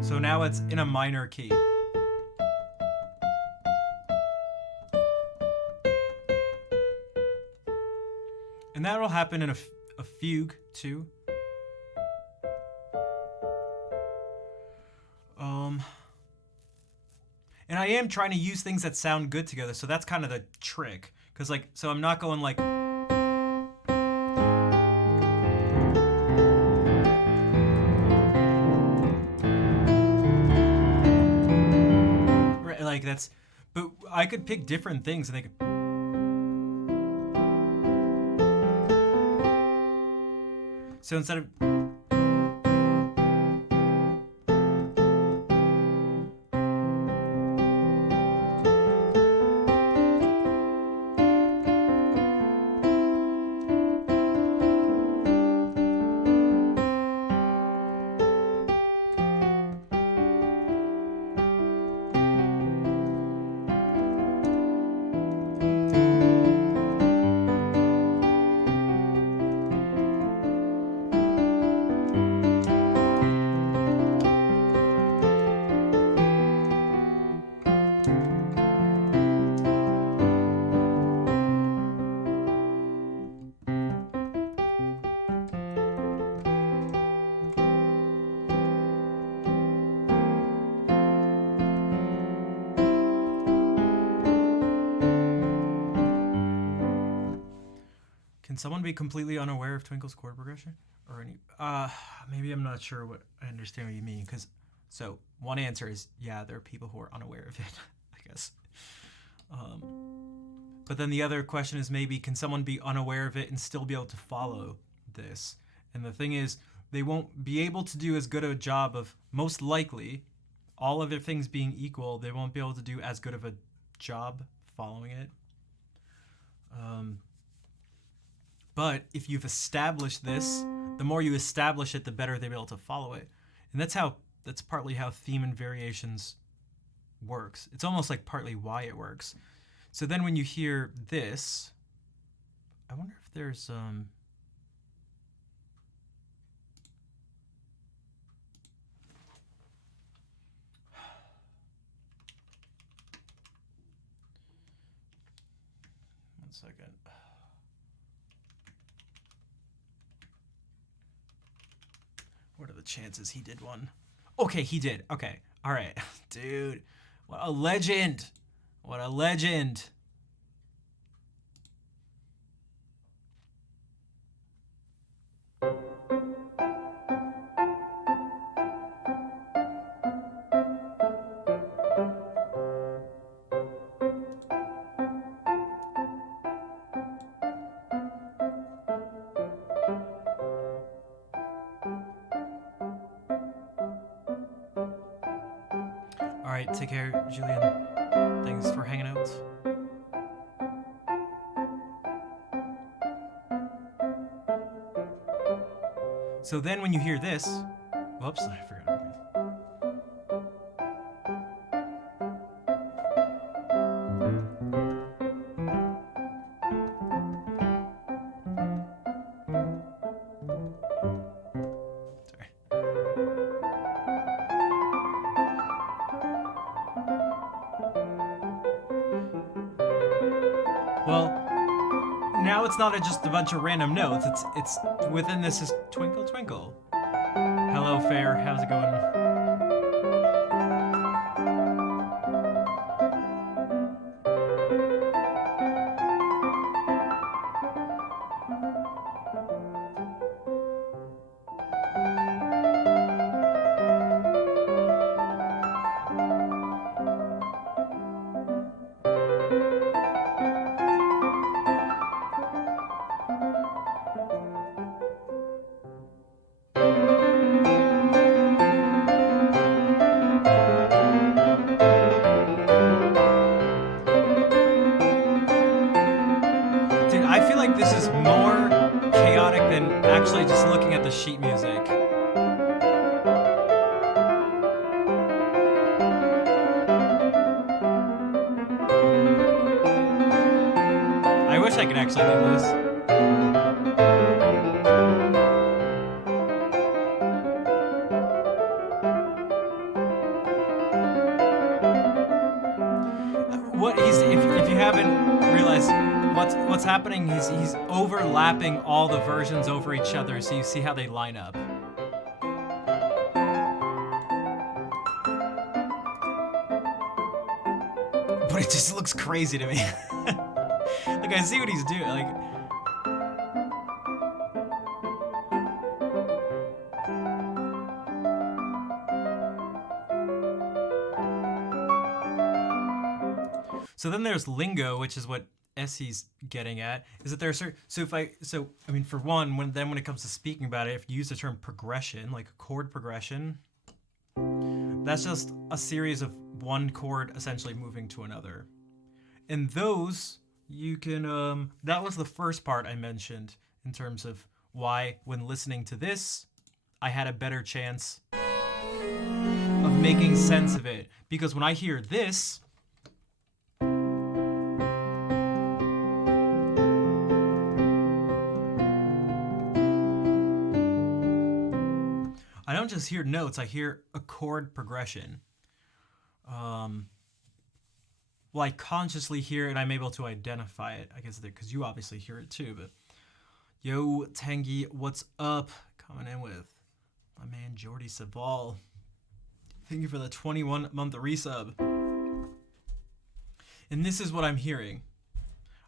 So now it's in a minor key. And that'll happen in a fugue too. And I am trying to use things that sound good together, so that's kind of the trick. Cause like, so I'm not going like. Right, like that's, but I could pick different things and they could. So instead of. Can someone be completely unaware of Twinkle's chord progression? Or any maybe I'm not sure what I understand what you mean, because so one answer is yeah, there are people who are unaware of it, I guess. But then the other question is maybe can someone be unaware of it and still be able to follow this? And the thing is, they won't be able to do as good a job of, most likely, all other things being equal, they won't be able to do as good of a job following it. But if you've established this, the more you establish it, the better they'll be able to follow it. And that's partly how theme and variations works. It's almost like partly why it works. So then when you hear this, I wonder if there's one second. What are the chances he did one? Okay, he did. Okay. All right. Dude, what a legend. What a legend. Alright, take care, Julian. Thanks for hanging out. So then when you hear this... Whoops, I forgot. Well, now it's not just a bunch of random notes. It's within this is Twinkle Twinkle. Hello, Fair. How's it going? I feel like this is more chaotic than actually just looking at the sheet music. I wish I could actually do this. If you haven't realized what's happening, he's overlapping all the versions over each other, so you see how they line up. But it just looks crazy to me. Like, I see what he's doing, like... So then there's lingo, which is what Essie's getting at, is that there are certain... So I mean, for one, when it comes to speaking about it, if you use the term progression, like a chord progression, that's just a series of one chord essentially moving to another. And those, you can... that was the first part I mentioned in terms of why, when listening to this, I had a better chance of making sense of it. Because when I hear this... I don't just hear notes, I hear a chord progression. Well, I consciously hear it, and I'm able to identify it, I guess, because you obviously hear it too, but... Yo, Tangy, what's up? Coming in with my man, Jordy Saval. Thank you for the 21-month resub. And this is what I'm hearing.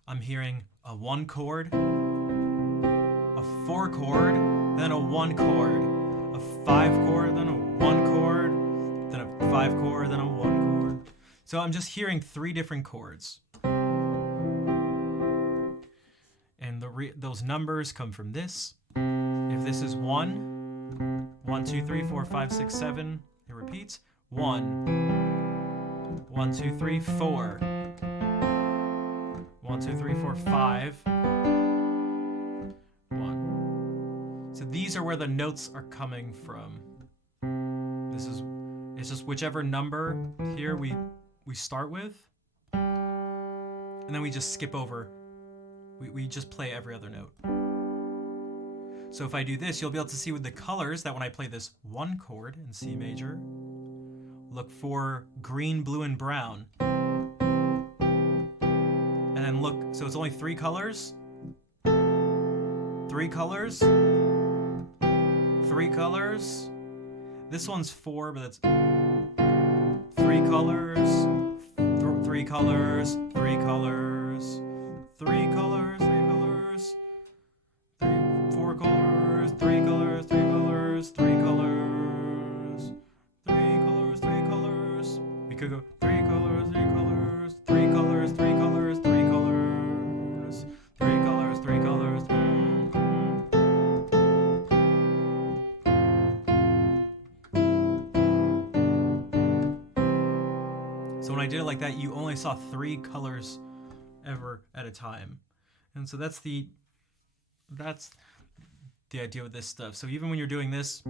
I'm hearing a 1 chord, a 4 chord, then a 1 chord. A 5 chord, then a 1 chord, then a 5 chord, then a 1 chord. So I'm just hearing 3 different chords. And those numbers come from this. If this is 1, 1, 2, 3, 4, 5, 6, 7, it repeats. 1, 1, 2, 3, 4. 1, 2, 3, 4, 5. So these are where the notes are coming from. It's just whichever number here we start with, and then we just skip over. We just play every other note. So if I do this, you'll be able to see with the colors that when I play this 1 chord in C major, look for green, blue, and brown. And then look, so it's only 3 colors. 3 colors. 3 colors. This one's 4, but that's 3 colors, 3 colors, 3 colors, 3 colors, 3 colors, 4 colors, 3 colors, 3 colors, 3 colors, 3 colors, 3 colors. We could go 3 colors, 3 colors, 3 colors, 3 colors, 3 colors, 3 colors, 3 colors. So when I did it like that, you only saw 3 colors ever at a time. And so that's the idea with this stuff. So even when you're doing this,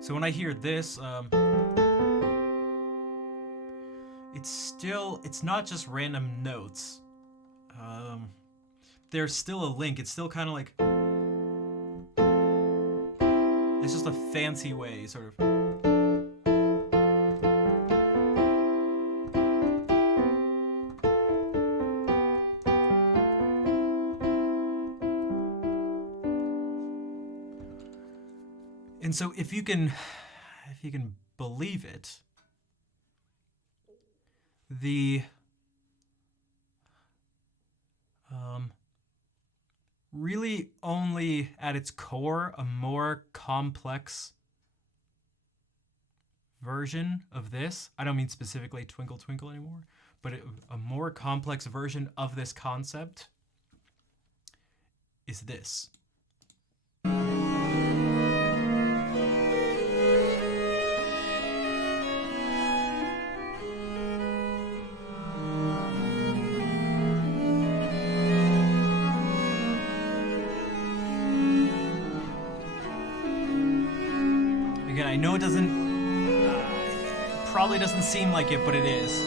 so when I hear this, it's not just random notes. There's still a link. It's still kind of like, it's just a fancy way, sort of. And so if you can believe it, the really only at its core a more complex version of this, I don't mean specifically Twinkle Twinkle anymore, but a more complex version of this concept is this. I know it probably doesn't seem like it, but it is.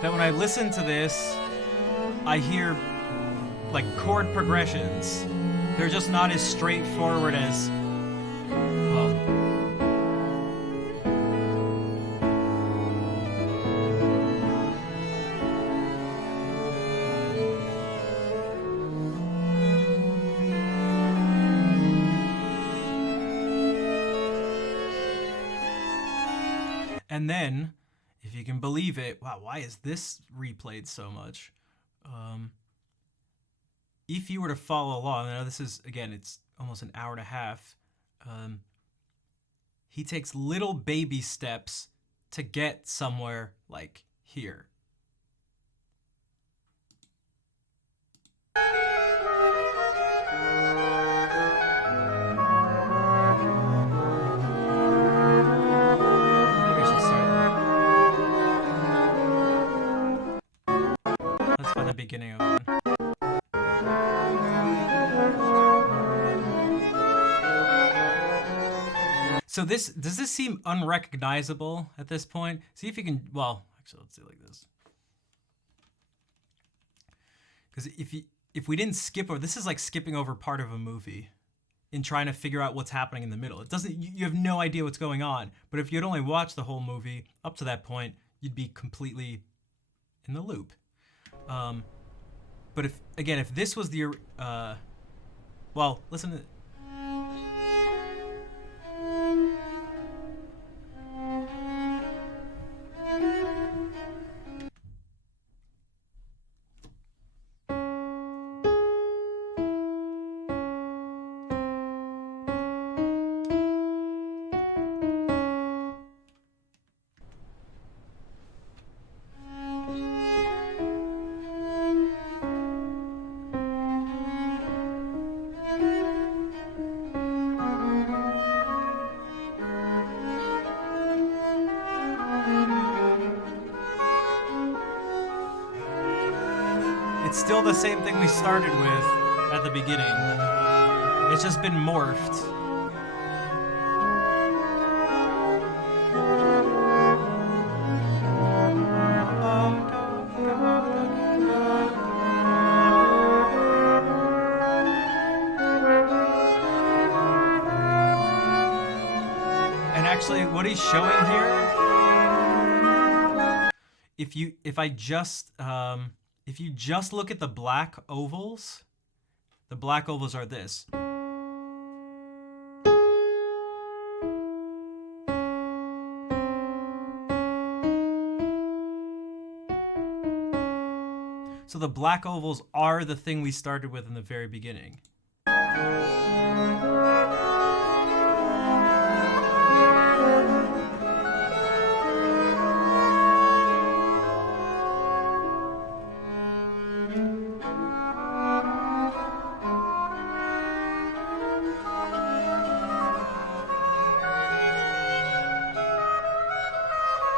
That when I listen to this, I hear like chord progressions. They're just not as straightforward as, well, and then, if you can believe it, wow, why is this replayed so much? If you were to follow along, now this is, again, it's almost an hour and a half. He takes little baby steps to get somewhere like here. Beginning of one. So does this seem unrecognizable at this point? See if you can, well, actually let's do it like this. Because if we didn't skip over, this is like skipping over part of a movie in trying to figure out what's happening in the middle. It doesn't, you have no idea what's going on. But if you'd only watched the whole movie up to that point, you'd be completely in the loop. But if this was the, well, listen to. It's still the same thing we started with at the beginning. It's just been morphed. And actually, what he's showing here, if you just look at the black ovals are this. So the black ovals are the thing we started with in the very beginning.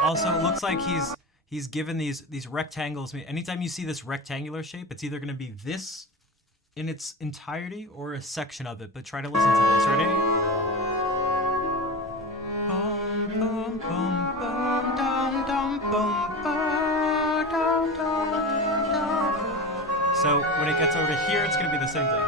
Also, it looks like he's given these rectangles. Anytime you see this rectangular shape, it's either going to be this in its entirety or a section of it. But try to listen to this. Ready? Boom, boom, boom, boom, dum, dum, boom, ba, dum, dum, dum. So when it gets over to here, it's going to be the same thing.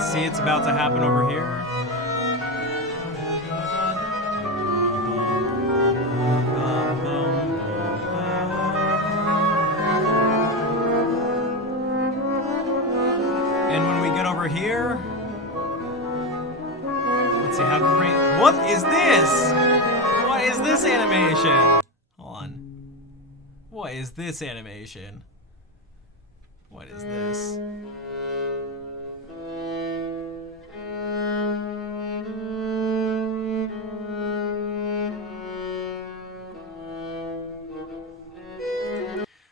See, it's about to happen over here. And when we get over here, let's see how great. What is this? What is this animation? Hold on. What is this animation? What is this?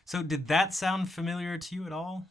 So did that sound familiar to you at all?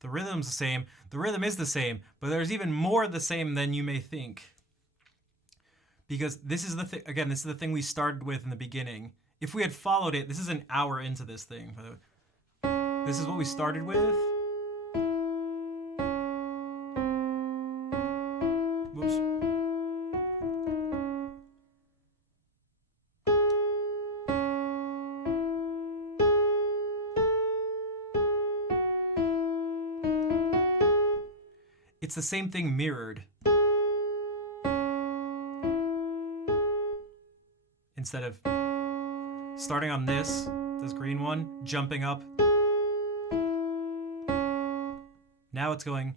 The rhythm's the same. The rhythm is the same, but there's even more the same than you may think. Because this is the thing, again, this is the thing we started with in the beginning. If we had followed it, this is an hour into this thing, by the way. This is what we started with. Whoops. It's the same thing mirrored. Instead of starting on this green one, jumping up. Now it's going.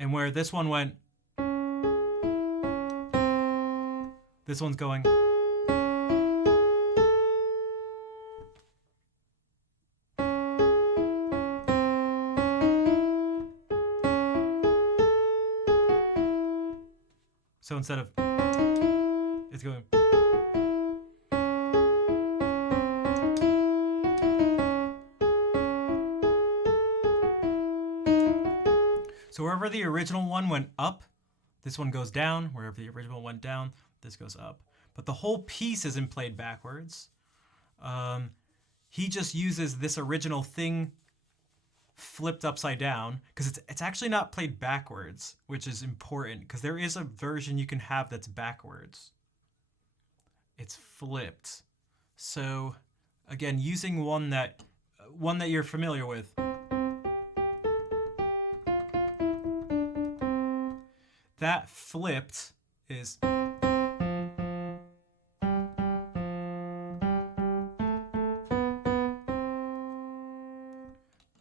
And where this one went, this one's going. So instead of, it's going. So wherever the original one went up, this one goes down. Wherever the original went down, this goes up. But the whole piece isn't played backwards. He just uses this original thing flipped upside down, because it's actually not played backwards, which is important, because there is a version you can have that's backwards. It's flipped. So again, using one that you're familiar with. That flipped is.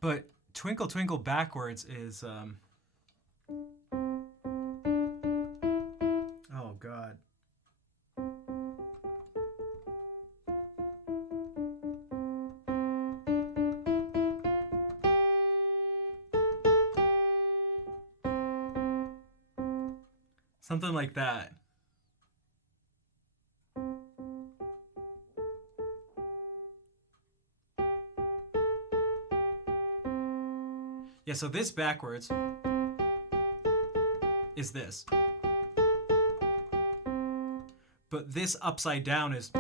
But Twinkle Twinkle backwards is oh god. Something like that. Yeah, so this backwards is this. But this upside down is.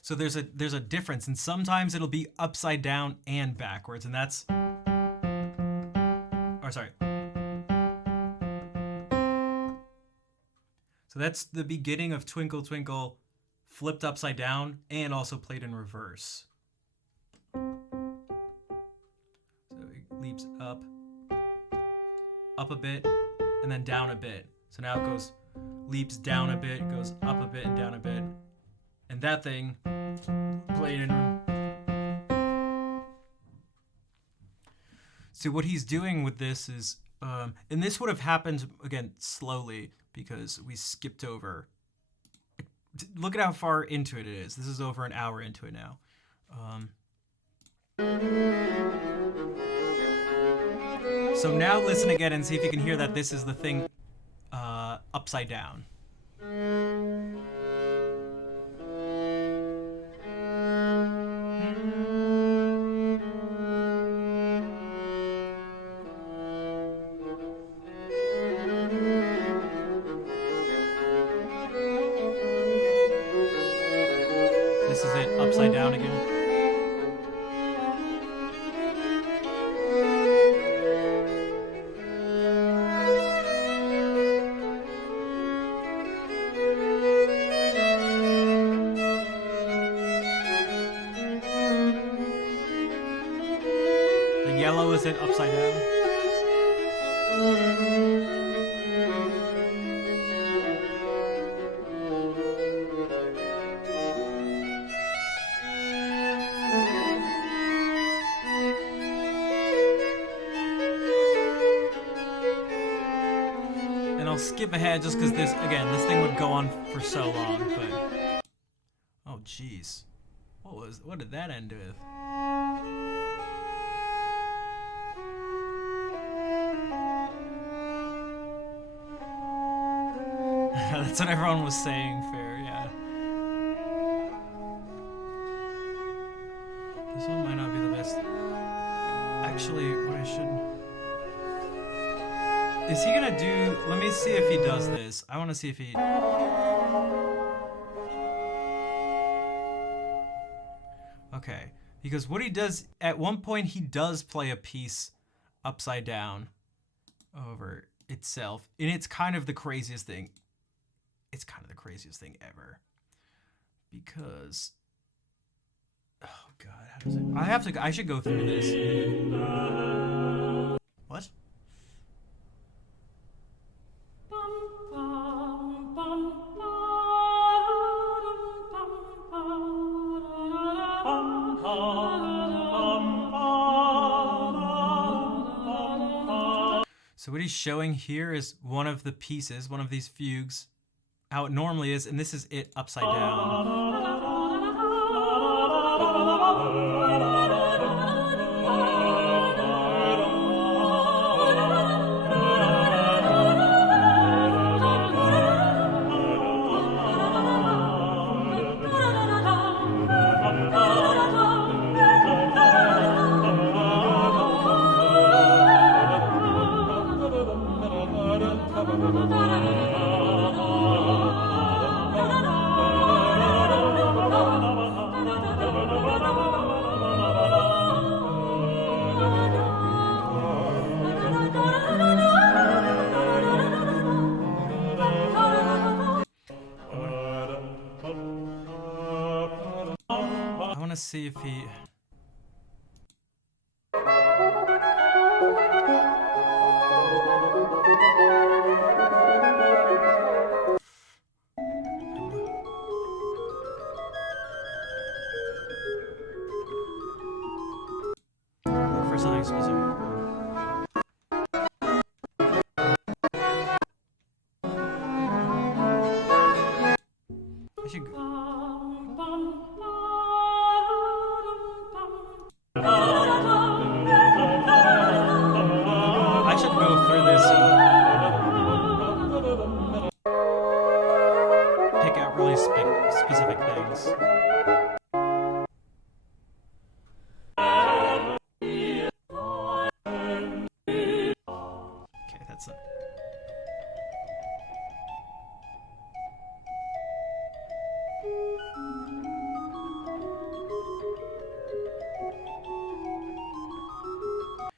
So there's a difference, and sometimes it'll be upside down and backwards, and that's. Or sorry. So that's the beginning of Twinkle Twinkle flipped upside down and also played in reverse. So it leaps up a bit, and then down a bit. So now it goes, leaps down a bit, goes up a bit and down a bit. And that thing played in. So what he's doing with this is, and this would have happened, again, slowly, because we skipped over. Look at how far into it is. This is over an hour into it now. So now listen again and see if you can hear that this is the thing upside down. This is it upside down again. Yellow is it upside down. And I'll skip ahead just because this thing would go on for so long, but oh jeez. What did that end with? That's what everyone was saying, fair, yeah. This one might not be the best. Actually, what I should... Is he gonna do... Let me see if he does this. I want to see if he... Okay. Because what he does... At one point, he does play a piece upside down over itself. And it's kind of the craziest thing. It's kind of the craziest thing ever, because oh god, how does it? I should go through this. What? So what he's showing here is one of the pieces, one of these fugues, how it normally is, and this is it upside down. I want to see if he... Look for something specific. I should go. I should go through this and pick out really specific things. Okay, that's it.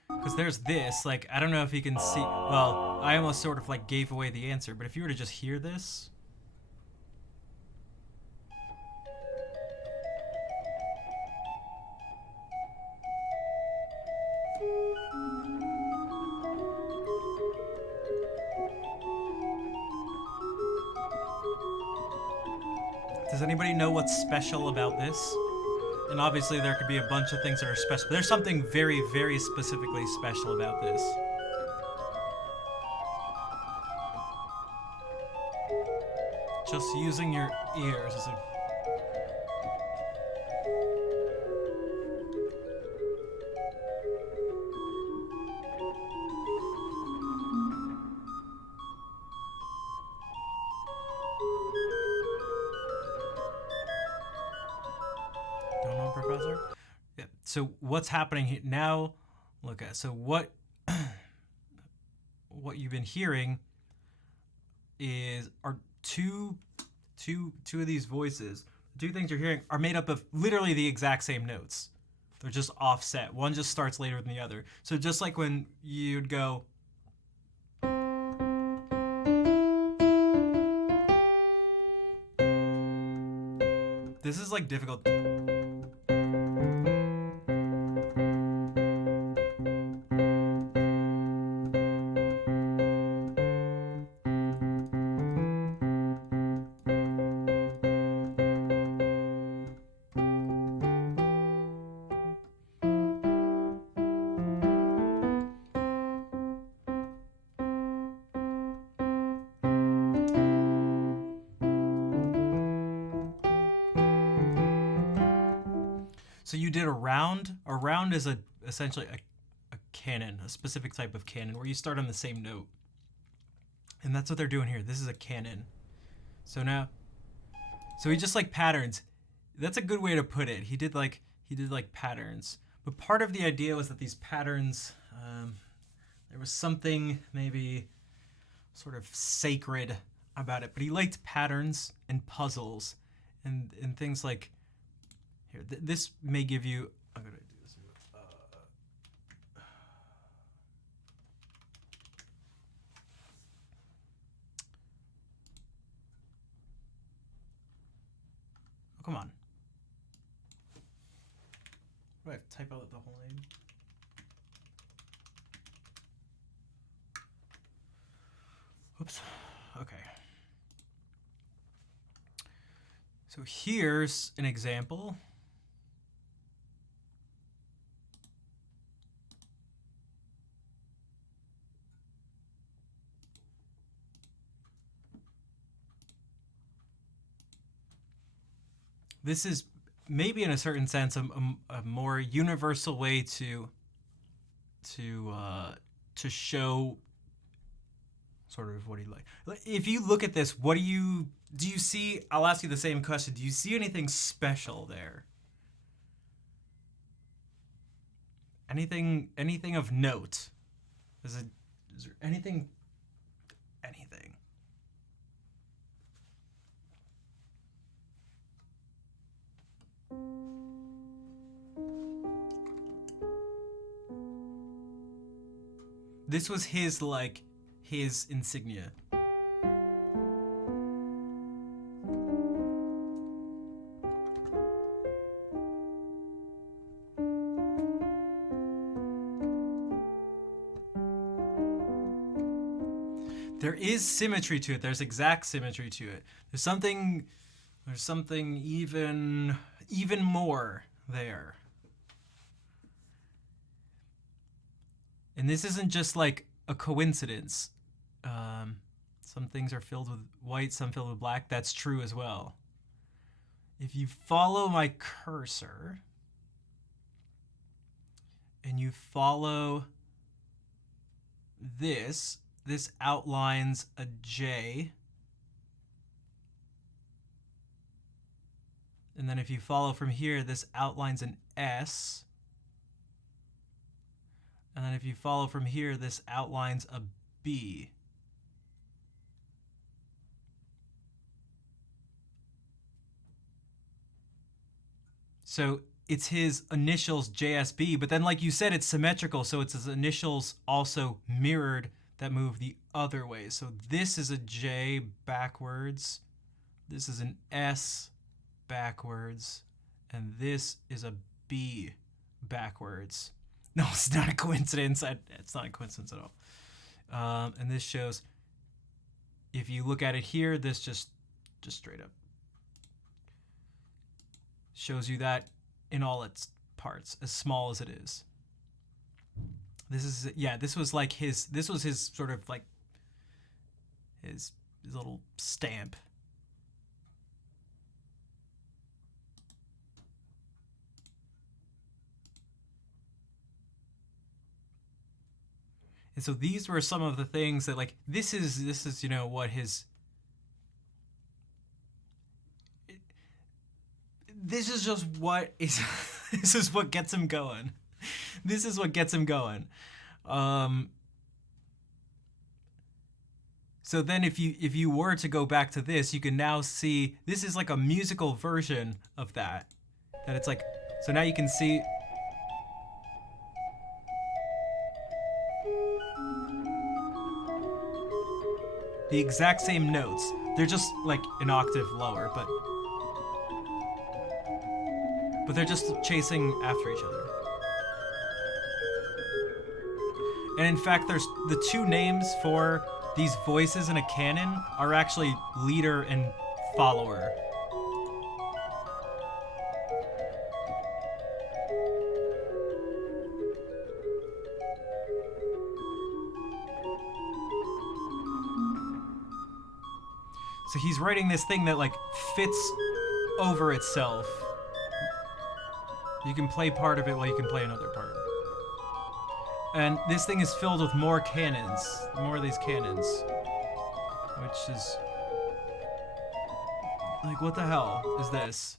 Because there's this, like, I don't know if you can see, well, I almost sort of like gave away the answer, but if you were to just hear this, Does anybody know what's special about this? And obviously there could be a bunch of things that are special. But there's something very, very specifically special about this. Just using your ears is a... Don't know, Professor? Yeah. So what's happening here now? Look at so what what you've been hearing are two of these voices. The two things you're hearing are made up of literally the exact same notes. They're just offset. One just starts later than the other. So just like when you'd go, this is like difficult. So you did a round. A round is essentially a canon, a specific type of canon where you start on the same note. And that's what they're doing here. This is a canon. So he just like patterns. That's a good way to put it. He did like patterns. But part of the idea was that these patterns, there was something maybe sort of sacred about it. But he liked patterns and puzzles and things like, here, this may give you, I'm gonna do this. Oh, come on. Do I have to type out the whole name? Oops. Okay. So here's an example. This is maybe in a certain sense a more universal way to show sort of what he like. If you look at this, what do you see? I'll ask you the same question. Do you see anything special there? Anything of note? Is there anything? This was his insignia. There is symmetry to it. There's exact symmetry to it. There's something even more there. And this isn't just like a coincidence. Some things are filled with white, some filled with black. That's true as well. If you follow my cursor and you follow this outlines a J. And then if you follow from here, this outlines an S. And then if you follow from here, this outlines a B. So it's his initials JSB, but then like you said, it's symmetrical, so it's his initials also mirrored that move the other way. So this is a J backwards, this is an S backwards, and this is a B backwards. No, it's not a coincidence. It's not a coincidence at all. And this shows, if you look at it here, this just straight up shows you that in all its parts, as small as it is. This is, yeah, this was like this was his sort of like his little stamp. And so these were some of the things that, like, this is you know what his, this is just what is this is what gets him going. This is what gets him going. So then if you were to go back to this, you can now see this is like a musical version of that. That it's like, so now you can see the exact same notes. They're just like an octave lower, but they're just chasing after each other. And in fact, there's the two names for these voices in a canon are actually leader and follower. So he's writing this thing that like fits over itself. You can play part of it while you can play another part. And this thing is filled with more cannons, more of these cannons, which is like, what the hell is this?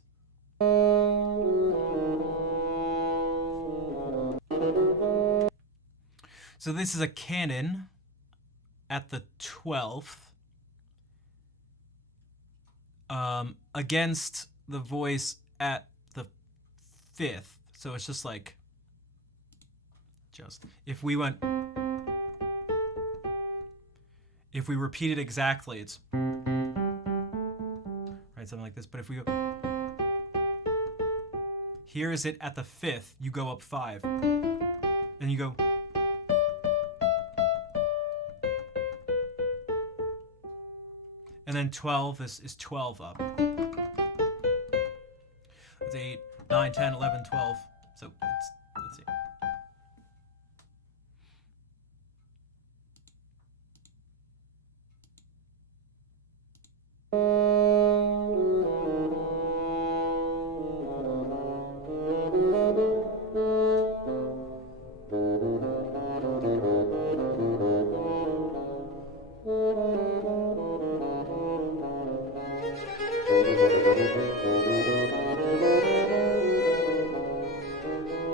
So this is a cannon at the 12th. Against the voice at the 5th. So it's just like, if we repeat it exactly, it's right, something like this. But if we go, here is it at the 5th, you go up 5, and you go, and then 12 is 12 up. It's 8, 9, 10, 11, 12. So it's, let's see.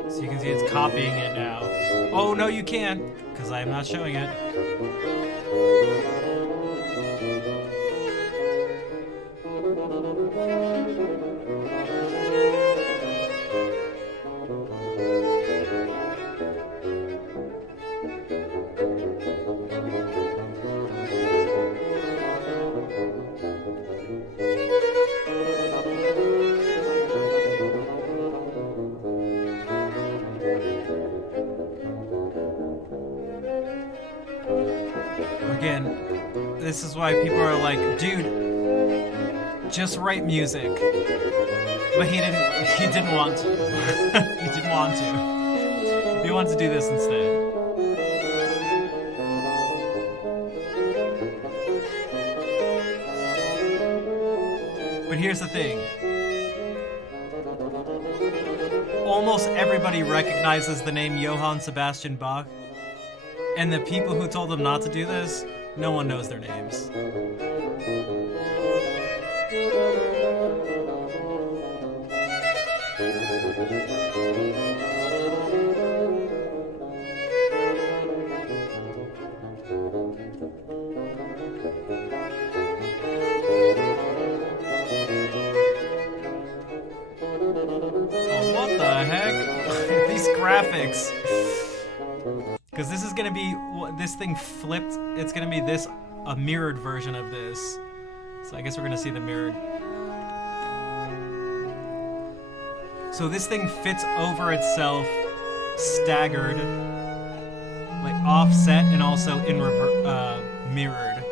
So you can see it's copying it now. Oh, no, you can't, because I am not showing it. Again, this is why people are like, dude, just write music. But he didn't want to. He didn't want to. He wanted to do this instead. But here's the thing. Almost everybody recognizes the name Johann Sebastian Bach. And the people who told them not to do this, no one knows their names. Oh, what the heck? These graphics. Because this is going to be, this thing flipped, it's going to be this, a mirrored version of this. So I guess we're going to see the mirrored. So this thing fits over itself, staggered, like offset, and also in mirrored.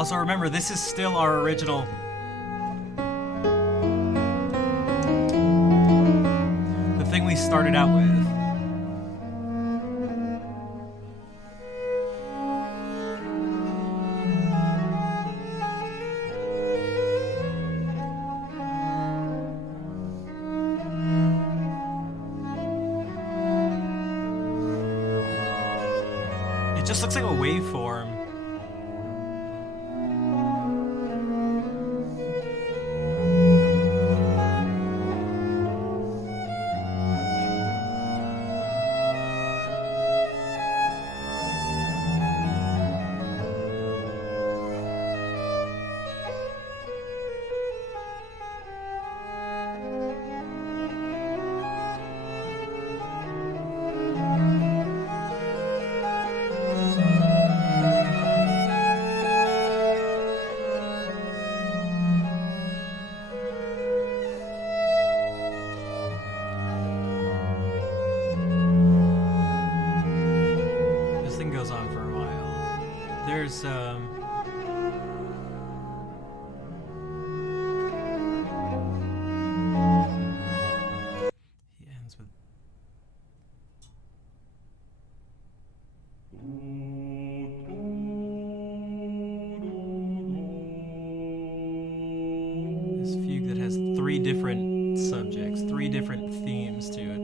Also, remember, this is still our original. The thing we started out with. It just looks like a waveform. Goes on for a while. There's he ends with this fugue that has 3 different subjects, 3 different themes to it.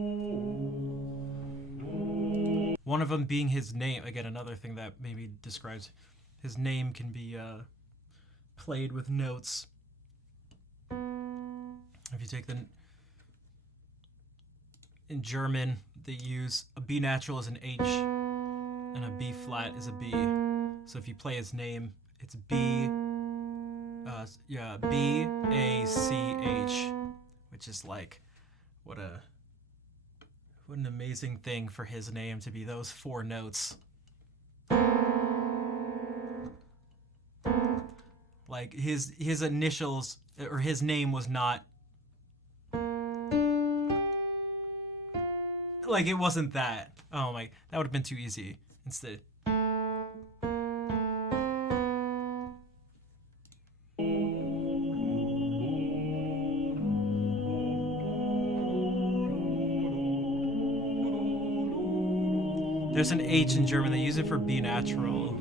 One of them being his name. Again, another thing that maybe describes his name can be played with notes. If you take in German, they use a B natural as an H and a B flat is a B. So if you play his name, it's B, B A C H, which is like what an amazing thing for his name to be those 4 notes. Like his initials or his name was not like it wasn't that. Oh my, that would have been too easy instead. There's an H in German. They use it for B natural.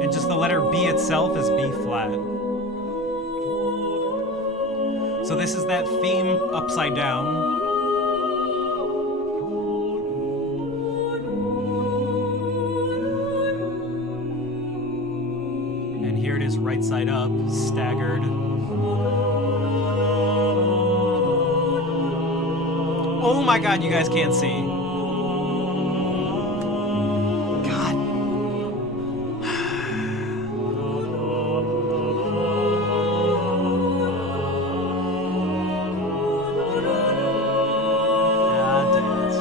And just the letter B itself is B flat. So this is that theme upside down. Right side up, staggered. Oh my god, you guys can't see. God. God damn it.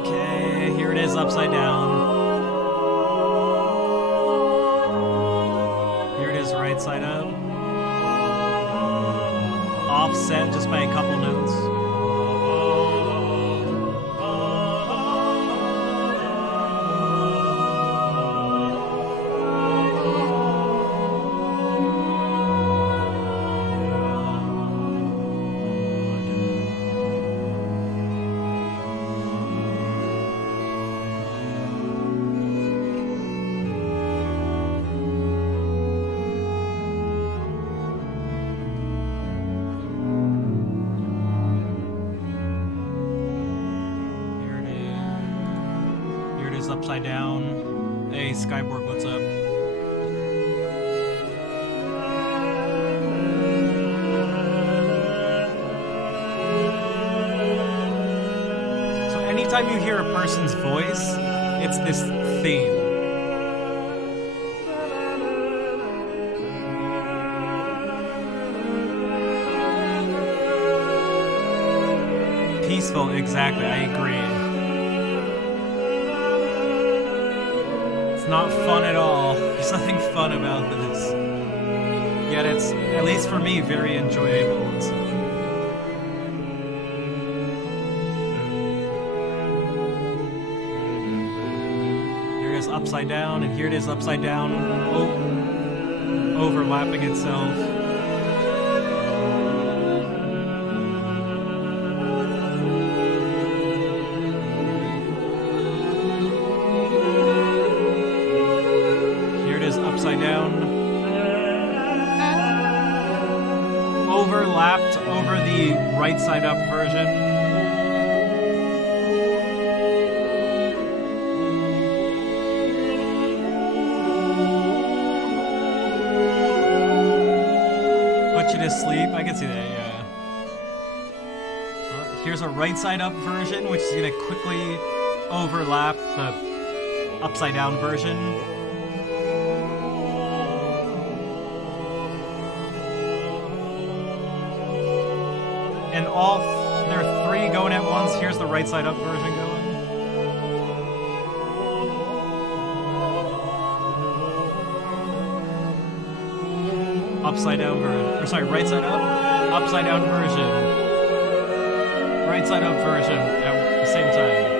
Okay, here it is upside down. Right side up. Offset just by a couple notes. Upside down. Hey, Skyborg, what's up? So anytime you hear a person's voice, it's this theme. Peaceful, exactly, I agree. not fun at all. There's nothing fun about this. Yet it's, at least for me, very enjoyable. Here it is upside down, and here it is upside down, overlapping itself. Upside down, overlapped over the right side up version. Put you to sleep. I can see that, yeah. Here's a right side up version, which is going to quickly overlap the upside down version. And there are three going at once. Here's the right side up version going. Upside down version. Or sorry, right side up, upside down version. Right side up version at the same time.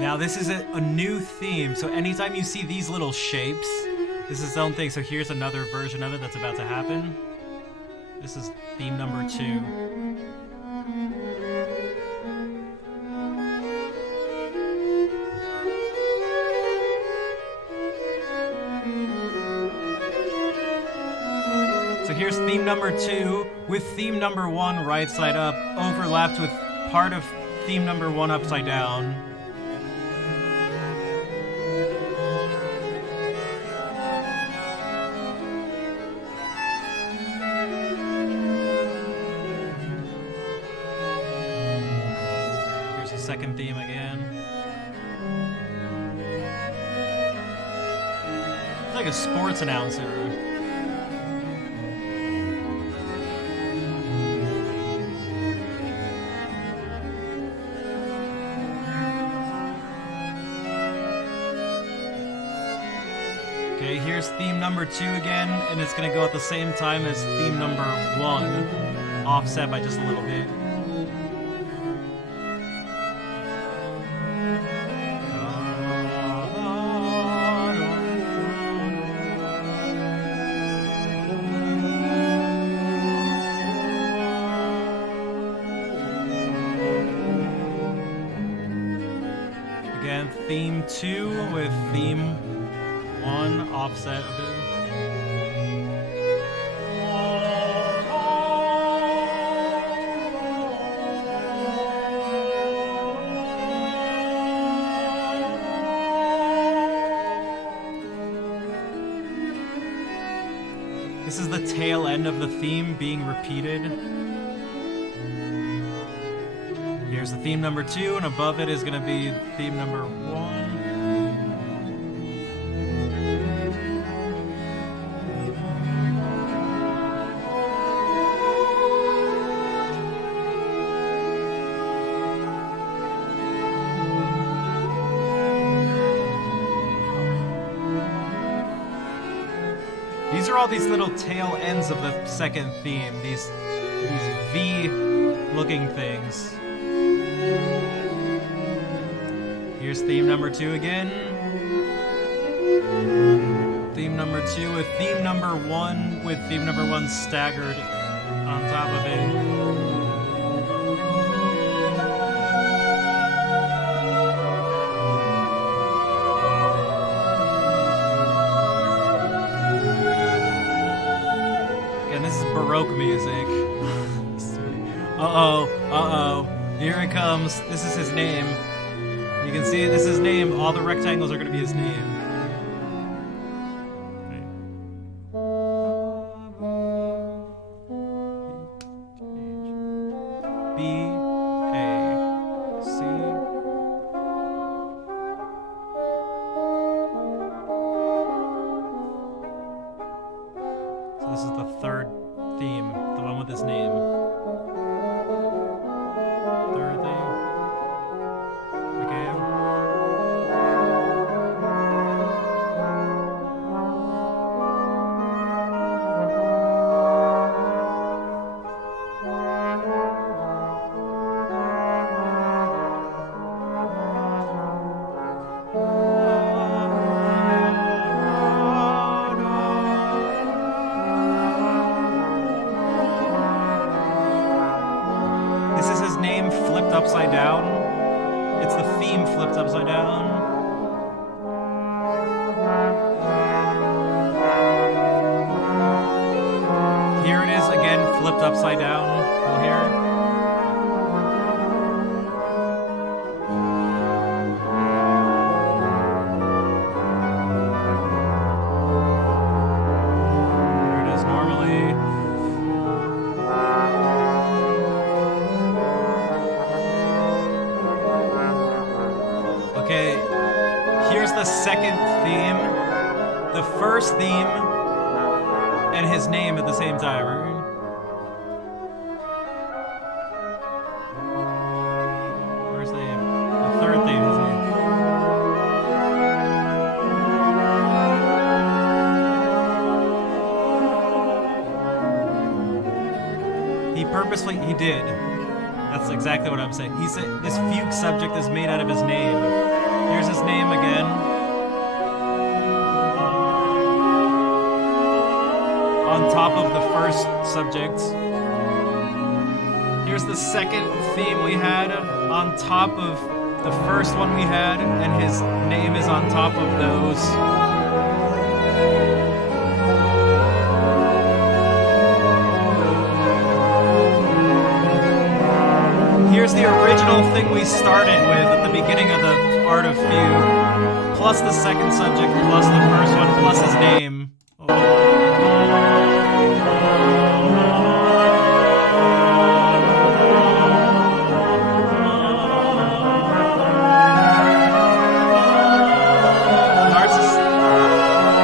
Now this is a new theme, so anytime you see these little shapes, this is its own thing. So here's another version of it that's about to happen. This is theme number 2. So here's theme number 2 with theme number 1 right side up, overlapped with part of theme number 1 upside down. Second theme again. It's like a sports announcer. Okay, here's theme number 2 again, and it's gonna go at the same time as theme number 1, offset by just a little bit. Again, theme 2 with theme 1 offset a bit. This is the tail end of the theme being repeated. Here's the theme number 2, and above it is going to be theme number 1. These are all these little tail ends of the second theme, these V-looking things. Here's theme number 2 again. Theme number 2 with theme number 1 with theme number 1 staggered on top of it. Again, this is Baroque music. Uh-oh, uh-oh. Here it comes. This is his name. You can see this is his name. All the rectangles are going to be his name. This is the third theme, the one with his name. Third theme. Okay. This is his name flipped upside down. It's the theme flipped upside down. Here it is again, flipped upside down. We'll hear it. Here it is normally. Okay, here's the second theme. The first theme and his name at the same time. Where's the name? The third theme, his name. He did. That's exactly what I'm saying. He said this fugue subject is made out of his name. Here's his name again. On top of the first subject. Here's the second theme we had on top of the first one we had, and his name is on top of those. Here's the original thing we started with at the beginning of the Art of Fugue, plus the second subject, plus the first one, plus his name.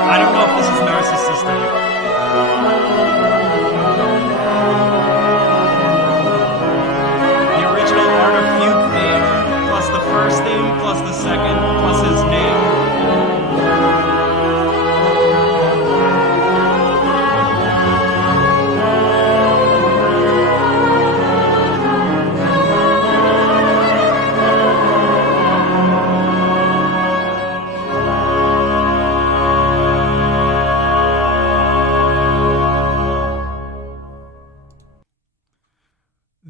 I don't know if this is narcissistic. First theme plus the second plus his name.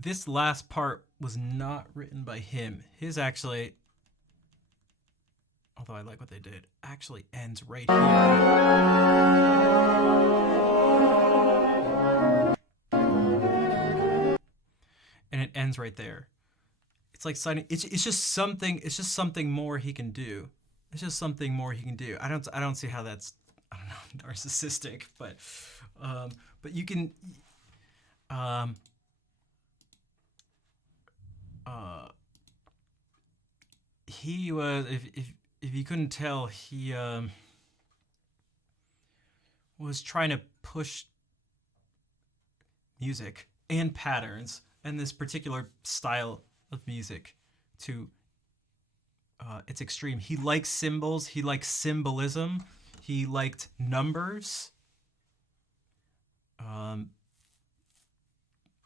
This last part was not written by him. His actually, although I like what they did, actually ends right here. And it ends right there. It's like signing. It's just something more he can do. It's just something more he can do. I don't see how that's, I don't know, narcissistic, but you can. He was, if you couldn't tell, he was trying to push music and patterns and this particular style of music to its extreme. He likes symbols. He likes symbolism. He liked numbers.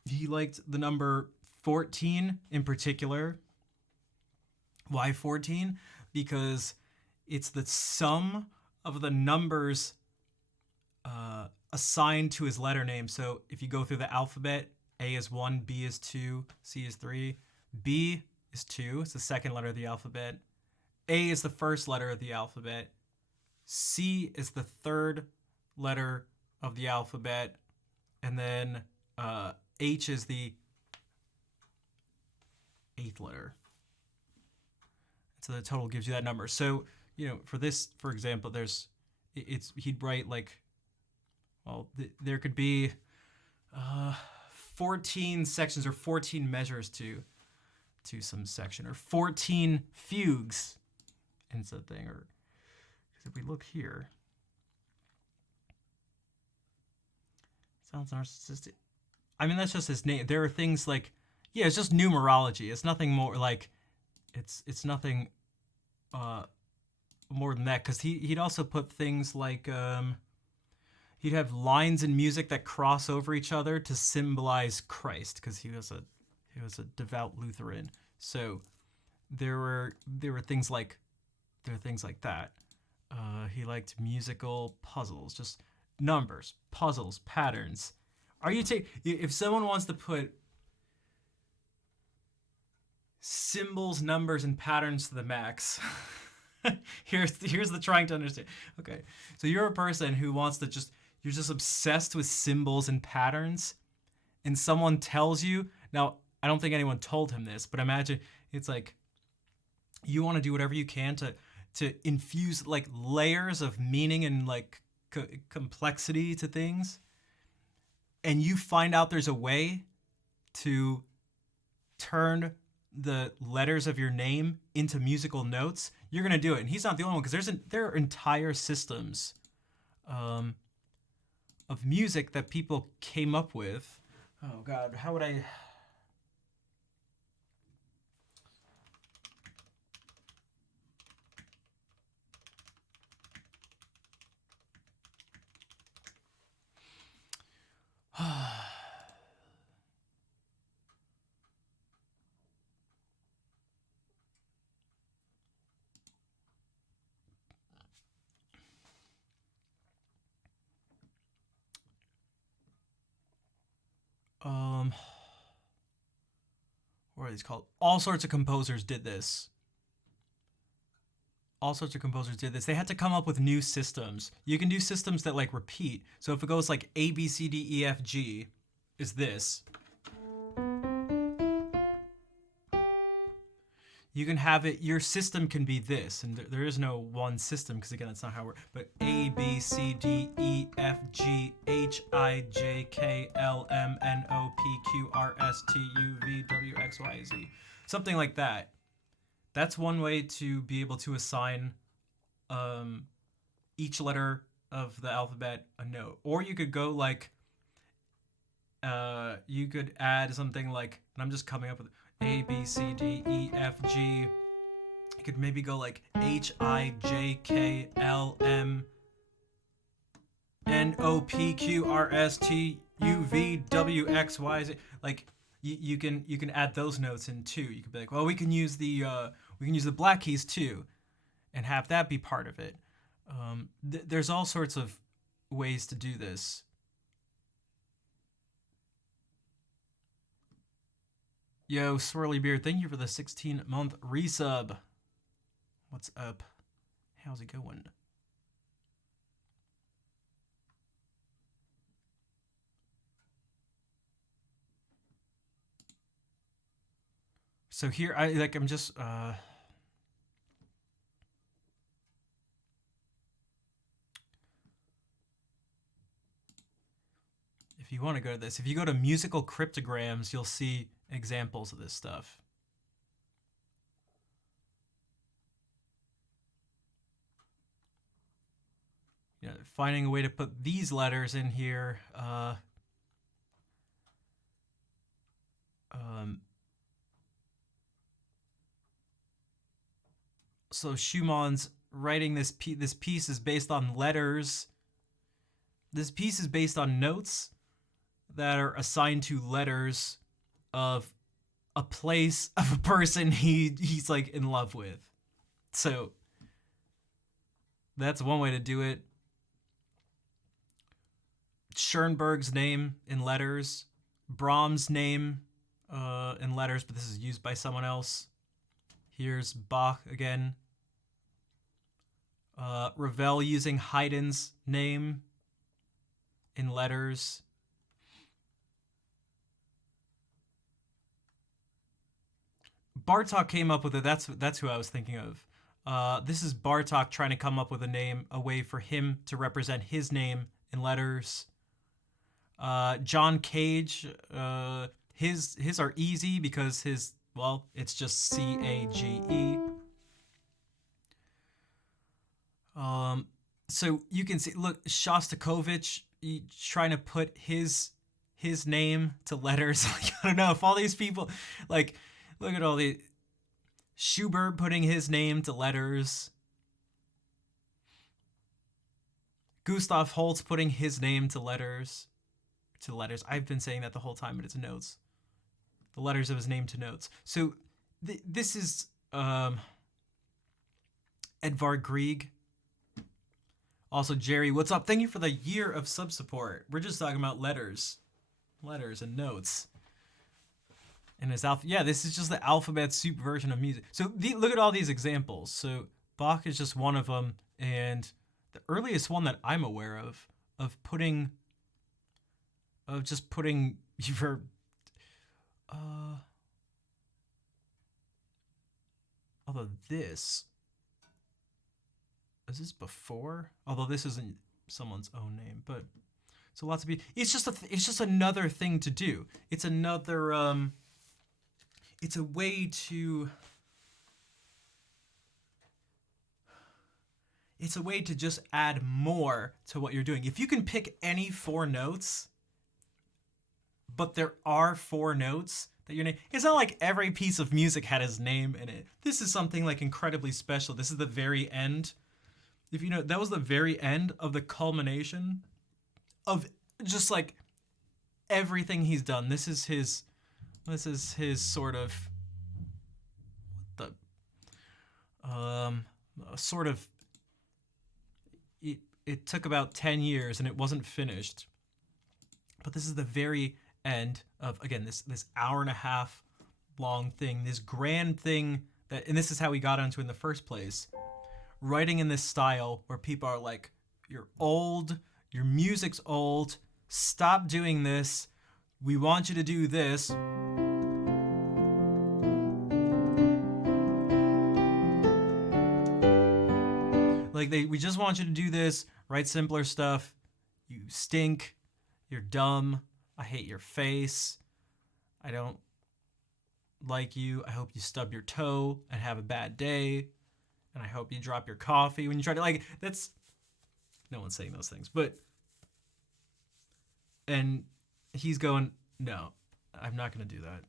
He liked the number 14 in particular. Why 14? Because it's the sum of the numbers assigned to his letter name. So if you go through the alphabet, A is 1, B is 2, C is 3. B is 2, it's the second letter of the alphabet. A is the first letter of the alphabet. C is the third letter of the alphabet. And then H is the eighth letter. So the total gives you that number. So, for this, for example, he'd write like, well, there could be 14 sections or 14 measures to some section, or 14 fugues in something. Or because if we look here, sounds narcissistic. I mean, that's just his name. There are things like, yeah, it's just numerology. It's nothing more like, it's nothing more than that. Because he'd also put things like, he'd have lines in music that cross over each other to symbolize Christ, because he was a devout Lutheran. So there were things like that. He liked musical puzzles, just numbers, puzzles, patterns. If someone wants to put symbols, numbers, and patterns to the max, here's the trying to understand. Okay, so you're a person who wants to you're just obsessed with symbols and patterns, and someone tells you, now I don't think anyone told him this, but imagine it's like you want to do whatever you can to infuse like layers of meaning and like complexity to things, and you find out there's a way to turn the letters of your name into musical notes, you're going to do it. And he's not the only one, because there are entire systems of music that people came up with. Oh God, how would I... what are these called? All sorts of composers did this. They had to come up with new systems. You can do systems that like repeat. So if it goes like A, B, C, D, E, F, G, is this. You can have it, your system can be this, and there is no one system, because again, that's not how it works. But A, B, C, D, E, F, G, H, I, J, K, L, M, N, O, P, Q, R, S, T, U, V, W, X, Y, Z. Something like that. That's one way to be able to assign each letter of the alphabet a note. Or you could go like, you could add something like, and I'm just coming up with A, B, C, D, E, F, G. You could maybe go like H, I, J, K, L, M, N, O, P, Q, R, S, T, U, V, W, X, Y, Z. Like you can add those notes in too. You could be like, well, we can use the black keys too, and have that be part of it. There's all sorts of ways to do this. Yo, Swirly Beard, thank you for the 16-month resub. What's up? How's it going? So here, I'm just if you want to go to this, if you go to musical cryptograms, you'll see examples of this stuff. Finding a way to put these letters in here. So Schumann's writing this piece is based on letters. This piece is based on notes that are assigned to letters of a place, of a person he's like in love with. So that's one way to do it. Schoenberg's name in letters, Brahms' name in letters, but this is used by someone else. Here's Bach again. Ravel using Haydn's name in letters. Bartok came up with it. That's who I was thinking of. This is Bartok trying to come up with a way for him to represent his name in letters. John Cage, his are easy because it's just CAGE. So you can see, look, Shostakovich trying to put his name to letters. Like, I don't know if all these people, like, look at all the Schubert putting his name to letters. Gustav Holst putting his name to letters. I've been saying that the whole time, but it's notes. The letters of his name to notes. So this is Edvard Grieg. Also, Jerry, what's up? Thank you for the year of sub support. We're just talking about letters and notes. And his this is just the alphabet soup version of music. So look at all these examples. So Bach is just one of them, and the earliest one that I'm aware of just putting your although this is this before? Although this isn't someone's own name, but so lots of people. It's just another thing to do. It's another it's a way to just add more to what you're doing. If you can pick any 4 notes, but there are 4 notes that your name, it's not like every piece of music had his name in it. This is something like incredibly special. This is the very end. If you know, that was the very end of the culmination of just like everything he's done. This is his sort of sort of it took about 10 years and it wasn't finished. But this is the very end of, again, this hour and a half long thing, this grand thing and this is how we got onto in the first place. Writing in this style where people are like, you're old, your music's old, stop doing this, we want you to do this. Like, we just want you to do this, write simpler stuff, you stink, you're dumb, I hate your face, I don't like you, I hope you stub your toe and have a bad day, and I hope you drop your coffee when you try to, like, that's, no one's saying those things, but, and he's going, no, I'm not going to do that.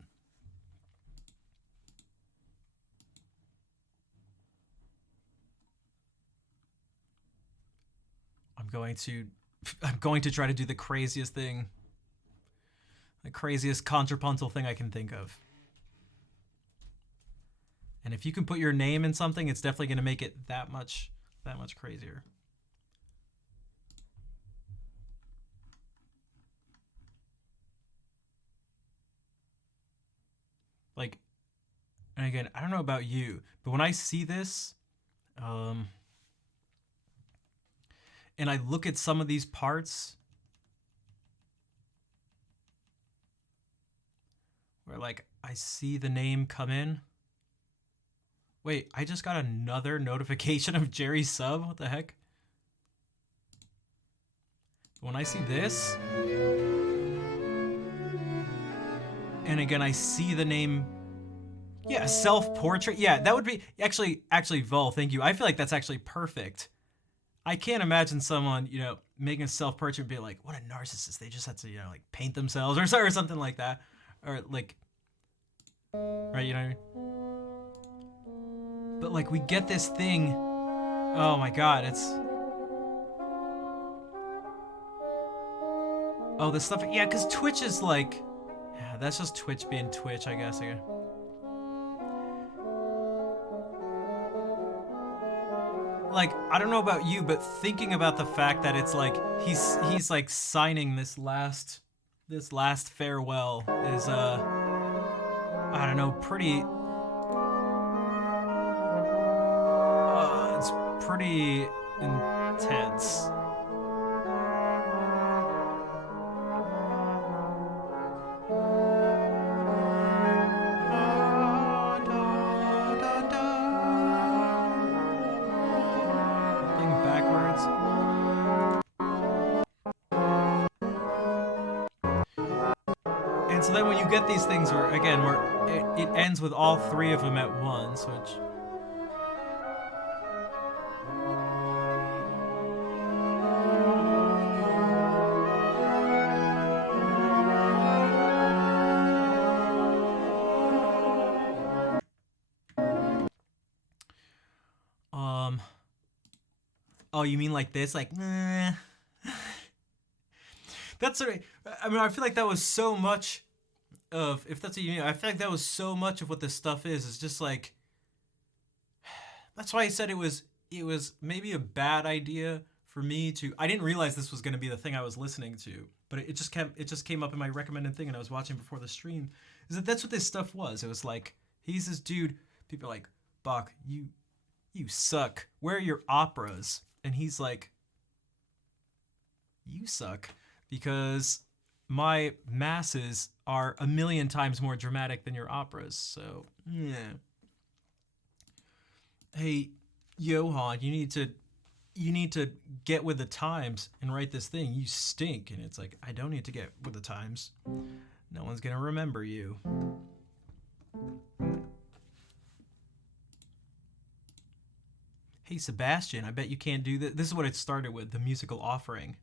I'm going to try to do the craziest thing, the craziest contrapuntal thing I can think of. And if you can put your name in something, it's definitely going to make it that much crazier. Like, and again, I don't know about you, but when I see this, and I look at some of these parts where, like, I see the name come in. Wait, I just got another notification of Jerry's sub? What the heck? When I see this, and again, I see the name, yeah, self-portrait. Yeah, that would be, actually, Vol, thank you. I feel like that's actually perfect. I can't imagine someone, you know, making a self-portrait and be like, what a narcissist. They just had to, you know, like, paint themselves or something like that. Or, like, right, you know what I mean? But, like, we get this thing. Oh, my God, it's... Oh, this stuff... Yeah, because Twitch is, like... Yeah, that's just Twitch being Twitch, I guess. Like, I don't know about you, but thinking about the fact that it's like he's like signing this last farewell is I don't know, pretty it's pretty intense. so then when you get these things where, again, where it ends with all three of them at once, which... Oh, you mean like this? Like, nah. That's sort of, I mean, I feel like that was so much of, if that's what you mean, I feel like that was so much of what this stuff is. It's just like, that's why I said it was maybe a bad idea for me to, I didn't realize this was going to be the thing I was listening to, but it just came up in my recommended thing and I was watching before the stream, is that that's what this stuff was. It was like, he's this dude, people are like, Bach, you suck. Where are your operas? And he's like, you suck because my masses are a million times more dramatic than your operas. So, yeah. Hey, Johan, you need to get with the times and write this thing. You stink. And it's like, I don't need to get with the times. No one's going to remember you. Hey, Sebastian, I bet you can't do this. This is what it started with, the musical offering.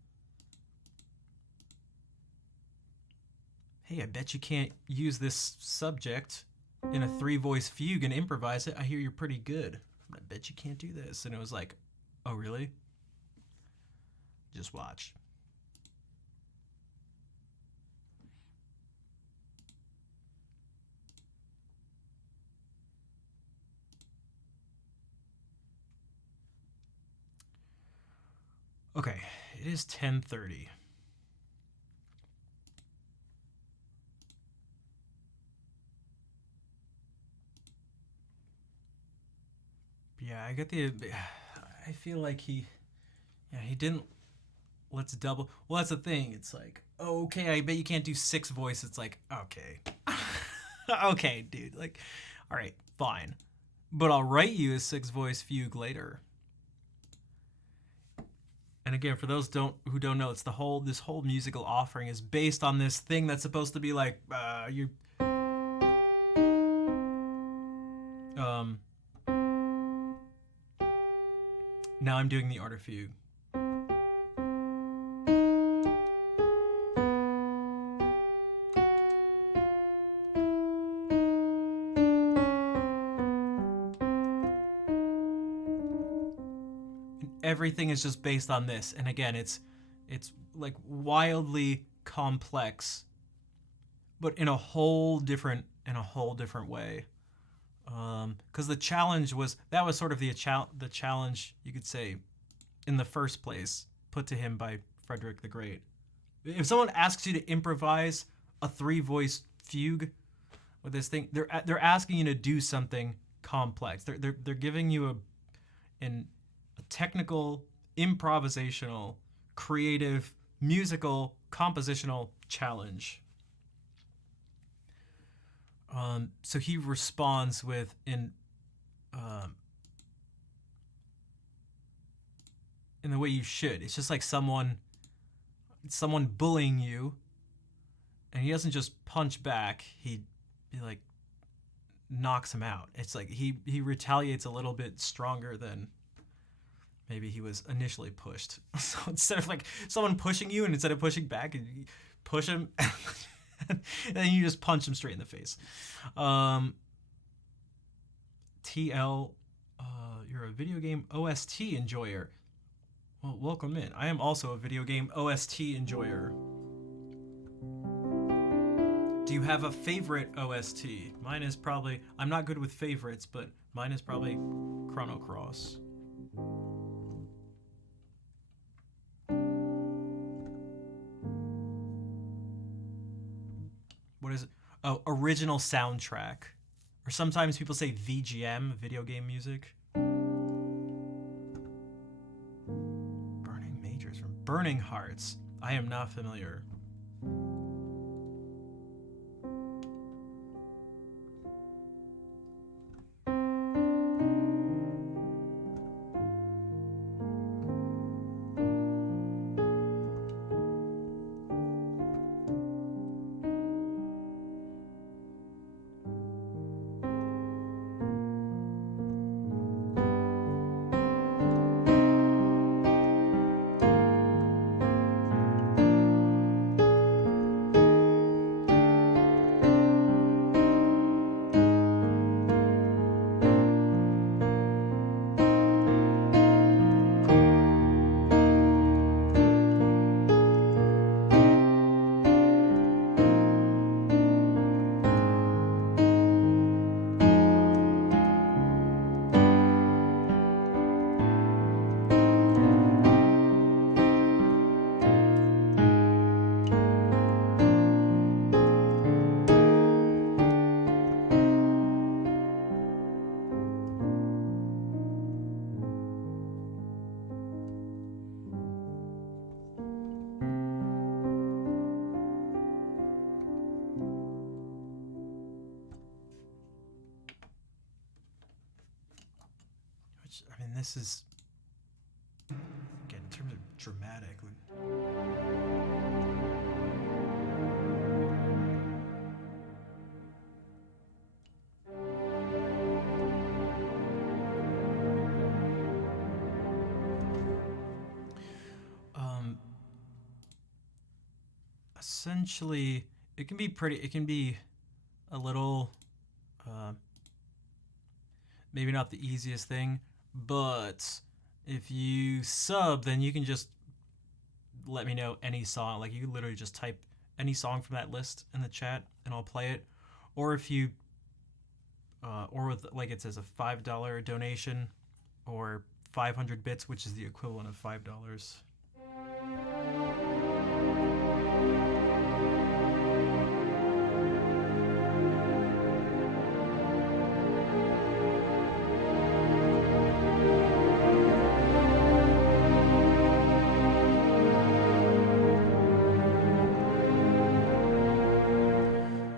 Hey, I bet you can't use this subject in a 3-voice fugue and improvise it. I hear you're pretty good. I bet you can't do this. And it was like, oh, really? Just watch. Okay, it is 10:30. Yeah, I get the... I feel like he didn't... Let's double... Well, that's the thing. It's like, oh, okay, I bet you can't do 6 voices. It's like, okay. Okay, dude. Like, all right, fine. But I'll write you a 6-voice fugue later. And again, for those who don't know, it's this whole musical offering is based on this thing that's supposed to be like now I'm doing the art of fugue. Everything is just based on this, and again, it's like wildly complex, but in a whole different way. Because the challenge was sort of the challenge, you could say, in the first place, put to him by Frederick the Great. If someone asks you to improvise a 3-voice fugue with this thing, they're asking you to do something complex. They're giving you a technical, improvisational, creative, musical, compositional challenge. So he responds with in the way you should. It's just like someone bullying you, and he doesn't just punch back. He like knocks him out. It's like he retaliates a little bit stronger than maybe he was initially pushed. So instead of like someone pushing you, and instead of pushing back, you push him, and then you just punch him straight in the face. TL, you're a video game OST enjoyer. Well, welcome in. I am also a video game OST enjoyer. Do you have a favorite OST? Mine is probably, I'm not good with favorites, but mine is probably Chrono Cross. What is it? Oh, original soundtrack. Or sometimes people say VGM, video game music. Burning Majors from Burning Hearts. I am not familiar. I mean, this is again in terms of dramatic. Um, Essentially, it can be pretty. It can be a little, uh, maybe not the easiest thing, but if you sub, then you can just let me know any song. Like you can literally just type any song from that list in the chat, and I'll play it. Or if you, or with like it says a $5 donation, or 500 bits, which is the equivalent of $5.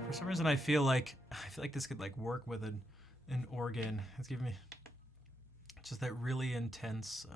For some reason, I feel like this could like work with an organ. It's giving me just that really intense.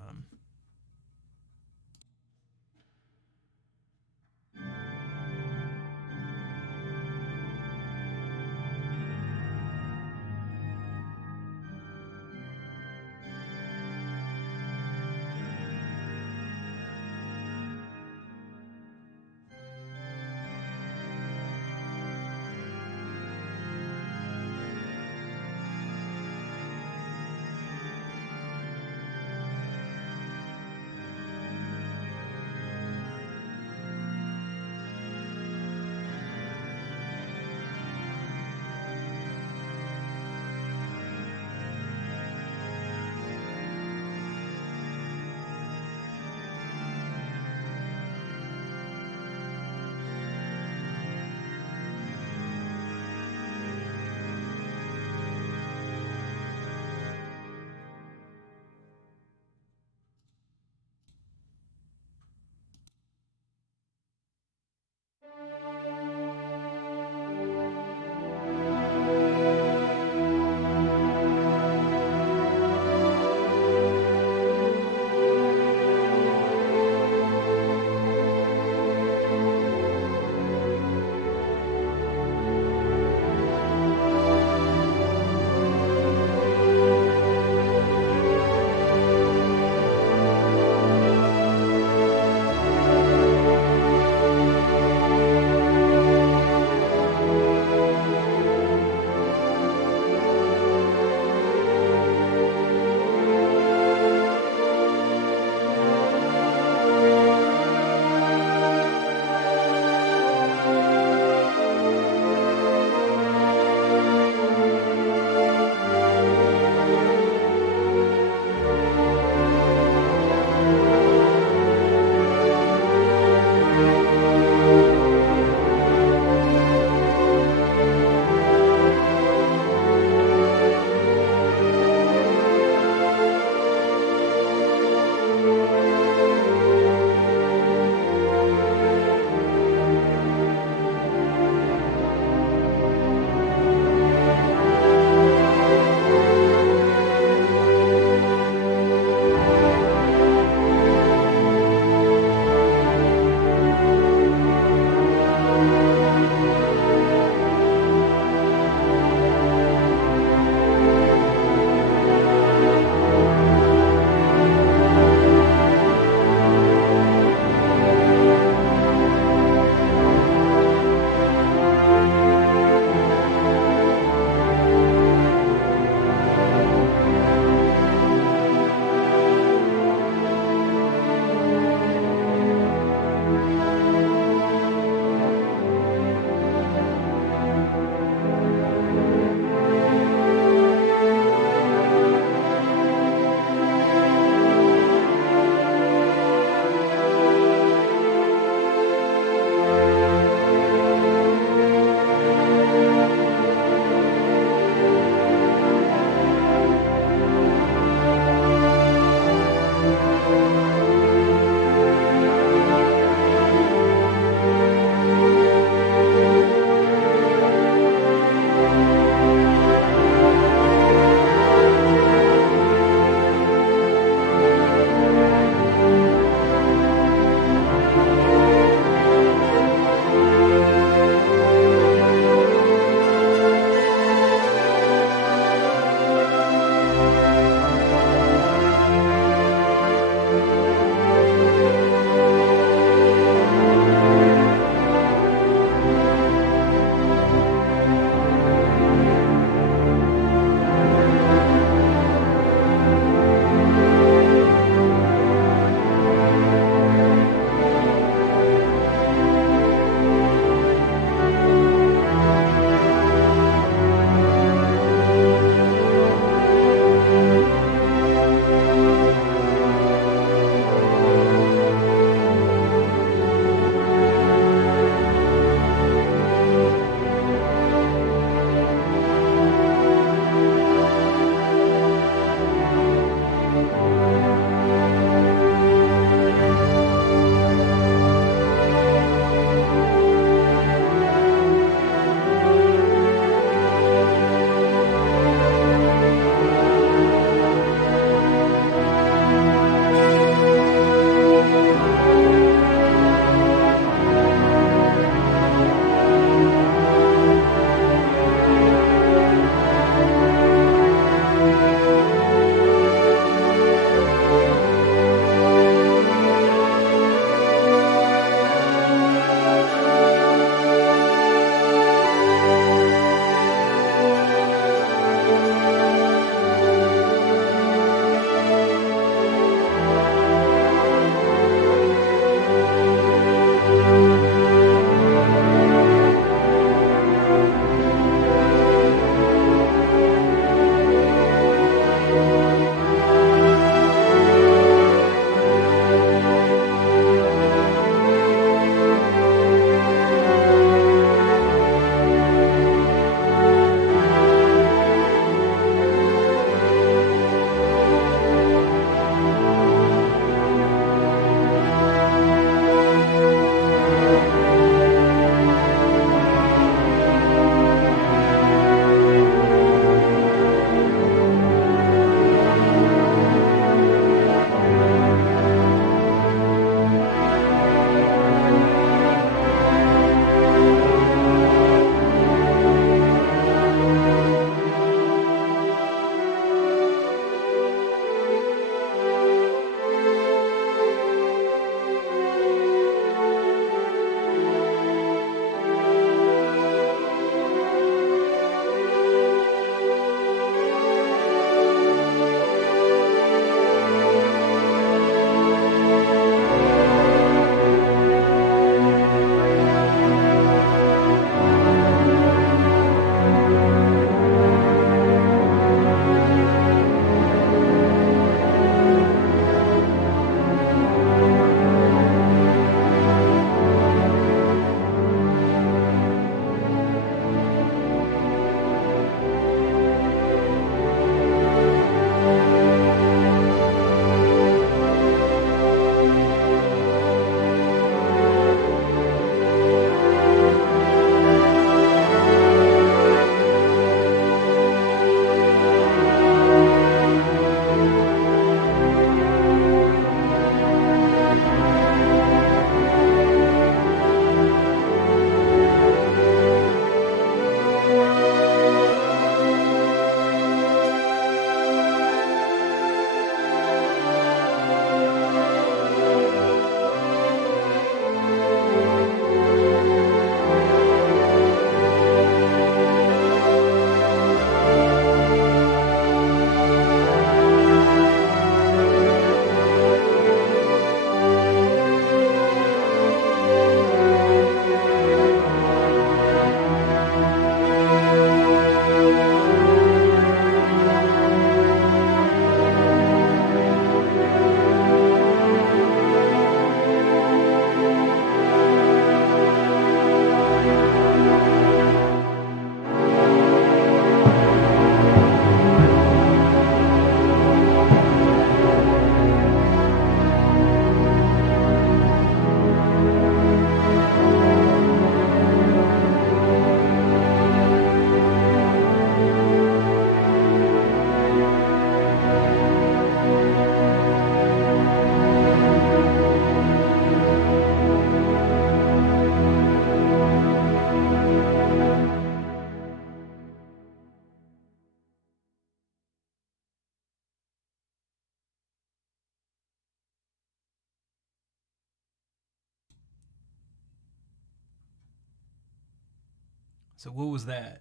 So what was that?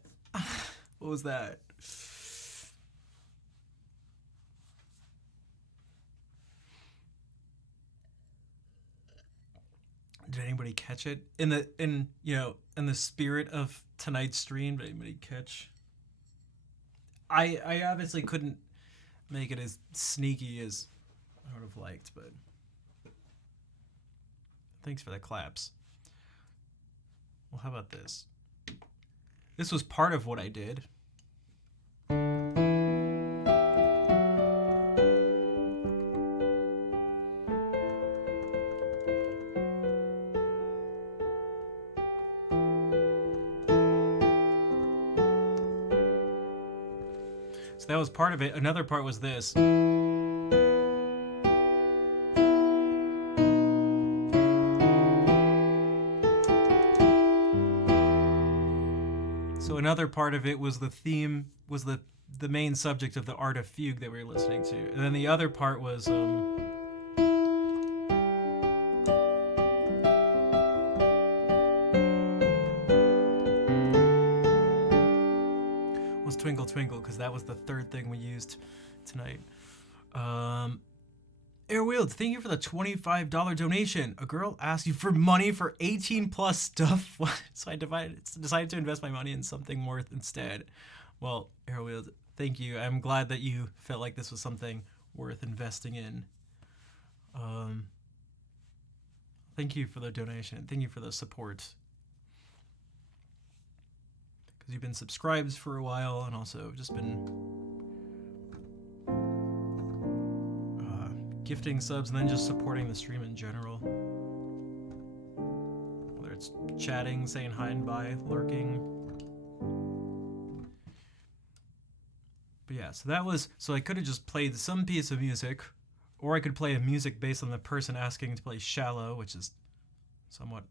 What was that? Did anybody catch it? In the spirit of tonight's stream, did anybody catch? I obviously couldn't make it as sneaky as I would have liked, but thanks for the claps. Well, how about this? This was part of what I did. So that was part of it. Another part was this. So another part of it was the theme, was the main subject of the Art of Fugue that we were listening to. And then the other part was Twinkle Twinkle, because that was the third thing we used tonight. Airwheeled, thank you for the $25 donation. A girl asked you for money for 18 plus stuff, so I decided to invest my money in something worth instead. Well, Airwheeled, thank you. I'm glad that you felt like this was something worth investing in. Thank you for the donation. Thank you for the support. Because you've been subscribed for a while and also just been gifting subs and then just supporting the stream in general. Whether it's chatting, saying hi and bye, lurking. But yeah, so that was, so I could have just played some piece of music, or I could play a music based on the person asking to play Shallow, which is somewhat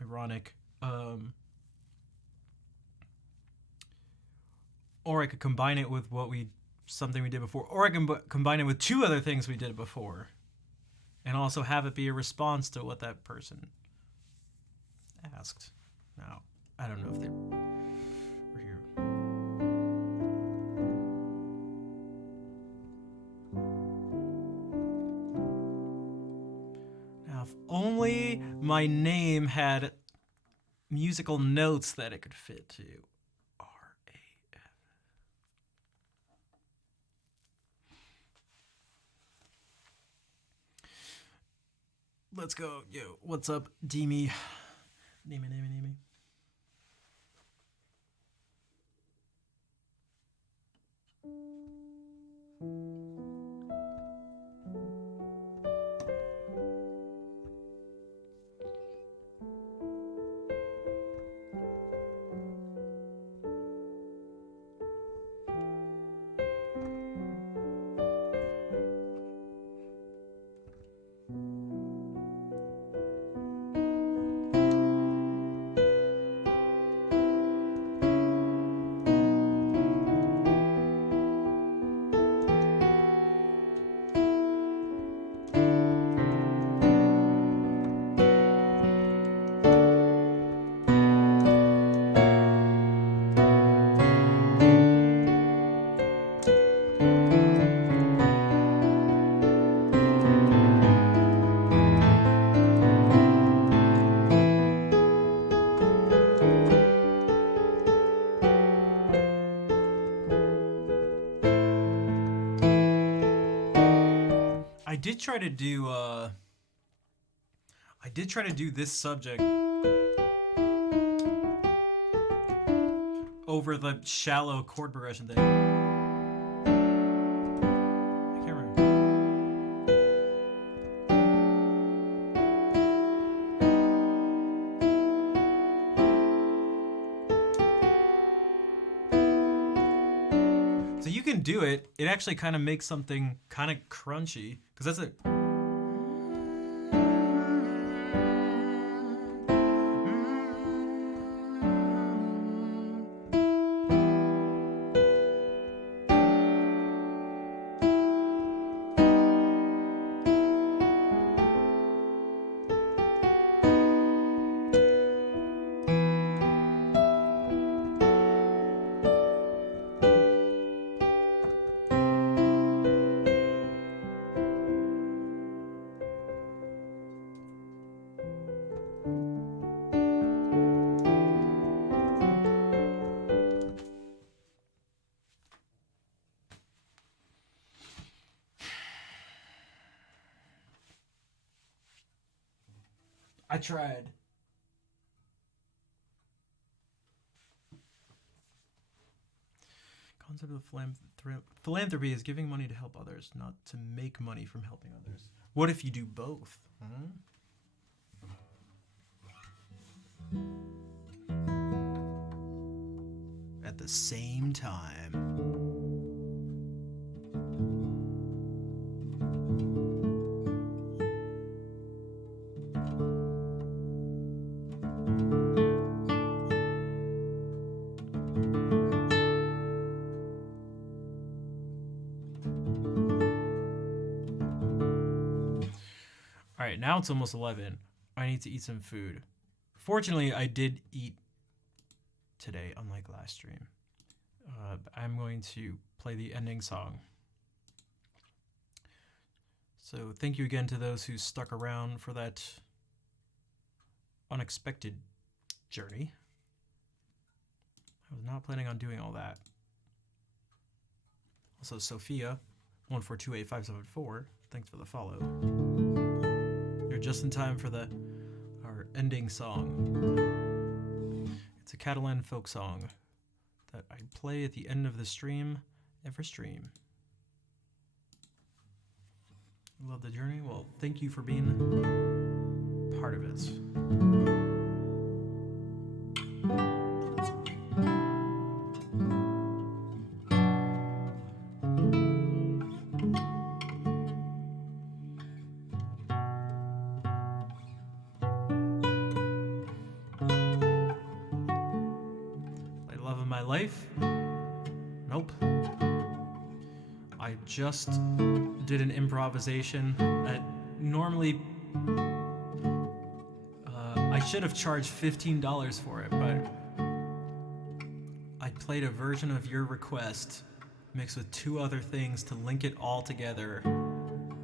ironic. Or I could combine it with something we did before, or I can combine it with two other things we did before, and also have it be a response to what that person asked. Now, I don't know if they were here. Now, if only my name had musical notes that it could fit to. Let's go. Yo, what's up, Deemy? Deemy. I did try to do this subject over the shallow chord progression thing. I can't remember. So you can do it. It actually kind of makes something kind of crunchy, because that's it. I tried. Concept of philanthropy is giving money to help others, not to make money from helping others. What if you do both? At the same time. Alright, now it's almost 11. I need to eat some food. Fortunately, I did eat today, unlike last stream. I'm going to play the ending song. So thank you again to those who stuck around for that unexpected journey. I was not planning on doing all that. Also, Sophia, 1428574, thanks for the follow. You're just in time for our ending song. It's a Catalan folk song that I play at the end of the stream, every stream. Love the journey? Well, thank you for being part of it. Love of my life? Nope. I just did an improvisation that normally I should have charged $15 for it, but I played a version of your request mixed with 2 other things to link it all together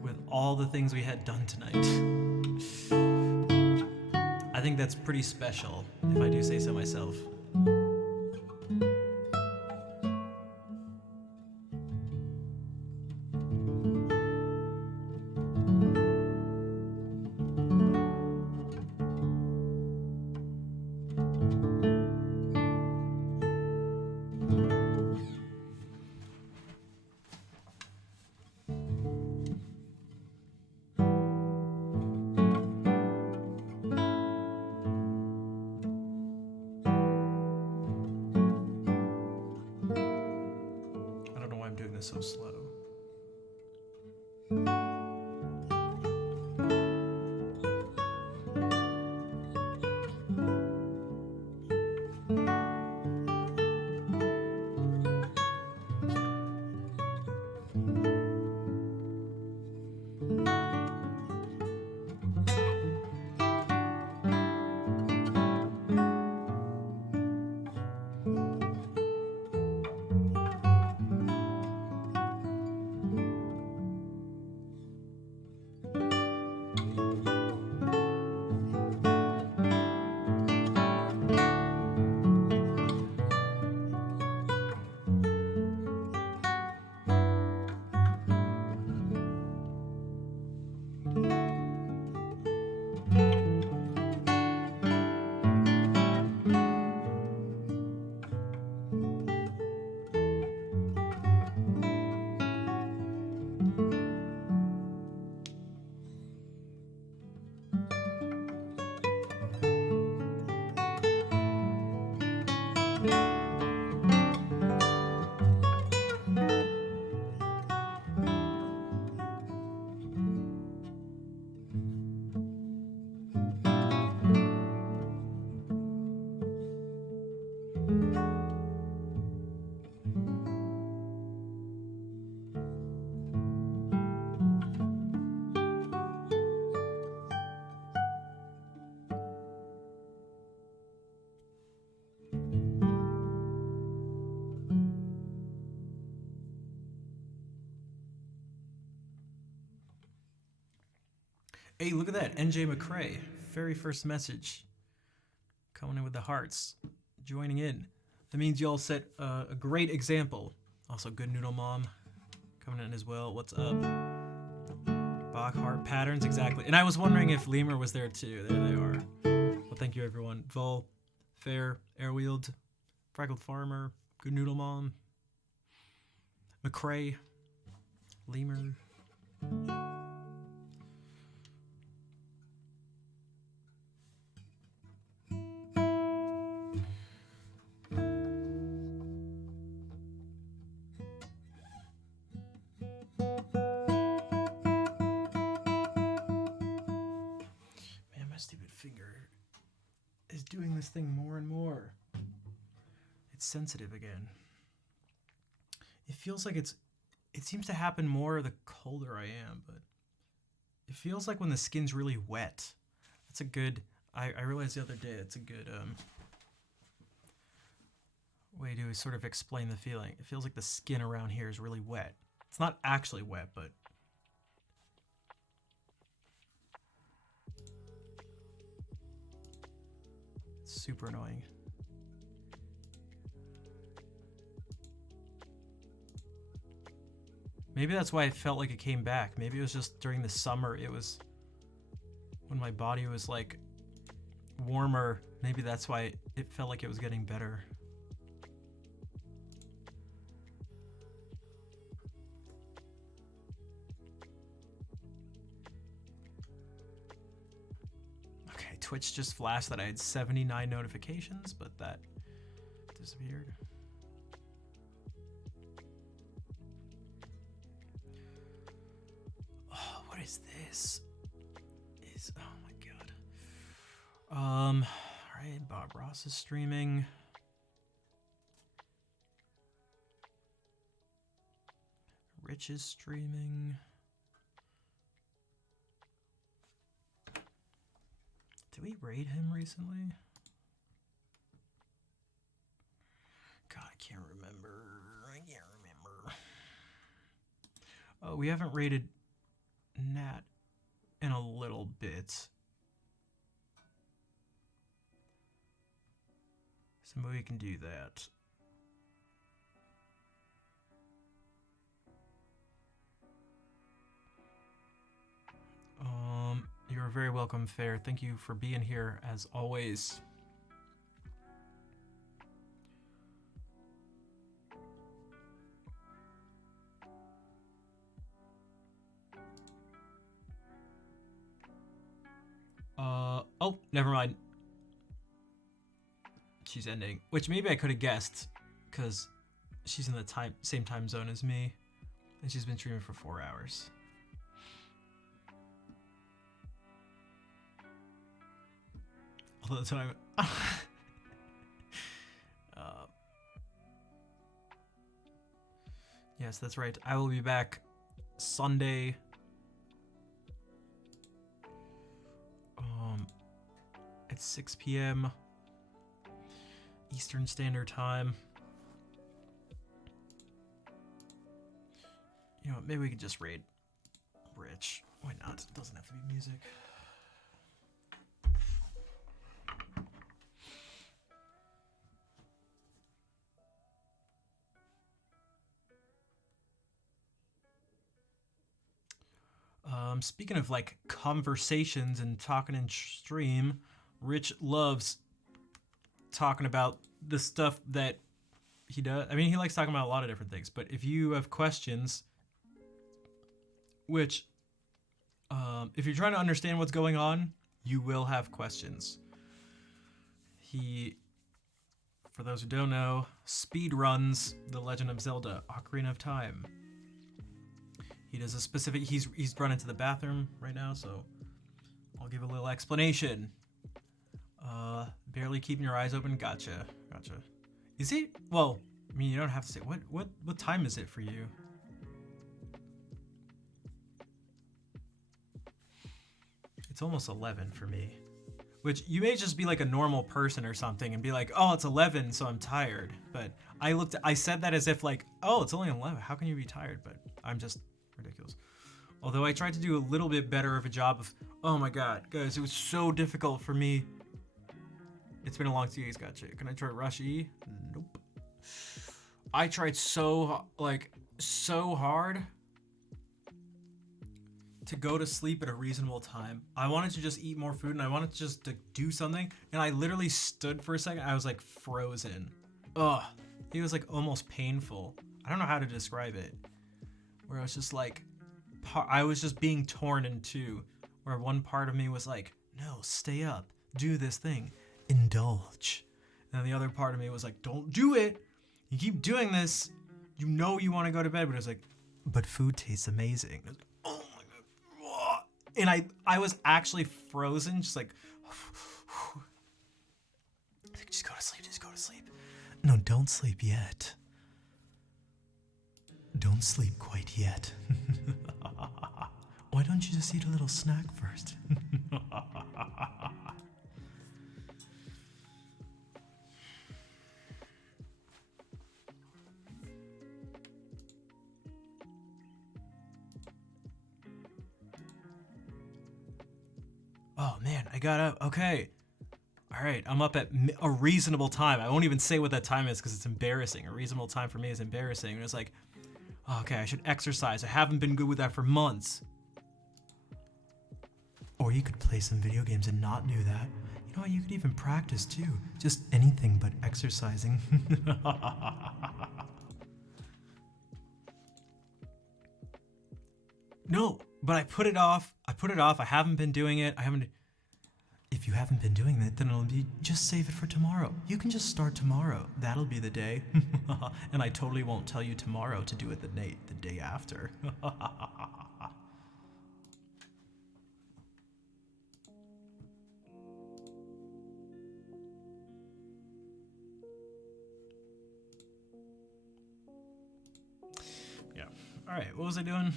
with all the things we had done tonight. I think that's pretty special, if I do say so myself. So slow. Hey, look at that. NJ McCrae. Very first message. Coming in with the hearts. Joining in. That means y'all set a great example. Also, Good Noodle Mom coming in as well. What's up? Bach heart patterns, exactly. And I was wondering if Lemur was there too. There they are. Well, thank you, everyone. Vol, Fair, Airwield, Frackled Farmer, Good Noodle Mom, McCrae, Lemur. Man, my stupid finger is doing this thing more and more. It's sensitive again. It feels like it seems to happen more the colder I am, but it feels like when the skin's really wet. That's a good, I realized the other day, it's a good way to sort of explain the feeling. It feels like the skin around here is really wet. It's not actually wet, but it's super annoying. Maybe that's why it felt like it came back. Maybe it was just during the summer. It was when my body was like warmer. Maybe that's why it felt like it was getting better. Okay, Twitch just flashed that I had 79 notifications, but that disappeared. What is this? Oh my god. Alright, Bob Ross is streaming. Rich is streaming. Did we raid him recently? God, I can't remember. Oh, we haven't raided Nat in a little bit. So maybe we can do that. You're very welcome, Fair. Thank you for being here as always. Oh, never mind. She's ending, which maybe I could have guessed, because she's in the same time zone as me, and she's been streaming for 4 hours. All the time. Yes, that's right. I will be back Sunday. At 6 p.m. Eastern Standard Time. You know what, maybe we could just raid Rich. Why not? It doesn't have to be music. Speaking of like conversations and talking in stream, Rich loves talking about the stuff that he does. I mean, he likes talking about a lot of different things, but if you have questions, which if you're trying to understand what's going on, you will have questions. He, for those who don't know, speed runs The Legend of Zelda: Ocarina of Time. He does a specific, he's run into the bathroom right now, so I'll give a little explanation. Barely keeping your eyes open. Gotcha. Is it? Well, I mean, you don't have to say. What time is it for you? It's almost 11 for me. Which, you may just be like a normal person or something and be like, oh, it's 11, so I'm tired. But I said that as if like, oh, it's only 11. How can you be tired? But I'm just ridiculous. Although I tried to do a little bit better of a job of, oh my god, guys, it was so difficult for me. It's been a long series, gotcha. Can I try Rush E? Nope. I tried so hard to go to sleep at a reasonable time. I wanted to just eat more food and I wanted to just to do something. And I literally stood for a second. I was like frozen. Ugh. It was like almost painful. I don't know how to describe it. Where I was just like, I was just being torn in two. Where one part of me was like, no, stay up, do this thing, indulge. And then the other part of me was like, don't do it. You keep doing this. You know you want to go to bed, but it's like, but food tastes amazing. Like, oh my god. And I was actually frozen, just like, just go to sleep, just go to sleep. No, don't sleep yet. Don't sleep quite yet. Why don't you just eat a little snack first? Oh man, I got up. Okay. All right, I'm up at a reasonable time. I won't even say what that time is because it's embarrassing. A reasonable time for me is embarrassing. And it's like, oh, okay, I should exercise. I haven't been good with that for months. Or you could play some video games and not do that. You know what, you could even practice too. Just anything but exercising. No, but I put it off. I haven't been doing it. If you haven't been doing it, then it'll be, just save it for tomorrow. You can just start tomorrow. That'll be the day. And I totally won't tell you tomorrow to do it the day after. Yeah. All right, what was I doing?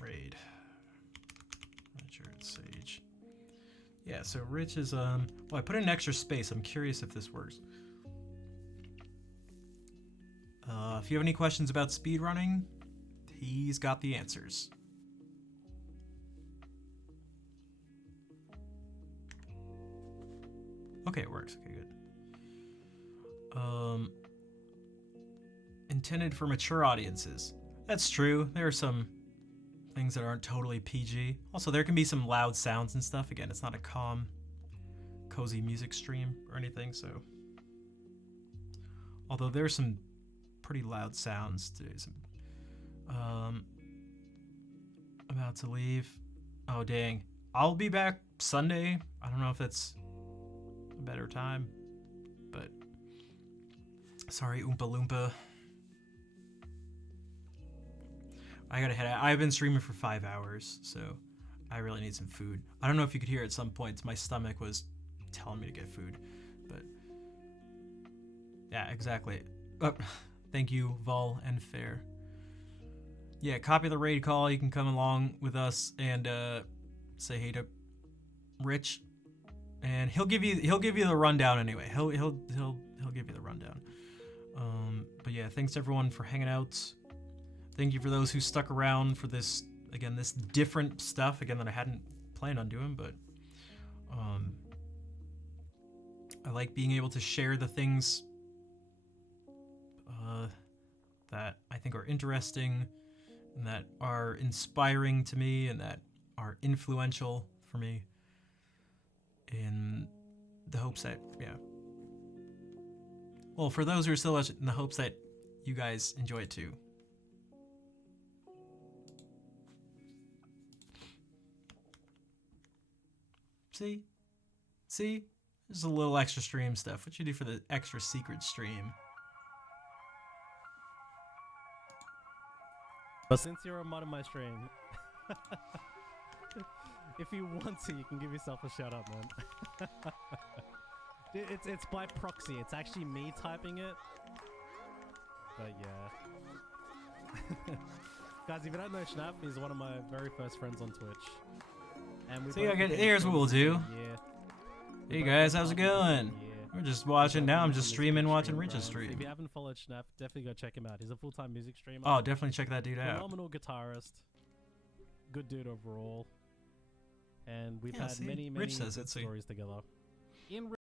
Raid. Richard Sage. Yeah, so Rich is, well, I put in an extra space. I'm curious if this works. If you have any questions about speedrunning, he's got the answers. Okay, it works. Okay, good. Intended for mature audiences. That's true. There are some things that aren't totally PG. Also, there can be some loud sounds and stuff. Again, it's not a calm, cozy music stream or anything, so. Although there's some pretty loud sounds too. About to leave. Oh, dang. I'll be back Sunday. I don't know if that's a better time, but sorry, Oompa Loompa. I gotta head out. I've been streaming for 5 hours, so I really need some food. I don't know if you could hear at some points my stomach was telling me to get food, but yeah, exactly. Thank you, Vol and Fair. Yeah, copy the raid call. You can come along with us and say hey to Rich, and he'll give you the rundown anyway. He'll give you the rundown. But yeah, thanks to everyone for hanging out. Thank you for those who stuck around for this, again, this different stuff, again, that I hadn't planned on doing, but I like being able to share the things that I think are interesting and that are inspiring to me and that are influential for me in the hopes that, yeah. Well, for those who are still watching, in the hopes that you guys enjoy it too. See? There's a little extra stream stuff. What you do for the extra secret stream? But since you're a mod in my stream, if you want to, you can give yourself a shout out, man. It's by proxy. It's actually me typing it. But yeah. Guys, if you don't know Schnapp, he's one of my very first friends on Twitch. And we here's what we'll do. Hey guys, how's it going? We're just watching now. I'm just streaming, watching Rich's stream. If you haven't followed Schnapp, definitely go check him out. He's a full-time music streamer. Oh, definitely check that dude out. Phenomenal guitarist. Good dude overall. And we've had many good stories together. In